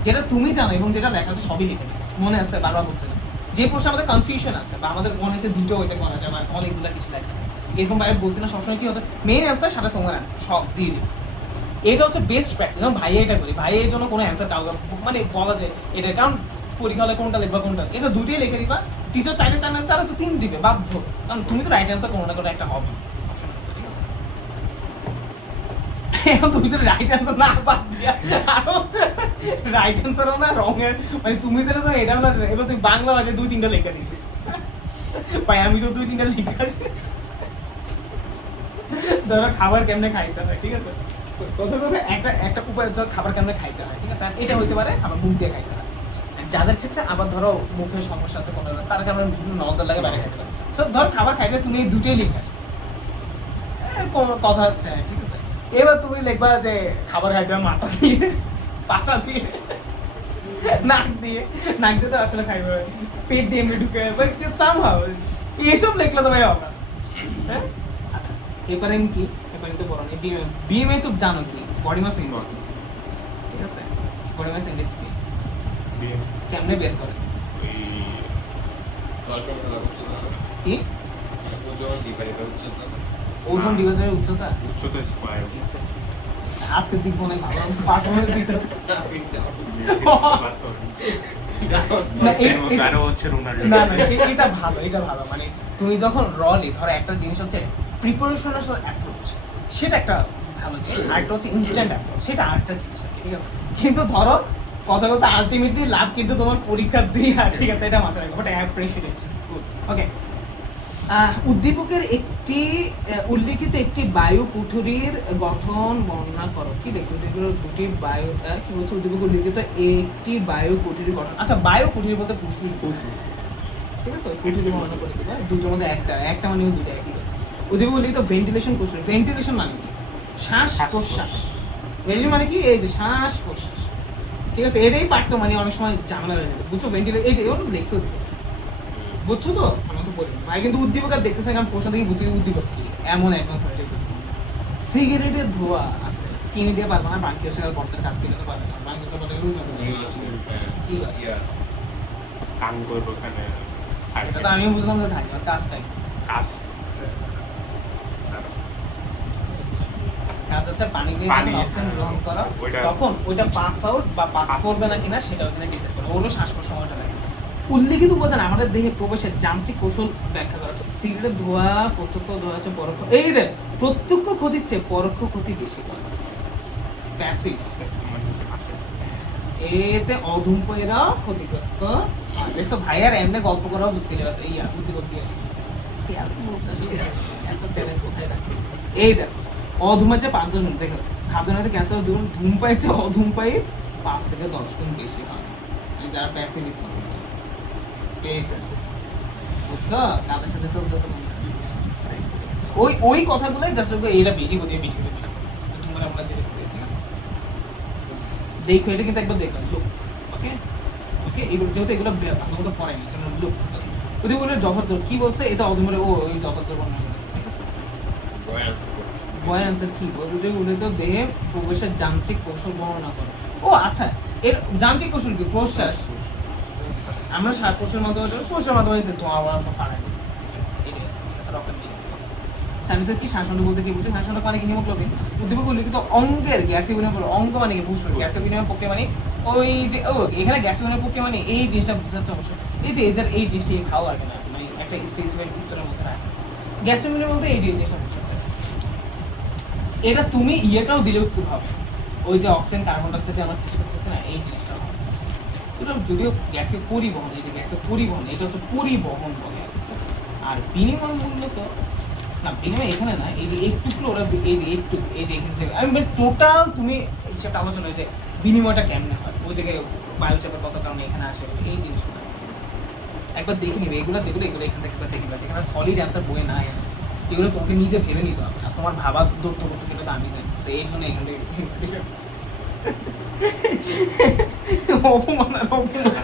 যেটা তুমি জানো এবং যেটা লেখা আছে সবই লিখে দিও, মনে আছে বারবার বলছে না। যে প্রশ্নে আমাদের কনফিউশন আছে বা আমাদের মনে আছে দুটো ওইটা করা যায় বা অনেকগুলো কিছু লেখা যায়, এরকম ভাই বলছি না সবসময় কি হতো, মেইন অ্যান্সার সাথে তোমার অ্যান্সার সব দিয়ে দিও। এটা হচ্ছে বেস্ট প্র্যাকটিস। যেমন ভাই এটা করি, ভাই এর জন্য কোনো অ্যান্সার কাউকে মানে বলা যায় এটা, কারণ পরীক্ষা হলে কোনটা লিখবা কোনটা, এটা দুটোই লিখে দিবা। টিচার চাইলে তো 3 দিবে বাধ্য, কারণ তুমি তো রাইট অ্যান্সার কোনো না কোনো একটা হবে, ঠিক আছে। এখন তুমি যদি রাইট অ্যান্সার না বাদ দিয়া আরো রাইট অ্যান্সারও না রঙের মানে তুমি যেটা জানো এটাও না, এবার তুই বাংলা ভাষায় 2-3টা লেখা দিস ভাই, আমি তো 2-3টা লিখে আসি। ধরো খাবার কেমনে খাইতে হয়, ঠিক আছে, কথা একটা উপায় ধর খাবার কেমনে খাইতে হয়, ঠিক আছে। আর এটা হইতে পারে খাবার মুখ দিয়ে খাইতে হয়। যাদের ক্ষেত্রে আবার ধরো মুখের সমস্যা আছে কোনো, তার কারণে নজর লাগে বাইরে খাইতে পারে। তো ধর খাবার খাইতে তুমি এই দুটোই লিখে আসো, কোনো কথা হচ্ছে না, ঠিক আছে। এবার তুমি লিখবা যে খাবার খাইতে হয় মাথা দিয়ে, পাছা দিয়ে, নাক দিয়ে তো আসলে খাইবে পেট দিয়ে এমনি ঢুকে সামহাও এসব লিখলে তো ভাই হবে না। হ্যাঁ আচ্ছা হেপারিন কি? হেপারিন তো বড় নেই। বিএমআই তো জানো কি? বডি মাস ইনডেক্স, ঠিক আছে? বডি মাস ইনডেক্স কি? কেমনে বের করে? ওই দর্শন হলো উচ্চতা কি? ওজন ডিভাইডেড বাই উচ্চতা ওজন ডিভাইডেড উচ্চতা। উচ্চতা স্কয়ার আজকে দিক অনেক ভালো পারফরম্যান্স দিতেছে। না, আরো হচ্ছে রোনাল্ডো। না না এটা ভালো, এটা ভালো। মানে তুমি যখন রলি ধরো একটা জিনিস হচ্ছে প্রিপারেশনের সাথে অ্যাপ্রোচ, সেটা একটা ভালো জিনিস। আরেকটা হচ্ছে ইনস্ট্যান্ট অ্যাপ্রোচ, সেটা আরেকটা জিনিস আর কি, ঠিক আছে? কিন্তু ধরো কথা বলতে আলটিমেটলি লাভ কিন্তু তোমার পরীক্ষা দিয়ে, ঠিক আছে? এটা মাথায় রাখো, বাট অ্যাপ্রিশিয়েট গুড। ওকে, উদ্দীপকের একটি উল্লিখিত একটি বায়ু কুঠুরির গঠন বর্ণনা করো। কি দেখছো? উদ্দীপকের দুটি বায়ু কি বলছো? উদ্দীপক উল্লিখিত একটি বায়ু কুঠুরির গঠন। আচ্ছা বায়ু কুঠুরি বলতে ফুসফুস বোঝায়, ঠিক আছে? কুঠুরি বর্ণনা করে দিবা, দুটোর মধ্যে একটা মানে দুটো একই কথা। উদ্দীপক উল্লিখিত ভেন্টিলেশন কোষ। ভেন্টিলেশন মানে কি? শ্বাস প্রশ্বাস। ভেন্টিলেশন মানে কি? এই যে শ্বাস প্রশ্বাস, ঠিক আছে? এটাই পারতো মানে অনেক সময় ঝামেলা হয়ে যেত, বুঝছো? ভেন্টিলেশন এই যে ওর লেখছো, বুঝছো তো? আমি তো বলি ভাই, কিন্তু উদ্দীপক আর দেখতেছে কারণ প্রশ্ন থেকে বুঝছি উদ্দীপক কি, এমন অ্যাডভান্স হয়ে যেতেছে। সিগারেটের ধোঁয়া আছে কিনে দিয়ে পারবে না, ব্রাঙ্কিওসের পর্দার কাজ কিনে তো পারবে না। ব্রাঙ্কিওসের পর্দা কি কান করবো ওখানে এটা তো আমি বুঝলাম যে থাকবে কাজটাই। কাজ কাজ হচ্ছে পানি দিয়ে পানি, যখন অক্সিজেন গ্রহণ করা, ওইটা- তখন ওইটা পাস আউট বা পাস Pass করবে না কিনা সেটা ওখানে ডিসাইড করে। ওগুলো শ্বাস প্রশ্বাসটা লাগে। উল্লিখিত উপাদান আমাদের দেহে প্রবেশের যান্ত্রিক কৌশল ব্যাখ্যা করা হচ্ছে। সিগারেটের ধোঁয়া প্রত্যক্ষ, ধোঁয়া হচ্ছে পরোক্ষ। এই রে প্রত্যক্ষ ক্ষতির চেয়ে পরোক্ষ ক্ষতি বেশি করে, প্যাসিভ। এতে অধূমপায়ীরা ক্ষতিগ্রস্ত হয়। দেখছো ভাই আর এমনি গল্প করাও সিলেবাস এই উদ্দীপক দিয়ে দিয়েছে। কি আর কি বলতে আসলে এত ট্যালেন্ট কোথায় রাখে? এই দেখো অধূমের চেয়ে 5 গুণ, দেখো খাদ্যনালীতে ক্যান্সার ধূমপায়ীর চেয়ে অধূমপায়ীর 5 থেকে 10 গুণ বেশি হয়, মানে যারা প্যাসিভ স্মোকিং করে। পেয়েছে, বুঝছো? কাদের সাথে চলতেছে ওই কথাগুলোই জাস্ট এইটা বেশি করে বেশি করে বেশি করে তোমরা আমরা যেটা করি, ঠিক আছে? দেখো এটা কিন্তু একবার দেখলাম লুক, ওকে ওকে, এগুলো যেহেতু এগুলো ভালো মতো পড়ায়নি জন্য লুক। ওকে বলে যথার্থ কি বলছে? এটা অধমরে ওই যথার্থ বর্ণনা করে, ঠিক আছে? বয়ের আনসার কি বলতে? ওটা তো দেহে প্রবেশের যান্ত্রিক কৌশল বর্ণনা করে। ও আচ্ছা, এর যান্ত্রিক কৌশল কি? প্রশ্বাস। আমরা শ্বাস প্রশ্বাসের মাধ্যমে প্রশ্বাসের মাধ্যমে তো আবার ফাড়াই এটা, ঠিক আছে? রক্ত মিশে সার্ভিসের কি শাসনটা বলতে কি বুঝছো? শাসনটা মানে কি? হিমোগ্লোবিন। উদ্দীপক উল্লিখিত অঙ্গের গ্যাসীয় বিনিময়, অঙ্গ মানে কি? ফুসফুস। গ্যাসীয় বিনিময় প্রক্রিয়া মানে ওই যে এখানে গ্যাসীয় বিনিময় প্রক্রিয়া মানে এই জিনিসটা বোঝাচ্ছে অবশ্যই। এই যে এদের এই জিনিসটা ভালো লাগে না, মানে একটা স্পেসিফিক উত্তরের মধ্যে রাখে। গ্যাসীয় বিনিময় বলতে এই যে জিনিসটা বোঝাচ্ছে। এটা তুমি ইয়েটাও দিলে উত্তর হবে, ওই যে অক্সিজেন কার্বন ডাইঅক্সাইড আমরা চেষ্টা করতেছি না, এই জিনিসটা হবে। এটা যদিও গ্যাসীয় পরিবহন, এই যে গ্যাসীয় পরিবহন এটা হচ্ছে পরিবহন বলে। আর বিনিময় মূল্য তো না, বিনিময় এখানে না, এই যে একটুগুলো ওরা এই যে একটু এই যে এখানে যে আমি টোটাল তুমি হিসাবটা আলোচনা যে বিনিময়টা কেমনে হয়, ওই জায়গায় বায়ুচাপের কত কারণে এখানে আসে, এই জিনিসগুলো একবার দেখে নিবে। এগুলো যেগুলো এগুলো এখান থেকে একবার দেখে নিবে, যেখানে সলিড অ্যান্সার বই না এগুলো তোমাকে নিজে ভেবে নিতে হবে। আর তোমার ভাবা দত্ত করতে গেলে তো আমি জানি, তো এই জন্য এখান থেকে অপমান আর অপমান।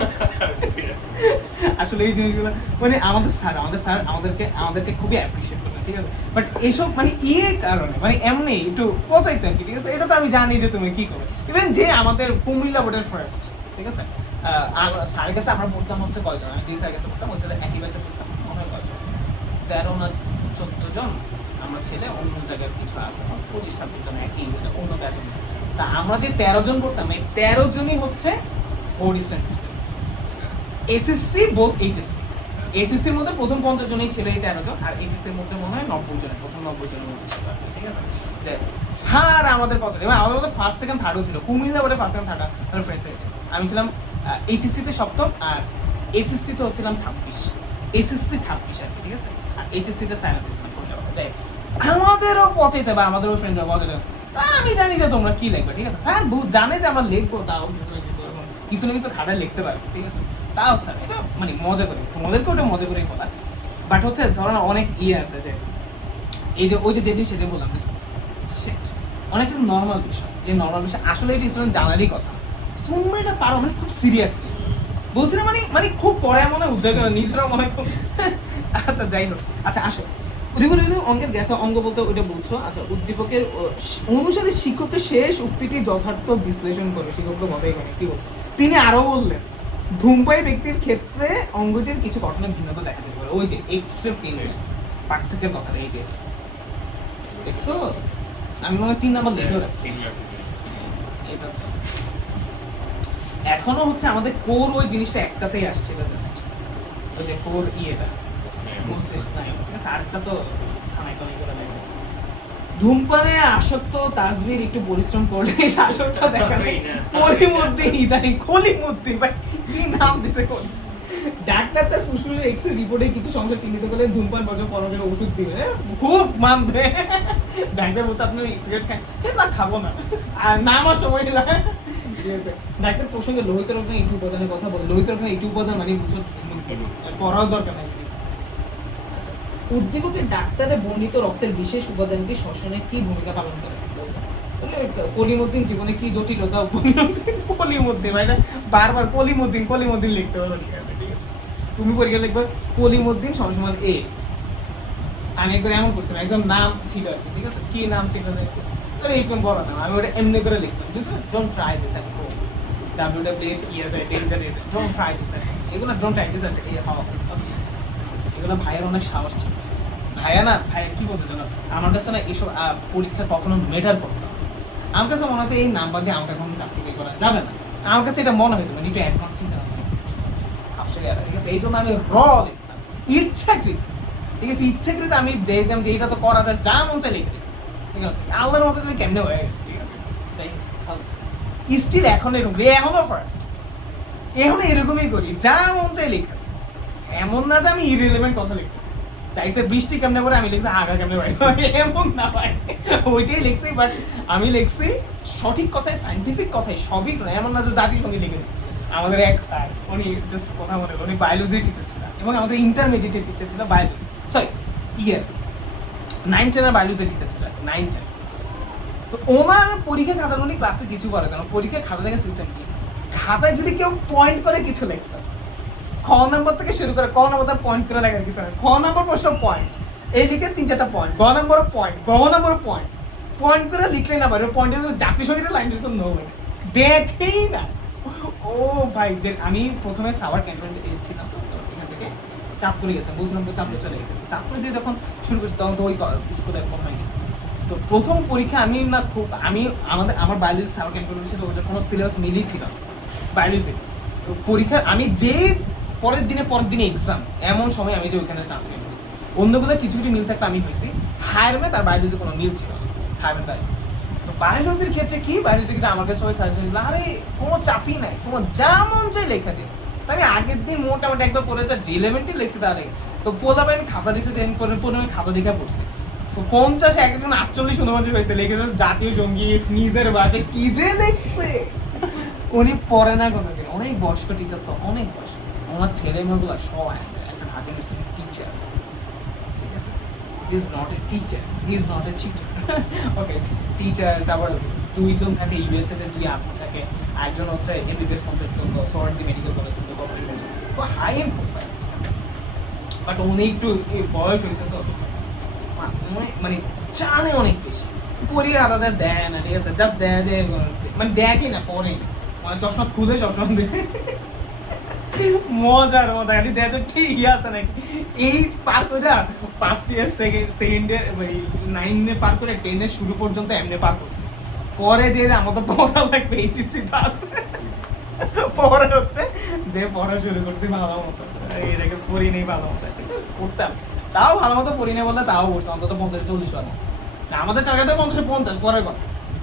আসলে এই জিনিসগুলো মানে আমাদের স্যার আমাদেরকে খুবই অ্যাপ্রিশিয়েট করেন, ঠিক আছে? বাট এইসব মানে কারণে মানে এমনি একটু পচাইতে আর কি, ঠিক আছে? এটা তো আমি জানি যে তুমি কি করবে। ইভেন যে আমাদের কুমিল্লা বোর্ডের ফার্স্ট, ঠিক আছে? স্যারের কাছে আমরা পড়তাম হচ্ছে কয়জন, যে স্যারের কাছে পড়তাম ওই সাথে একই ব্যাচে পড়তাম মনে হয় কয়জন, 13 না 14 জন আমরা ছেলে, অন্য জায়গার কিছু আছে 25-26 জন একই অন্য ব্যাচে। তা আমরা যে 13 জন পড়তাম, এই 13 জনই হচ্ছে board stand SSC both HSC. এসএসসির মধ্যে প্রথম 50 জনই ছিল এই 13 জন, আর এইচএসসির মধ্যে মনে হয় 90 জনের, প্রথম 90 জনের মধ্যে ছিল, ঠিক আছে? যে স্যার আমাদের কত, এবং আমাদের মধ্যে ফার্স্ট সেকেন্ড থার্ডও ছিল। কুমিল্লা বোর্ডে ফার্স্ট সেকেন্ড থার্ড আমার ফ্রেন্ডস হয়েছে। আমি ছিলাম এইচএসসিতে সপ্তম, আর এসএসসিতে হচ্ছিলাম 26, এসএসসি 26 আর কি, ঠিক আছে? আর এইচএসসিতে সাইনাতে ছিলাম কুমিল্লা বোর্ডে। যাই আমাদেরও পচাইতে বা আমাদেরও ফ্রেন্ডরা পচাইতে, আমি জানি যে তোমরা কি লিখবে, ঠিক আছে? স্যার জানে যে আমরা লিখবো, তাও কিছু না কিছু খাটায় লিখতে পারবে, ঠিক আছে? তাও স্যার এটা মানে মজা করে, তোমাদেরকে ওটা মজা করেই বলা। বাট হচ্ছে ধরো না অনেক আছে যে এই যে ওই যে যেদিন সেটা বললাম অনেকটা নর্মাল বিষয়, যে নর্মাল বিষয় আসলে এটা স্টুডেন্ট জানারই কথা। তোমরা এটা পারো মানে খুব সিরিয়াসলি বলছি না, মানে খুব পরে মনে হয় উদ্যোগ নিজেরা মনে খুব আচ্ছা যাই হোক, আচ্ছা আসো উদ্দীপক কিন্তু অঙ্কের গ্যাস অঙ্গ বলতে ওইটা বলছো। আচ্ছা উদ্দীপকের অনুসারে শিক্ষকের শেষ উক্তিটি যথার্থ বিশ্লেষণ করে শিক্ষক তো বটেই করে, কি বলছে? তিনি আরো বললেন ধূমপায়ী ব্যক্তির ক্ষেত্রে অঙ্গটির কিছু গঠনের ভিন্নতা দেখা যেতে পারে। ওই যে এক্স-রে ফিল্ম পার্থক্যের কথাটা, এই যে দেখছো, আমি মনে হয় 3 নাম্বার লেখেও রাখছি। এটা হচ্ছে এখনো হচ্ছে আমাদের কোর ওই জিনিসটা একটাতেই আসছে না, জাস্ট ওই যে কোর ইয়েটা মস্তিষ্ক নাই, ঠিক আছে? আরেকটা তো থানায় টানায় করে দেয়। ধূমপানে আসক্ত তাসবির একটু পরিশ্রম করলে শাসকটা দেখা যায় কলিমুদ্দিন ইদানি, কলিমুদ্দিন ভাই কি নাম দিছে কোন ডাক্তার তার ফুসফুসের এক্স-রে রিপোর্টে কিছু সমস্যা চিহ্নিত করলে ধূমপান বর্জন পরামর্শের ওষুধ দিবে, খুব মানবে। ডাক্তার বলছে আপনি সিগারেট খান, না খাবো না, আর না আমার সময় লাগে, ঠিক আছে? ডাক্তার প্রসঙ্গে লোহিত রক্ত একটু উপাদানের কথা বলে, লোহিত রক্ত একটু উপাদান মানে বুঝো পড়াও দরকার নাই। আচ্ছা উদ্দীপকের ডাক্তারে বর্ণিত রক্তের বিশেষ উপাদানটি শ্বসনে কি ভূমিকা পালন করে? কলিমুদ্দিন জীবনে কি জটিলতা, কলিমুদ্দিন ভাই না বারবার কলিমুদ্দিন কলিমুদ্দিন লিখতে হবে, ঠিক আছে? তুমি পরীক্ষা লিখবে কলিমুদ্দিন সমান এ, আমি একবার এমন করছিলাম, একজন নাম ছিল আর কি, ঠিক আছে? কি নাম ছিল এরকম বড় নাম, আমি ওটা এমনি করে লিখছিলাম, কিন্তু don't try this at home, WWE ইয়েতে danger, don't try this at home, এগুলো don't try this at home. এগুলো ভাইয়ের অনেক সাহস ছিল, ভাইয়া না ভাইয়া কি বলতে জানো, আমার কাছে না এসব পরীক্ষা কখনো মেটার করতাম, আমার কাছে মনে হতো এই নাম্বার দিয়ে আমাকে এখন জাস্টিফাই করা যাবে না, আমার কাছে এটা মনে হতো মানে একটু অ্যাডভান্স চিন্তা ভাবনা, ঠিক আছে? এই জন্য আমি র লিখতাম ইচ্ছাকৃত, ঠিক আছে? ইচ্ছাকৃত আমি দেখতাম যে এটা তো করা যায়, যা মন চাই লিখে, ঠিক আছে? আল্লাহর মতো যদি কেমনে হয়ে গেছে, ঠিক আছে? স্টিল এখন এরকম, এখনো ফার্স্ট এখন এরকমই করি, যা মন চাই লেখা, এমন না যে আমি ইরিলেভেন্ট কথা লিখতেছি, চাইছে বৃষ্টি কেমনে করে আমি লিখছি আগা কেমনে ভাই, এমন না ভাই, ওইটাই লিখছি, বাট আমি লিখছি সঠিক কথায়, সাইন্টিফিক কথায়, সবই এমন না যে জাতিসংঘে লিখে দিচ্ছি। আমাদের এক স্যার, উনি জাস্ট কথা মনে উনি বায়োলজির টিচার ছিলেন, এবং আমাদের ইন্টারমিডিয়েটের টিচার ছিল বায়োলজি, সরি ইয়ার 9-10 বায়োলজির টিচার ছিল 9-10। তো ওনার পরীক্ষার খাতা উনি ক্লাসে কিছু করে না, পরীক্ষার খাতা থেকে সিস্টেম কি, খাতায় যদি কেউ পয়েন্ট করে কিছু লিখতো, খ নম্বর থেকে শুরু করে ক নম্বর পয়েন্ট করে লেখার কিছু না, খ নম্বর প্রশ্ন পয়েন্ট, এই লিখে 3-4টা পয়েন্ট, গ নম্বর পয়েন্ট, গ নম্বর পয়েন্ট, পয়েন্ট করে লিখলে না পারে পয়েন্টে জাতিসংঘের লাইন দিয়েছে নো দেখেই না। ও ভাই যে আমি প্রথমে সাভার ক্যান্টনমেন্ট ছিলাম, তো এখান থেকে চাঁদপুরে গেছে, বুঝলাম তো চাঁদপুরে চলে গেছে, তো চাঁদপুরে যে যখন শুরু করছি তখন তো ওই স্কুলে প্রথমে গেছে। তো প্রথম পরীক্ষা আমি না খুব আমার বায়োলজি সাভার ক্যান্টনমেন্ট ছিল, ওইটার কোনো সিলেবাস মিলই ছিল না বায়োলজি। তো পরীক্ষা আমি যে পরের দিনে এক্সাম, এমন সময় আমি যে ওইখানে ট্রান্সলেট করেছি, অন্যগুলো কিছু কিছু মিল থাকতে আমি হয়েছি, হায়ার ম্যাথ আর বায়োলজি কোনো মিল ছিল না, হায়ার ম্যাথ বায়োলজি। তো বায়োলজির ক্ষেত্রে কি, বায়োলজিটা আমার কাছে সবাই সাজেশন দিল, আরে কোনো চাপই নাই, তোমার যা মন চাই লেখা দিও। তো আমি আগের দিন মোটামুটি একবার পড়ে যা রিলেভেন্টই লিখছি, তার আগে তো পোলাবেন খাতা দিচ্ছে, চেঞ্জ করে পড়ে খাতা দেখে পড়ছি 50 একজন 48 উনপঞ্চাশ হয়েছে, লিখেছে জাতীয় সঙ্গীত নিজের ভাষায়, কি যে লিখছে উনি পড়ে না কোনোদিন, অনেক বয়স্ক টিচার, তো অনেক বয়স্ক, ওনার ছেলে মেয়েগুলো সব একটা ঢাকা ইউনিভার্সিটির টিচার, ঠিক আছে? He is not a teacher, he is not a cheater, okay teacher. তারপর 2 জন থাকে ইউএসএ তে, 2 আপু থাকে, একজন হচ্ছে এমবিবিএস কমপ্লিট করলো সোয়ার্ডি মেডিকেল কলেজ থেকে, হাই এন্ড প্রোফাইল, ঠিক আছে? বাট উনি একটু বয়স হয়েছে তো মানে জানে অনেক বেশি, পরীক্ষা খাতাতে দেয় না, ঠিক আছে? জাস্ট দেয় যে মানে দেখি না, পড়ে না, মানে চশমা খুলে চশমা দেখে মজার মজা খালি দেয় যে ঠিকই আছে নাকি। এই পার করে ফার্স্ট ইয়ার সেকেন্ড ইয়ার 9 পার করে 10 শুরু পর্যন্ত এমনি পার করছে, পরে যে আমাদের পড়া লাগবে এইচএসসি পাস, পরে হচ্ছে যে পড়া শুরু করছি ভালো মতো, এটাকে পড়ি নেই ভালো মতো, পড়তাম তাও ভালো মতো পড়ি নেই বললে তাও পড়ছে অন্তত 50-40 বার মতো। আমাদের টাকাতে 50-50 পরের কথা,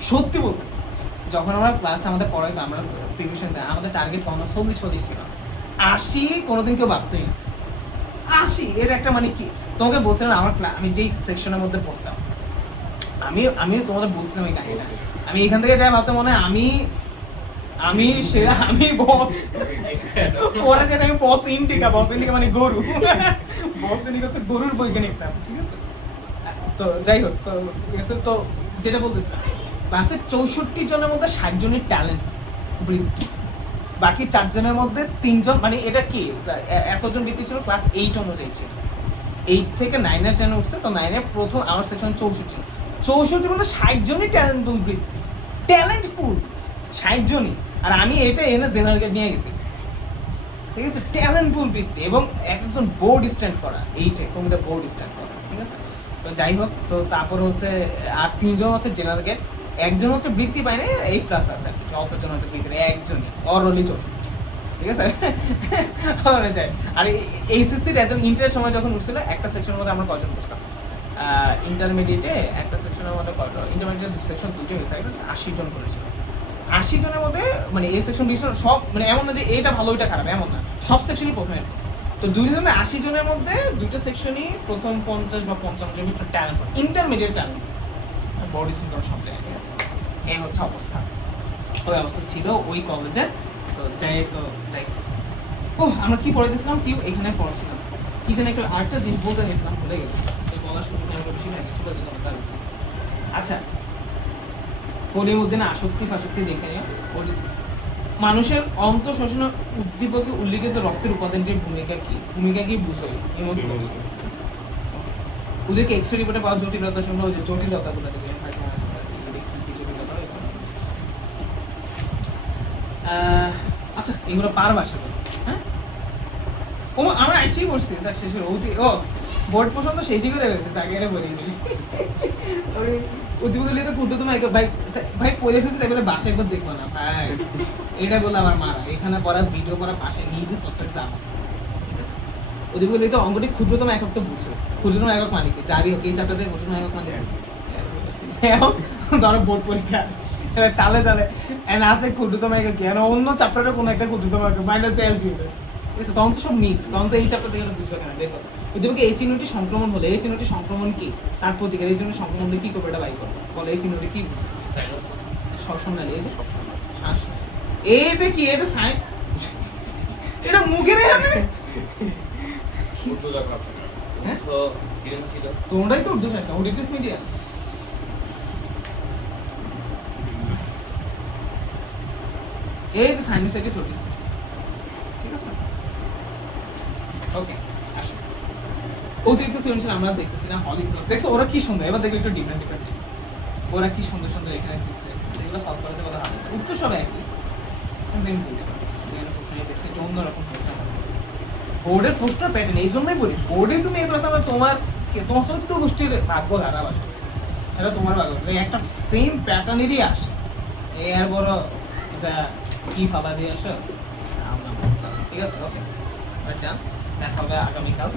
সত্যি বলতেছি। যখন আমরা ক্লাসে আমাদের পড়াইতো, আমরা প্রিপারেশন দেয়, আমাদের টার্গেট 40-40 ছিল, 80 কোনোদিন কেউ ভাবতোই না। 80 এর একটা মানে কি, তোমাকে বলছিলাম আমার আমি যেই সেকশনের মধ্যে পড়তাম, আমি তোমাদের বলছিলাম এই কাহিনীটা, আমি এখান থেকে যাই ভাবতাম মনে হয় আমি বস, পরে যেটা আমি বস ইন্ডিকা মানে গরু, বস ইন্ডিকা হচ্ছে গরুর বৈজ্ঞানিক নাম, ঠিক আছে? তো যাই হোক, তো যেটা বলতেছিলাম, ক্লাসে 64 জনের মধ্যে 60 জনের ট্যালেন্ট বৃত্তি, বাকি 4 জনের মধ্যে 3 জন, মানে এটা কি এতজন বৃত্তি ছিল ক্লাস 8 অনুযায়ী ছিল, 8 থেকে 9 এর 10 উঠছে, তো 9 এর প্রথম আমার সেকশন 64 মধ্যে 60 জনই ট্যালেন্ট পুল বৃত্তি, ট্যালেন্ট পুল 60 জনই, আর আমি এটা এনে জেনারেল গেট নিয়ে গেছি, ঠিক আছে, ট্যালেন্ট পুল বৃত্তি, এবং একজন বোর্ড স্ট্যান্ড করা, এইটে কমিটা বোর্ড স্ট্যান্ড করা, ঠিক আছে। তো যাই হোক, তো তারপর হচ্ছে আর 3 জন হচ্ছে জেনারেল গেট, একজন হচ্ছে বৃত্তি পায় না, 8+ আছে আর কি, অপরজন হয়তো বৃত্তি নেই, একজনই অরলি 64, ঠিক আছে। যায় আর এইচএসসির একজন ইন্টারের সময় যখন উঠছিল একটা সেকশনের মধ্যে আমরা কজন বসতাম, ইন্টারমিডিয়েটে একটা সেকশনের মধ্যে ইন্টারমিডিয়েট সেকশন 2টি হয়েছে, একটা 80 জন করেছিল, 80 জনের মধ্যে মানে এ সেকশন বি সেকশন সব, মানে এমন না যে এটা ভালো ওইটা খারাপ, এমন না, সব সেকশনই প্রথমে। তো 80 জনের মধ্যে 2টা সেকশনই প্রথম 50 বা 55 জন talent, intermediate talent, body singer সব জায়গায়, ঠিক আছে। এই হচ্ছে অবস্থা, ওই অবস্থা ছিল ওই কলেজে। তো যাই ও আমরা কি পড়ে দিয়েছিলাম, কি এখানে পড়াছিলাম কি যেন একটা আরেকটা জিনিস বলতে গেছিলাম, ভুলে গেছি, এই বলার সুযোগ আমরা বেশি ভেঙে চলে যেতাম তার। আচ্ছা, কলিমুদ্দিনে আসক্তি ফাসক্তি দেখে নিও। মানুষের অন্তঃশোষণ উদ্দীপকে উল্লিখিত রক্তের উপাদানটির ভূমিকা কি বুঝো, ওদেরকে এক্সরে রিপোর্টে পাওয়া জটিলতা শুনলো, ওই যে জটিলতাগুলো দেখলেন, আচ্ছা এগুলো পারবা আশা করি, হ্যাঁ। ও আমরা আইসেই করছি, তার শেষ করে ও বোর্ড পছন্দ শেষই করে গেছে, তাকে এটা বলে দিলি অতিবুদলি তো কুটো তোমার ভাই ভাই পড়ে ফেলছে, তাই বলে বাসে একবার দেখবো না ভাই, এটা বলে আমার মারা, এখানে পড়া ভিডিও করা পাশে নিজে সফটওয়্যার যাবো, ঠিক আছে। অতিবুদলি তো অঙ্কটি ক্ষুদ্রতম একক তো বুঝো, ক্ষুদ্রতম একক মানে কি, জারি হোক এই চ্যাপ্টারতে ক্ষুদ্রতম একক মানে ধরো বোর্ড পরীক্ষা আসছে তালে আসে ক্ষুদ্রতম একক কি, অন্য চ্যাপ্টারে কোনো একটা ক্ষুদ্রতম একক মাইনাস এলপি, ঠিক আছে, তখন তো সব মিক্স, তখন তো এই চ্যাপ্টার থেকে বুঝবে কেন, বের করো ওইদিকে এই চিহ্নটি সংক্রমণ হলে, এই চিহ্নটি সংক্রমণ কি, তার প্রতিকার, এই জন্য সংক্রমণ হলে কি করবে এটা বাই করো, বলো এই চিহ্নটি কি বুঝবে, শ্বসন নালী, এই যে শ্বাস, এইটা কি, এটা সাইন, এটা মুখে রে আমি উর্দু লেখা আছে না, হ্যাঁ? তো কিরম ছিল, তোমরাই তো উর্দু শেখা, ওডিটিস মিডিয়া। এই যে সাইনোসাইটিস ওটিস, ঠিক আছে, ওকে। আসো, অতিরিক্ত সৃজনশীল আমরা দেখতেছিলাম হলিক্রস, দেখছো ওরা কি সুন্দর, এবার দেখো একটু ডিফারেন্ট ওরা কি সুন্দর সুন্দর এখানে দিচ্ছে, সেগুলো সলভ করতে বলা হবে, উত্তর সব একই, দেন বুঝবো এখানে প্রশ্ন দেখছি এটা অন্যরকম প্রশ্ন, বোর্ডের প্রশ্ন প্যাটার্ন, এই জন্যই বলি বোর্ডে তুমি এই প্রশ্ন তোমার সত্য গোষ্ঠীর ভাগ্য খারাপ আসে, এটা তোমার ভাগ্য, একটা সেম প্যাটার্নেরই আসে, এর বড় এটা কি ফালা দিয়ে আসো আমরা, ঠিক আছে, ওকে, দেখা হবে আগামীকাল।